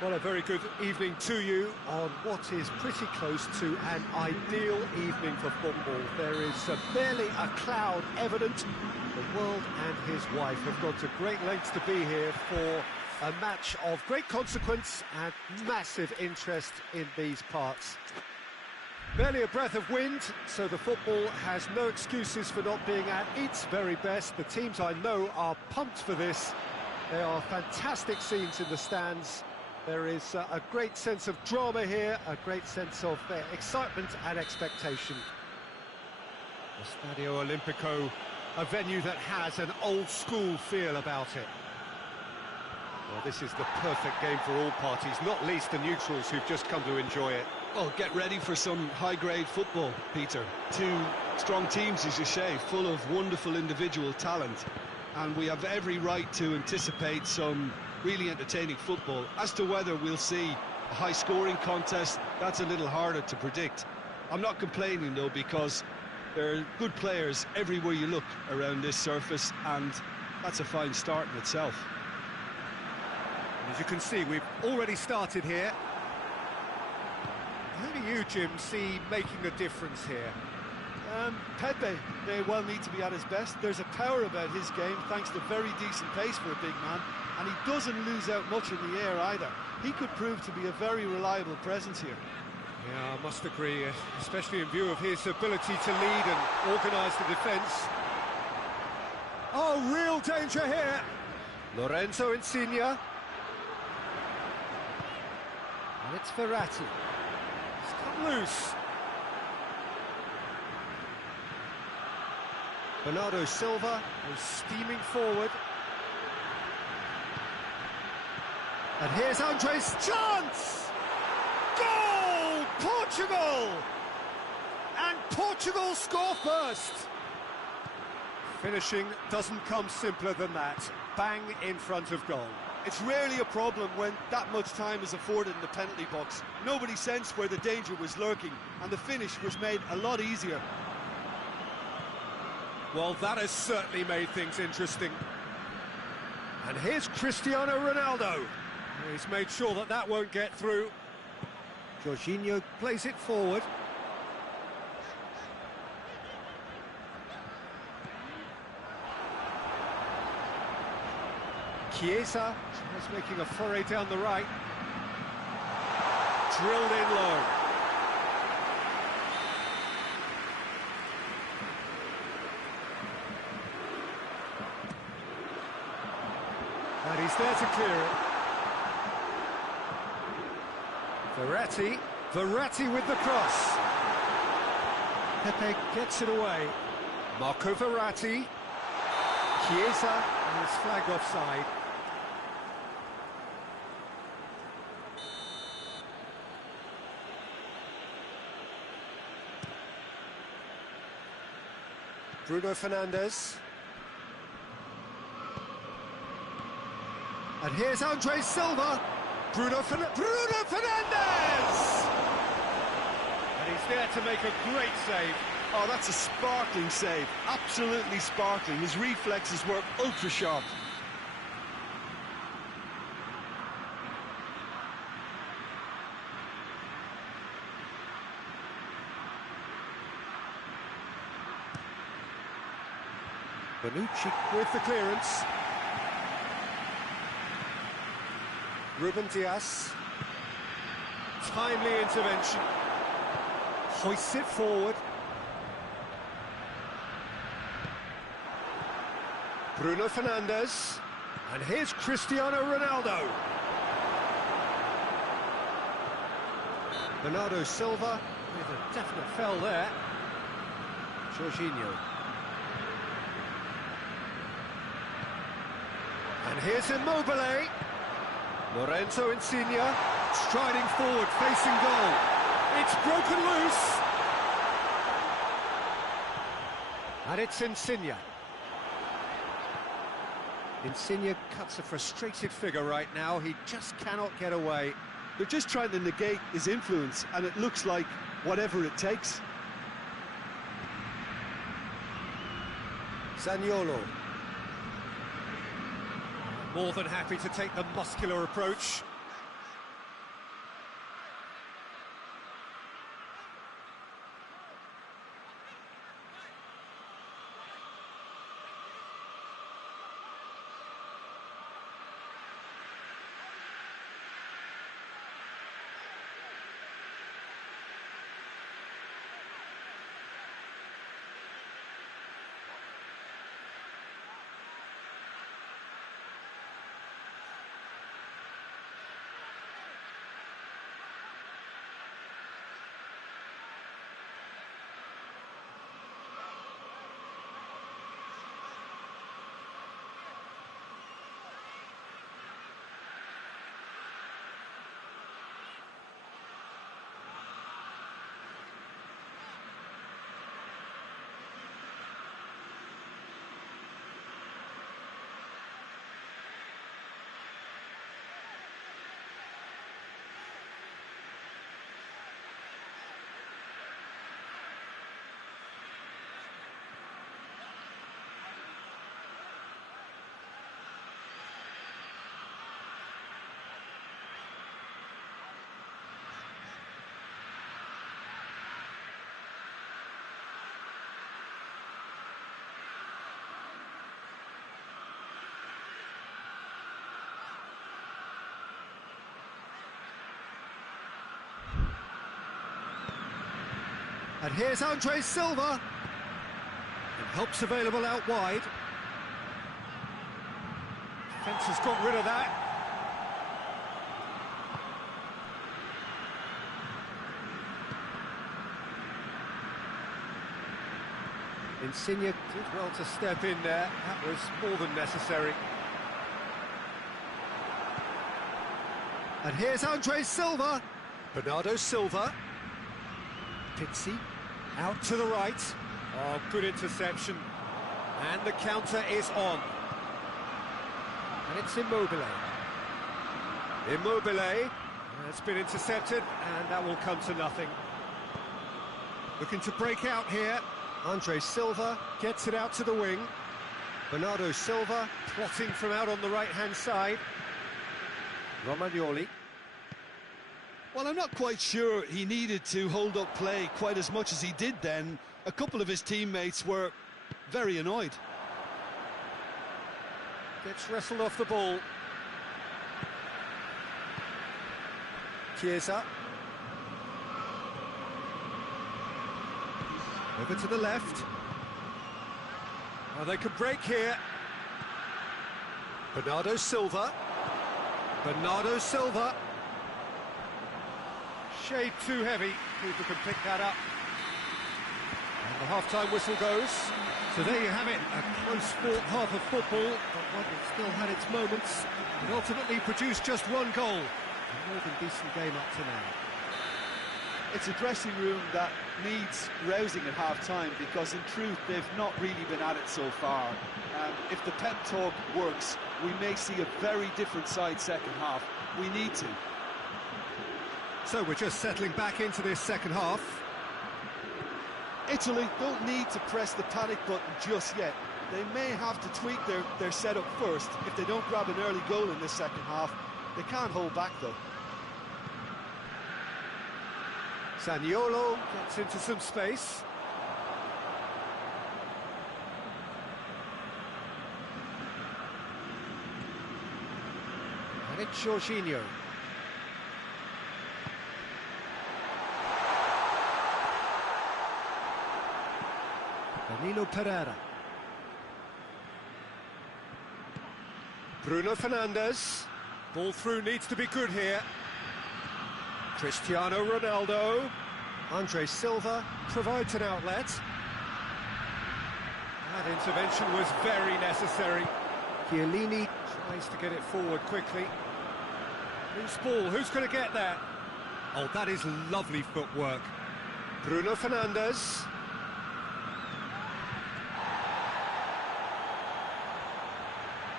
Well, a very good evening to you on what is pretty close to an ideal evening for football. There is barely a cloud evident. The world and his wife have gone to great lengths to be here for a match of great consequence and massive interest in these parts. Barely a breath of wind, so the football has no excuses for not being at its very best. The teams I know are pumped for this. There are fantastic scenes in the stands. There is a great sense of drama here, a great sense of excitement and expectation. The Stadio Olimpico, a venue that has an old-school feel about it. Well, this is the perfect game for all parties, not least the neutrals who've just come to enjoy it. Well, get ready for some high-grade football, Peter. Two strong teams, as you say, full of wonderful individual talent. And we have every right to anticipate some really entertaining football. As to whether we'll see a high-scoring contest, that's a little harder to predict. I'm not complaining, though, because there are good players everywhere you look around this surface, and that's a fine start in itself. As you can see, we've already started here. Who do you, Jim, see making a difference here? Pepe may well need to be at his best. There's a power about his game, thanks to very decent pace for a big man, and he doesn't lose out much in the air either. He could prove to be a very reliable presence here. Yeah, I must agree, especially in view of his ability to lead and organise the defence. Oh, real danger here! Lorenzo Insigne. And it's Verratti. It's come loose. Bernardo Silva is steaming forward. And here's Andres' chance! Goal! Portugal! And Portugal score first! Finishing doesn't come simpler than that. Bang in front of goal. It's rarely a problem when that much time is afforded in the penalty box. Nobody sensed where the danger was lurking, and the finish was made a lot easier. Well, that has certainly made things interesting. And here's Cristiano Ronaldo. He's made sure that that won't get through. Jorginho plays it forward. Chiesa is making a foray down the right. Drilled in low. And he's there to clear it. Verratti with the cross. Pepe gets it away. Marco Verratti. Chiesa, and it's flagged offside. Bruno Fernandes. And here's Andres Silva. Bruno Fernandes! And he's there to make a great save. Oh, that's a sparkling save. Absolutely sparkling. His reflexes were ultra-sharp. Bonucci with the clearance. Ruben Dias. Timely intervention. Hoists it forward. Bruno Fernandes. And here's Cristiano Ronaldo. Bernardo Silva with a definite foul there. Jorginho. And here's Immobile. Lorenzo Insigne striding forward, facing goal. It's broken loose. And it's Insigne. Insigne cuts a frustrated figure right now. He just cannot get away. They're just trying to negate his influence, and it looks like whatever it takes. Zaniolo. More than happy to take the muscular approach. And here's Andre Silva. And help's available out wide. Defence has got rid of that. Insigne did well to step in there. That was more than necessary. And here's Andre Silva. Bernardo Silva. Pizzi out to the right. Oh, good interception. And the counter is on. And it's Immobile. Immobile. It's been intercepted, and that will come to nothing. Looking to break out here. Andre Silva gets it out to the wing. Bernardo Silva plotting from out on the right-hand side. Romagnoli. Well, I'm not quite sure he needed to hold up play quite as much as he did then. A couple of his teammates were very annoyed. Gets wrestled off the ball. Chiesa. Over to the left. Oh, they could break here. Bernardo Silva. Bernardo Silva. Shade too heavy. People can pick that up. And the half-time whistle goes. So there you have it, a close-fought half of football, but one that still had its moments. It ultimately produced just one goal. A more than decent game up to now. It's a dressing room that needs rousing at half-time, because in truth they've not really been at it so far. If the pep talk works, we may see a very different side second half. We need to. So we're just settling back into this second half. Italy don't need to press the panic button just yet. They may have to tweak their setup first. If they don't grab an early goal in this second half, they can't hold back though. Zaniolo gets into some space. And it's Jorginho. Danilo Pereira. Bruno Fernandes. Ball through needs to be good here. Cristiano Ronaldo. Andre Silva provides an outlet. That intervention was very necessary. Chiellini tries to get it forward quickly. Loose ball, who's going to get that? Oh, that is lovely footwork. Bruno Fernandes.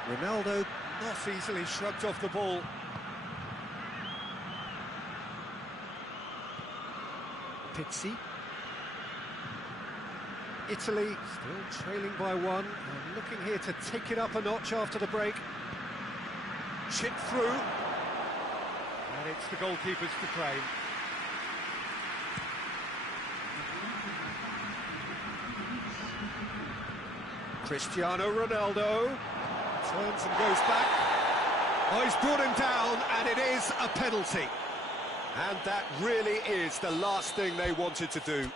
Ronaldo not easily shrugged off the ball. Pizzi. Italy still trailing by one, and looking here to take it up a notch after the break. Chip through. And it's the goalkeepers to claim. Cristiano Ronaldo. Turns and goes back. Oh, he's brought him down, and it is a penalty. And that really is the last thing they wanted to do.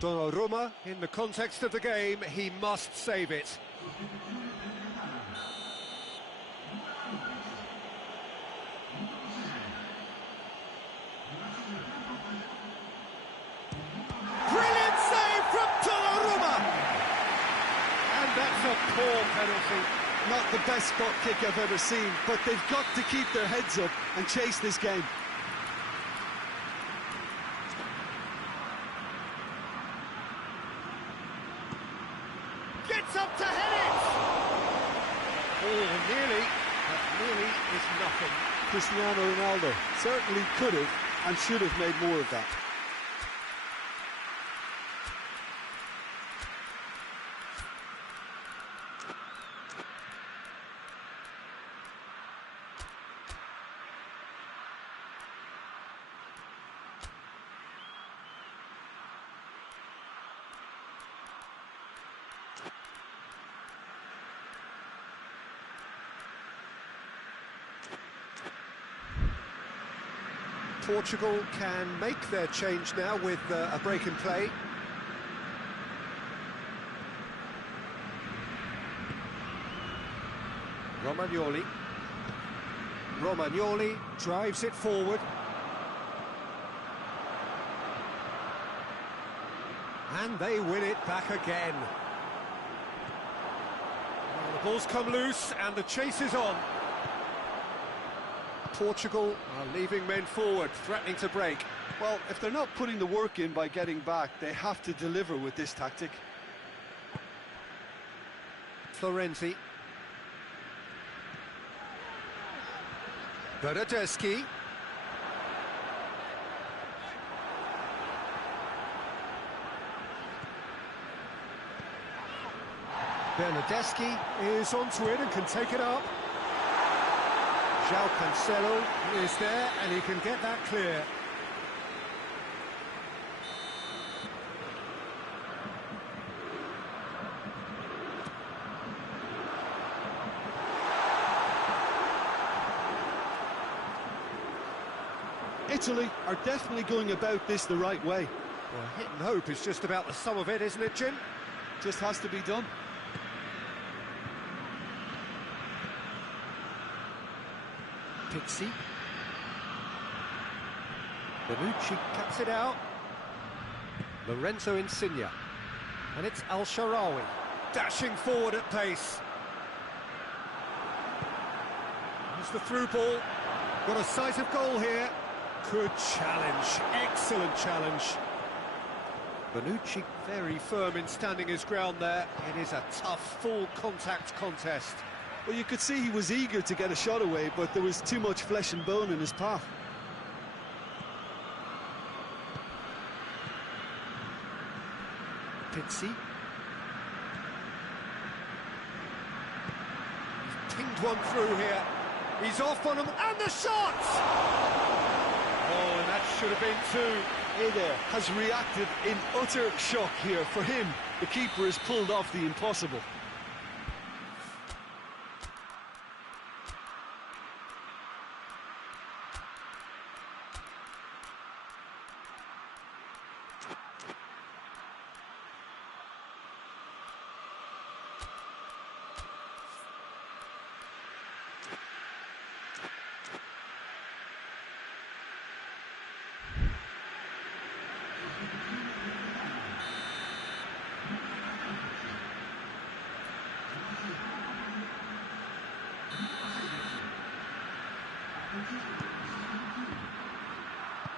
Donnarumma, in the context of the game, he must save it. Brilliant save from Donnarumma! And that's a poor penalty. Not the best spot kick I've ever seen, but they've got to keep their heads up and chase this game. Gets up to head it! Oh, nearly. That nearly is nothing. Cristiano Ronaldo certainly could have and should have made more of that. Portugal can make their change now with a break in play. Romagnoli drives it forward. And they win it back again. Well, the ball's come loose and the chase is on. Portugal are leaving men forward, threatening to break. Well, if they're not putting the work in by getting back, they have to deliver with this tactic. Florenzi. Bernardeschi. Bernardeschi is onto it and can take it up. João Cancelo is there and he can get that clear. Italy are definitely going about this the right way. Well, hit and hope is just about the sum of it, isn't it, Jim? Just has to be done. Pixie. Bonucci cuts it out. Lorenzo Insigne. And it's Al-Sharawi dashing forward at pace. Here's the through ball. Got a sight of goal here. Good challenge. Excellent challenge. Bonucci very firm in standing his ground there. It is a tough, full contact contest. Well, you could see he was eager to get a shot away, but there was too much flesh and bone in his path. Pixie. He's pinged one through here. He's off on him, and the shot! Oh, and that should have been two. Eder has reacted in utter shock here. For him, the keeper has pulled off the impossible.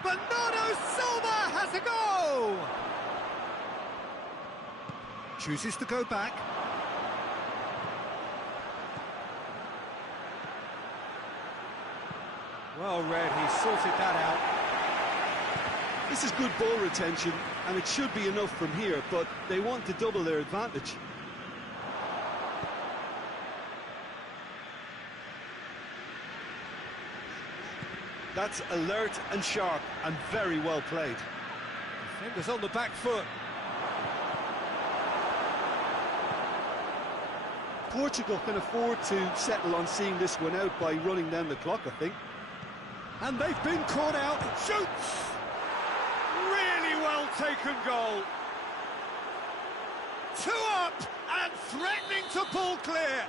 Bernardo Silva has a go! Chooses to go back. Well read, he sorted that out. This is good ball retention, and it should be enough from here, but they want to double their advantage. That's alert and sharp and very well played. Defenders on the back foot. Portugal can afford to settle on seeing this one out by running down the clock, I think. And they've been caught out. Shoots! Really well taken goal. 2 up and threatening to pull clear.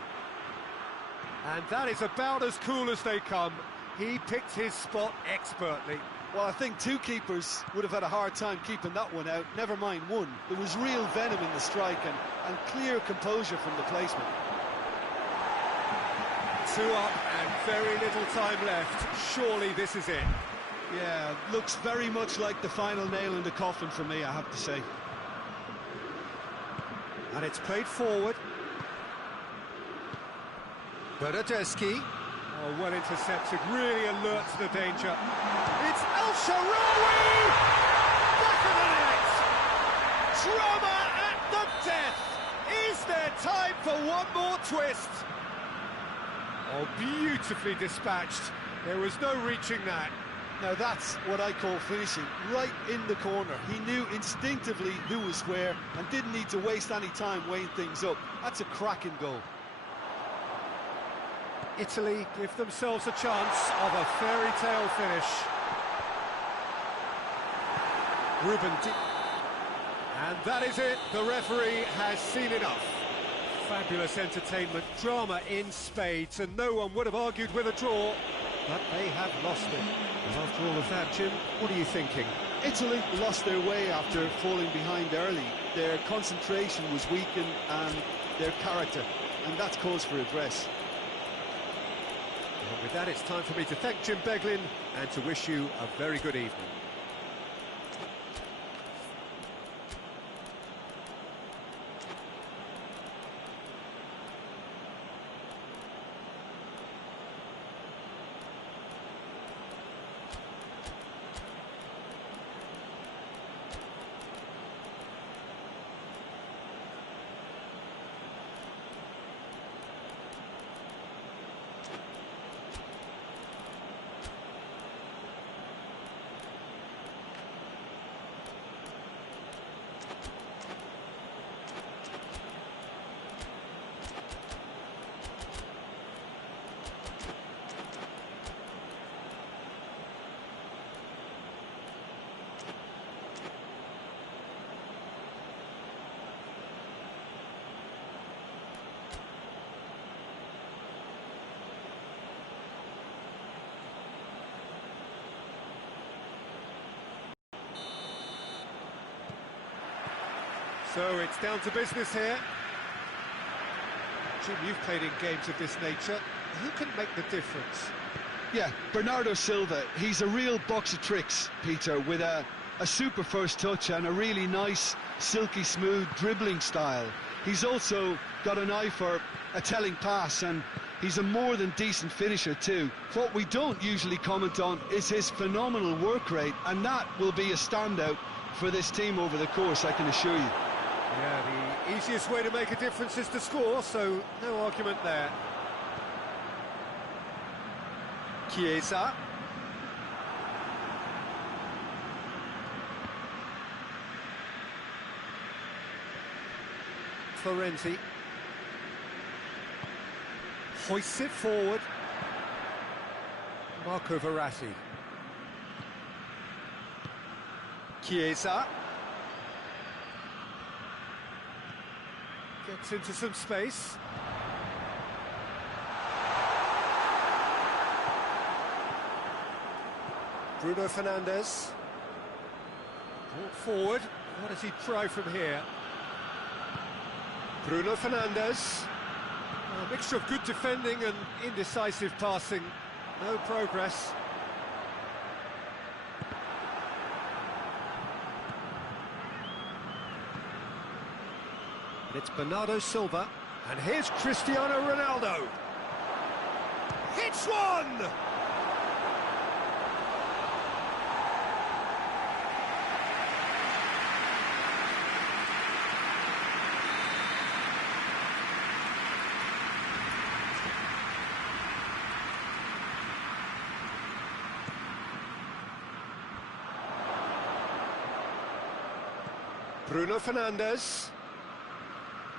And that is about as cool as they come. He picked his spot expertly. Well, I think two keepers would have had a hard time keeping that one out, never mind one. There was real venom in the strike and clear composure from the placement. 2 up and very little time left. Surely this is it. Yeah, looks very much like the final nail in the coffin for me, I have to say. And it's played forward. Bernardeschi. Oh, well intercepted, really alert to the danger. It's El-Sharawi! Back of the net! Drama at the death! Is there time for one more twist? Oh, beautifully dispatched. There was no reaching that. Now that's what I call finishing, right in the corner. He knew instinctively who was where and didn't need to waste any time weighing things up. That's a cracking goal. Italy give themselves a chance of a fairy tale finish. And that is it. The referee has seen enough. Fabulous entertainment, drama in spades, and no one would have argued with a draw, but they have lost it. And after all of that, Jim, what are you thinking? Italy lost their way after falling behind early. Their concentration was weakened and their character, and that's cause for address. Well, with that, it's time for me to thank Jim Beglin and to wish you a very good evening. So it's down to business here. Jim, you've played in games of this nature. Who can make the difference? Yeah, Bernardo Silva, he's a real box of tricks, Peter, with a super first touch and a really nice, silky smooth dribbling style. He's also got an eye for a telling pass, and he's a more than decent finisher too. What we don't usually comment on is his phenomenal work rate, and that will be a standout for this team over the course, I can assure you. Yeah, the easiest way to make a difference is to score, so no argument there. Chiesa. Florenzi. Hoists it forward. Marco Verratti. Chiesa. Gets into some space. Bruno Fernandes. Brought forward. What does he try from here? Bruno Fernandes. A mixture of good defending and indecisive passing. No progress. It's Bernardo Silva, and here's Cristiano Ronaldo. Hits one! Bruno Fernandes.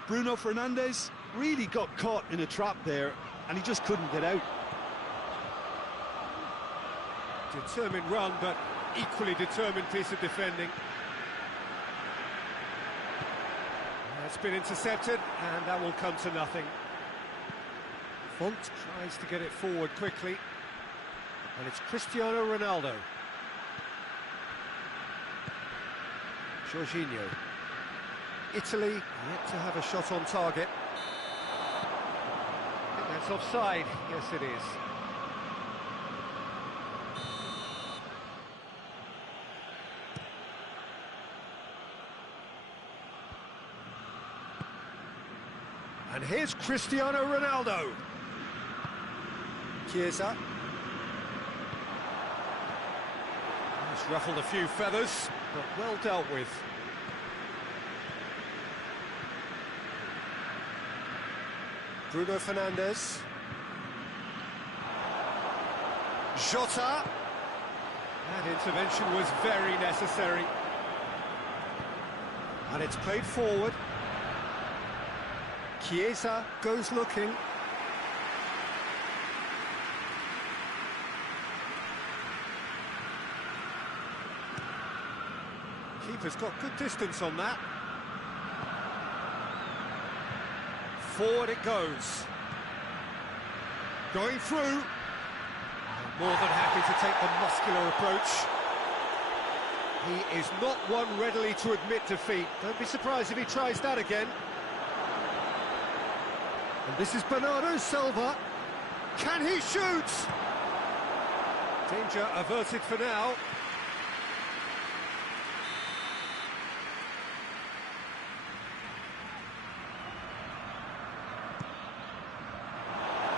Bruno Fernandes really got caught in a trap there, and he just couldn't get out. Determined run, but equally determined piece of defending. It's been intercepted, and that will come to nothing. Font tries to get it forward quickly, and it's Cristiano Ronaldo. Jorginho. Italy yet to have a shot on target. I think that's offside. Yes, it is. And here's Cristiano Ronaldo. Chiesa. He's ruffled a few feathers, but well dealt with. Bruno Fernandes. Jota. That intervention was very necessary. And it's played forward. Chiesa goes looking. Keeper's got good distance on that. Forward it goes. Going through. More than happy to take the muscular approach. He is not one readily to admit defeat. Don't be surprised if he tries that again. And this is Bernardo Silva. Can he shoot? Danger averted for now.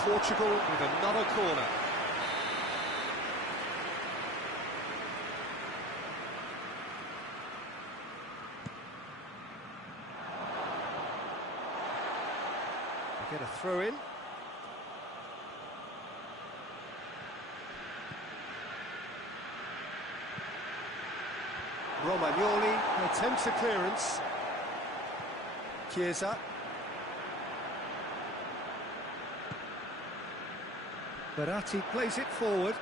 Portugal with another corner. Get a throw in. Romagnoli attempts a clearance. Chiesa. Verratti plays it forward.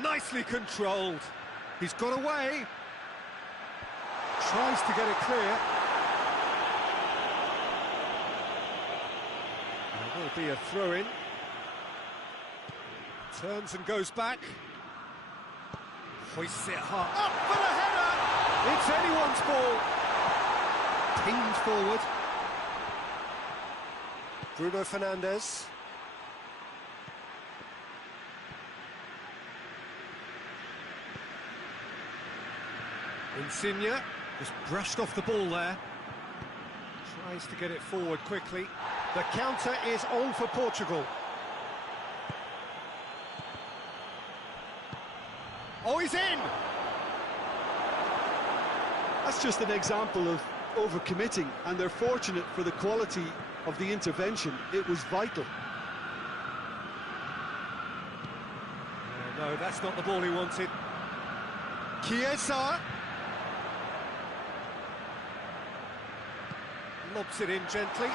Nicely controlled. He's got away. Tries to get it clear. There will be a throw-in. Turns and goes back. Hoists it hard. Up for the header! It's anyone's ball. Pinged forward. Bruno Fernandes. Insigne just brushed off the ball there. Tries to get it forward quickly. The counter is on for Portugal. Oh, he's in! That's just an example of overcommitting, and they're fortunate for the quality of the intervention. It was vital. No, that's not the ball he wanted. Chiesa. Lobs it in gently.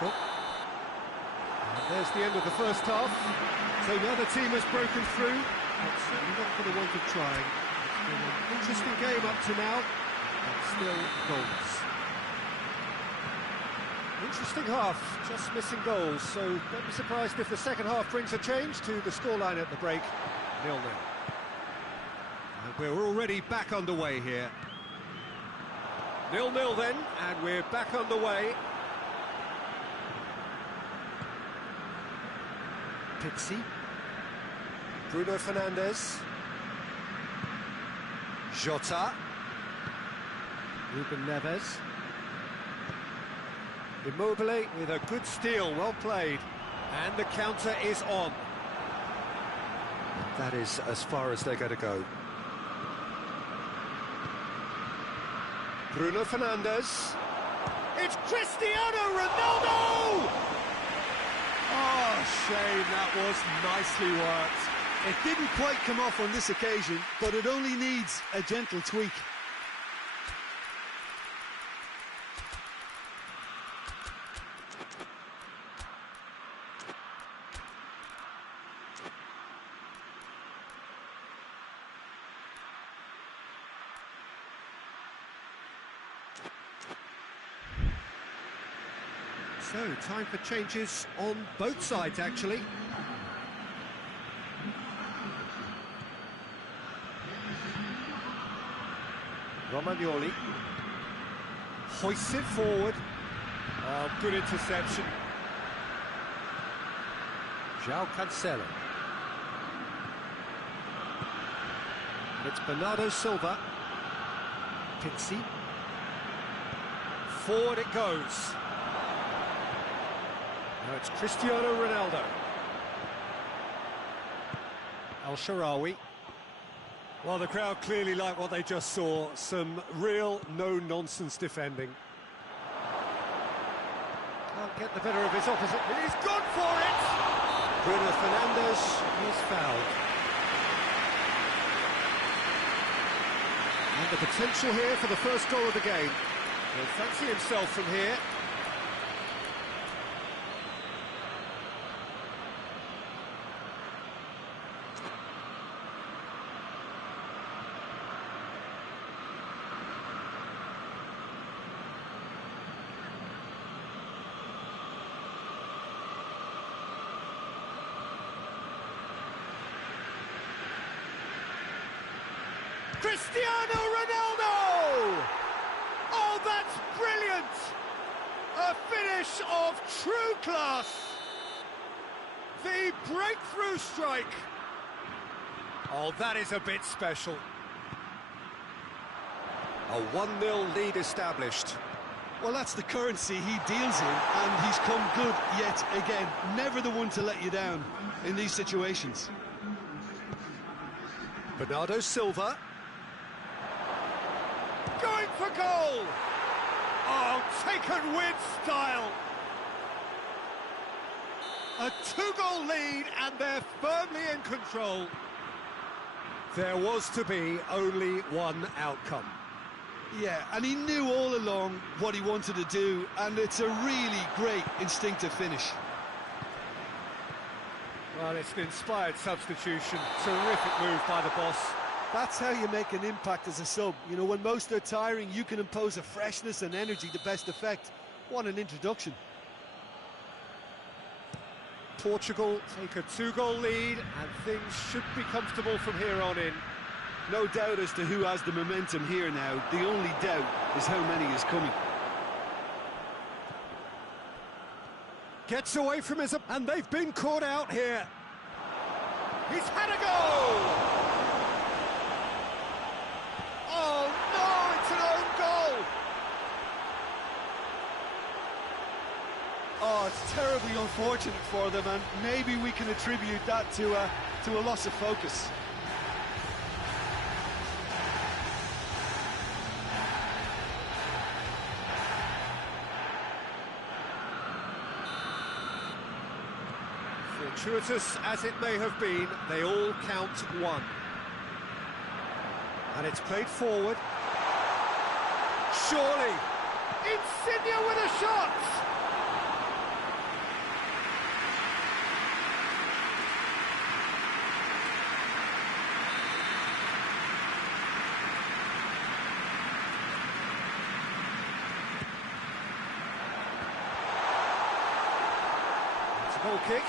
And there's the end of the first half. So the other team has broken through. But certainly not for the want of trying. It's been an interesting game up to now. But still goals. Interesting half, just missing goals. So don't be surprised if the second half brings a change to the scoreline at the break. 0-0. And we're already back underway here. 0-0 then, and we're back underway. Pixie. Bruno Fernandes. Jota. Ruben Neves. Immobile with a good steal, well played. And the counter is on. That is as far as they're going to go. Bruno Fernandes. It's Cristiano Ronaldo! Oh, shame, that was nicely worked. It didn't quite come off on this occasion, but it only needs a gentle tweak. So, time for changes on both sides, actually. Romagnoli hoists it forward. Oh, good interception. João Cancelo. It's Bernardo Silva. Pixie. Forward it goes. Now it's Cristiano Ronaldo. El Shaarawy. Well, the crowd clearly like what they just saw. Some real no-nonsense defending. Can't get the better of his opposite, but he's gone for it! Bruno Fernandes is fouled. And the potential here for the first goal of the game. He'll fancy himself from here. Cristiano Ronaldo! Oh, that's brilliant! A finish of true class! The breakthrough strike! Oh, that is a bit special. A 1-0 lead established. Well, that's the currency he deals in, and he's come good yet again. Never the one to let you down in these situations. Bernardo Silva. Going for goal! Oh, taken with style! A 2-goal lead, and they're firmly in control. There was to be only one outcome. Yeah, and he knew all along what he wanted to do, and it's a really great instinctive finish. Well, it's an inspired substitution. Terrific move by the boss. That's how you make an impact as a sub. You know, when most are tiring, you can impose a freshness and energy to best effect. What an introduction. Portugal take a 2-goal lead, and things should be comfortable from here on in. No doubt as to who has the momentum here now. The only doubt is how many is coming. Gets away from his... and they've been caught out here. He's had a go! Oh, no, it's an own goal! Oh, it's terribly unfortunate for them, and maybe we can attribute that to a loss of focus. Fortuitous as it may have been, they all count one. And it's played forward. Surely! Insigne with a shot! It's a goal kick.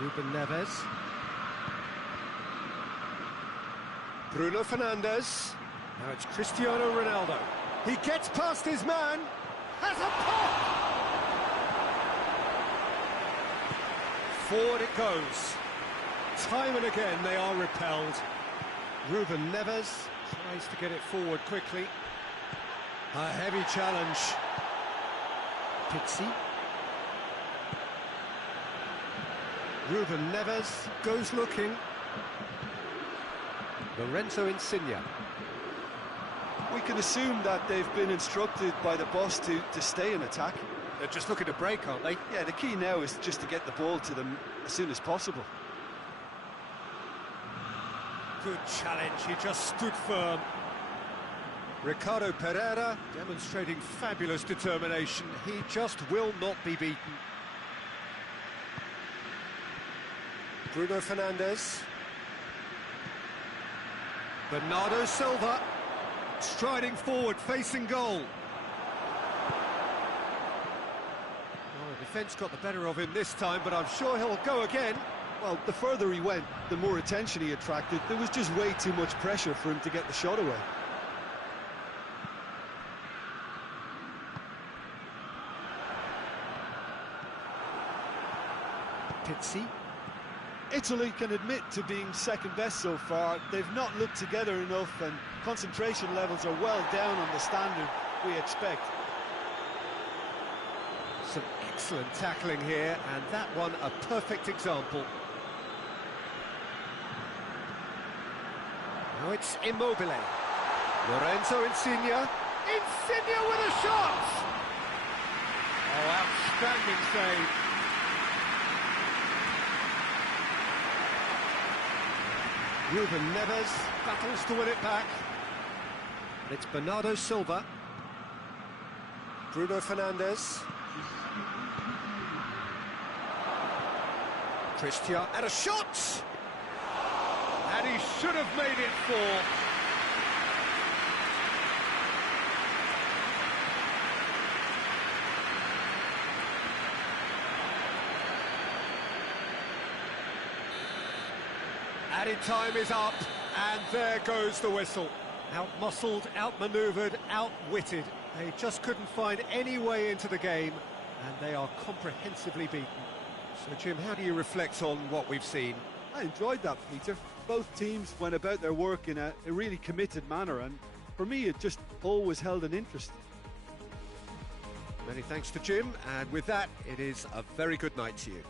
Ruben Neves. Bruno Fernandes. Now it's Cristiano Ronaldo. He gets past his man. Has a pop! Forward it goes. Time and again they are repelled. Ruben Neves tries to get it forward quickly. A heavy challenge. Pizzi. Ruben Neves goes looking. Lorenzo Insigne. We can assume that they've been instructed by the boss to stay in attack. They're just looking to break, aren't they? Yeah, the key now is just to get the ball to them as soon as possible. Good challenge, he just stood firm. Ricardo Pereira demonstrating fabulous determination. He just will not be beaten. Bruno Fernandes. Bernardo Silva striding forward, facing goal. Well, the defence got the better of him this time, but I'm sure he'll go again. Well, the further he went, the more attention he attracted. There was just way too much pressure for him to get the shot away. Pizzi. Italy can admit to being second best so far. They've not looked together enough, and concentration levels are well down on the standard we expect. Some excellent tackling here, and that one a perfect example. Now it's Immobile. Lorenzo Insigne. Insigne with a shot! Oh, outstanding save. Ruben Neves battles to win it back. And it's Bernardo Silva. Bruno Fernandes. Cristiano, and a shot! And he should have made it 4. Added time is up, and there goes the whistle. Out-muscled, out-manoeuvred, outwitted. They just couldn't find any way into the game, and they are comprehensively beaten. So, Jim, how do you reflect on what we've seen? I enjoyed that, Peter. Both teams went about their work in a really committed manner, and for me it just always held an interest. Many thanks to Jim, and with that, it is a very good night to you.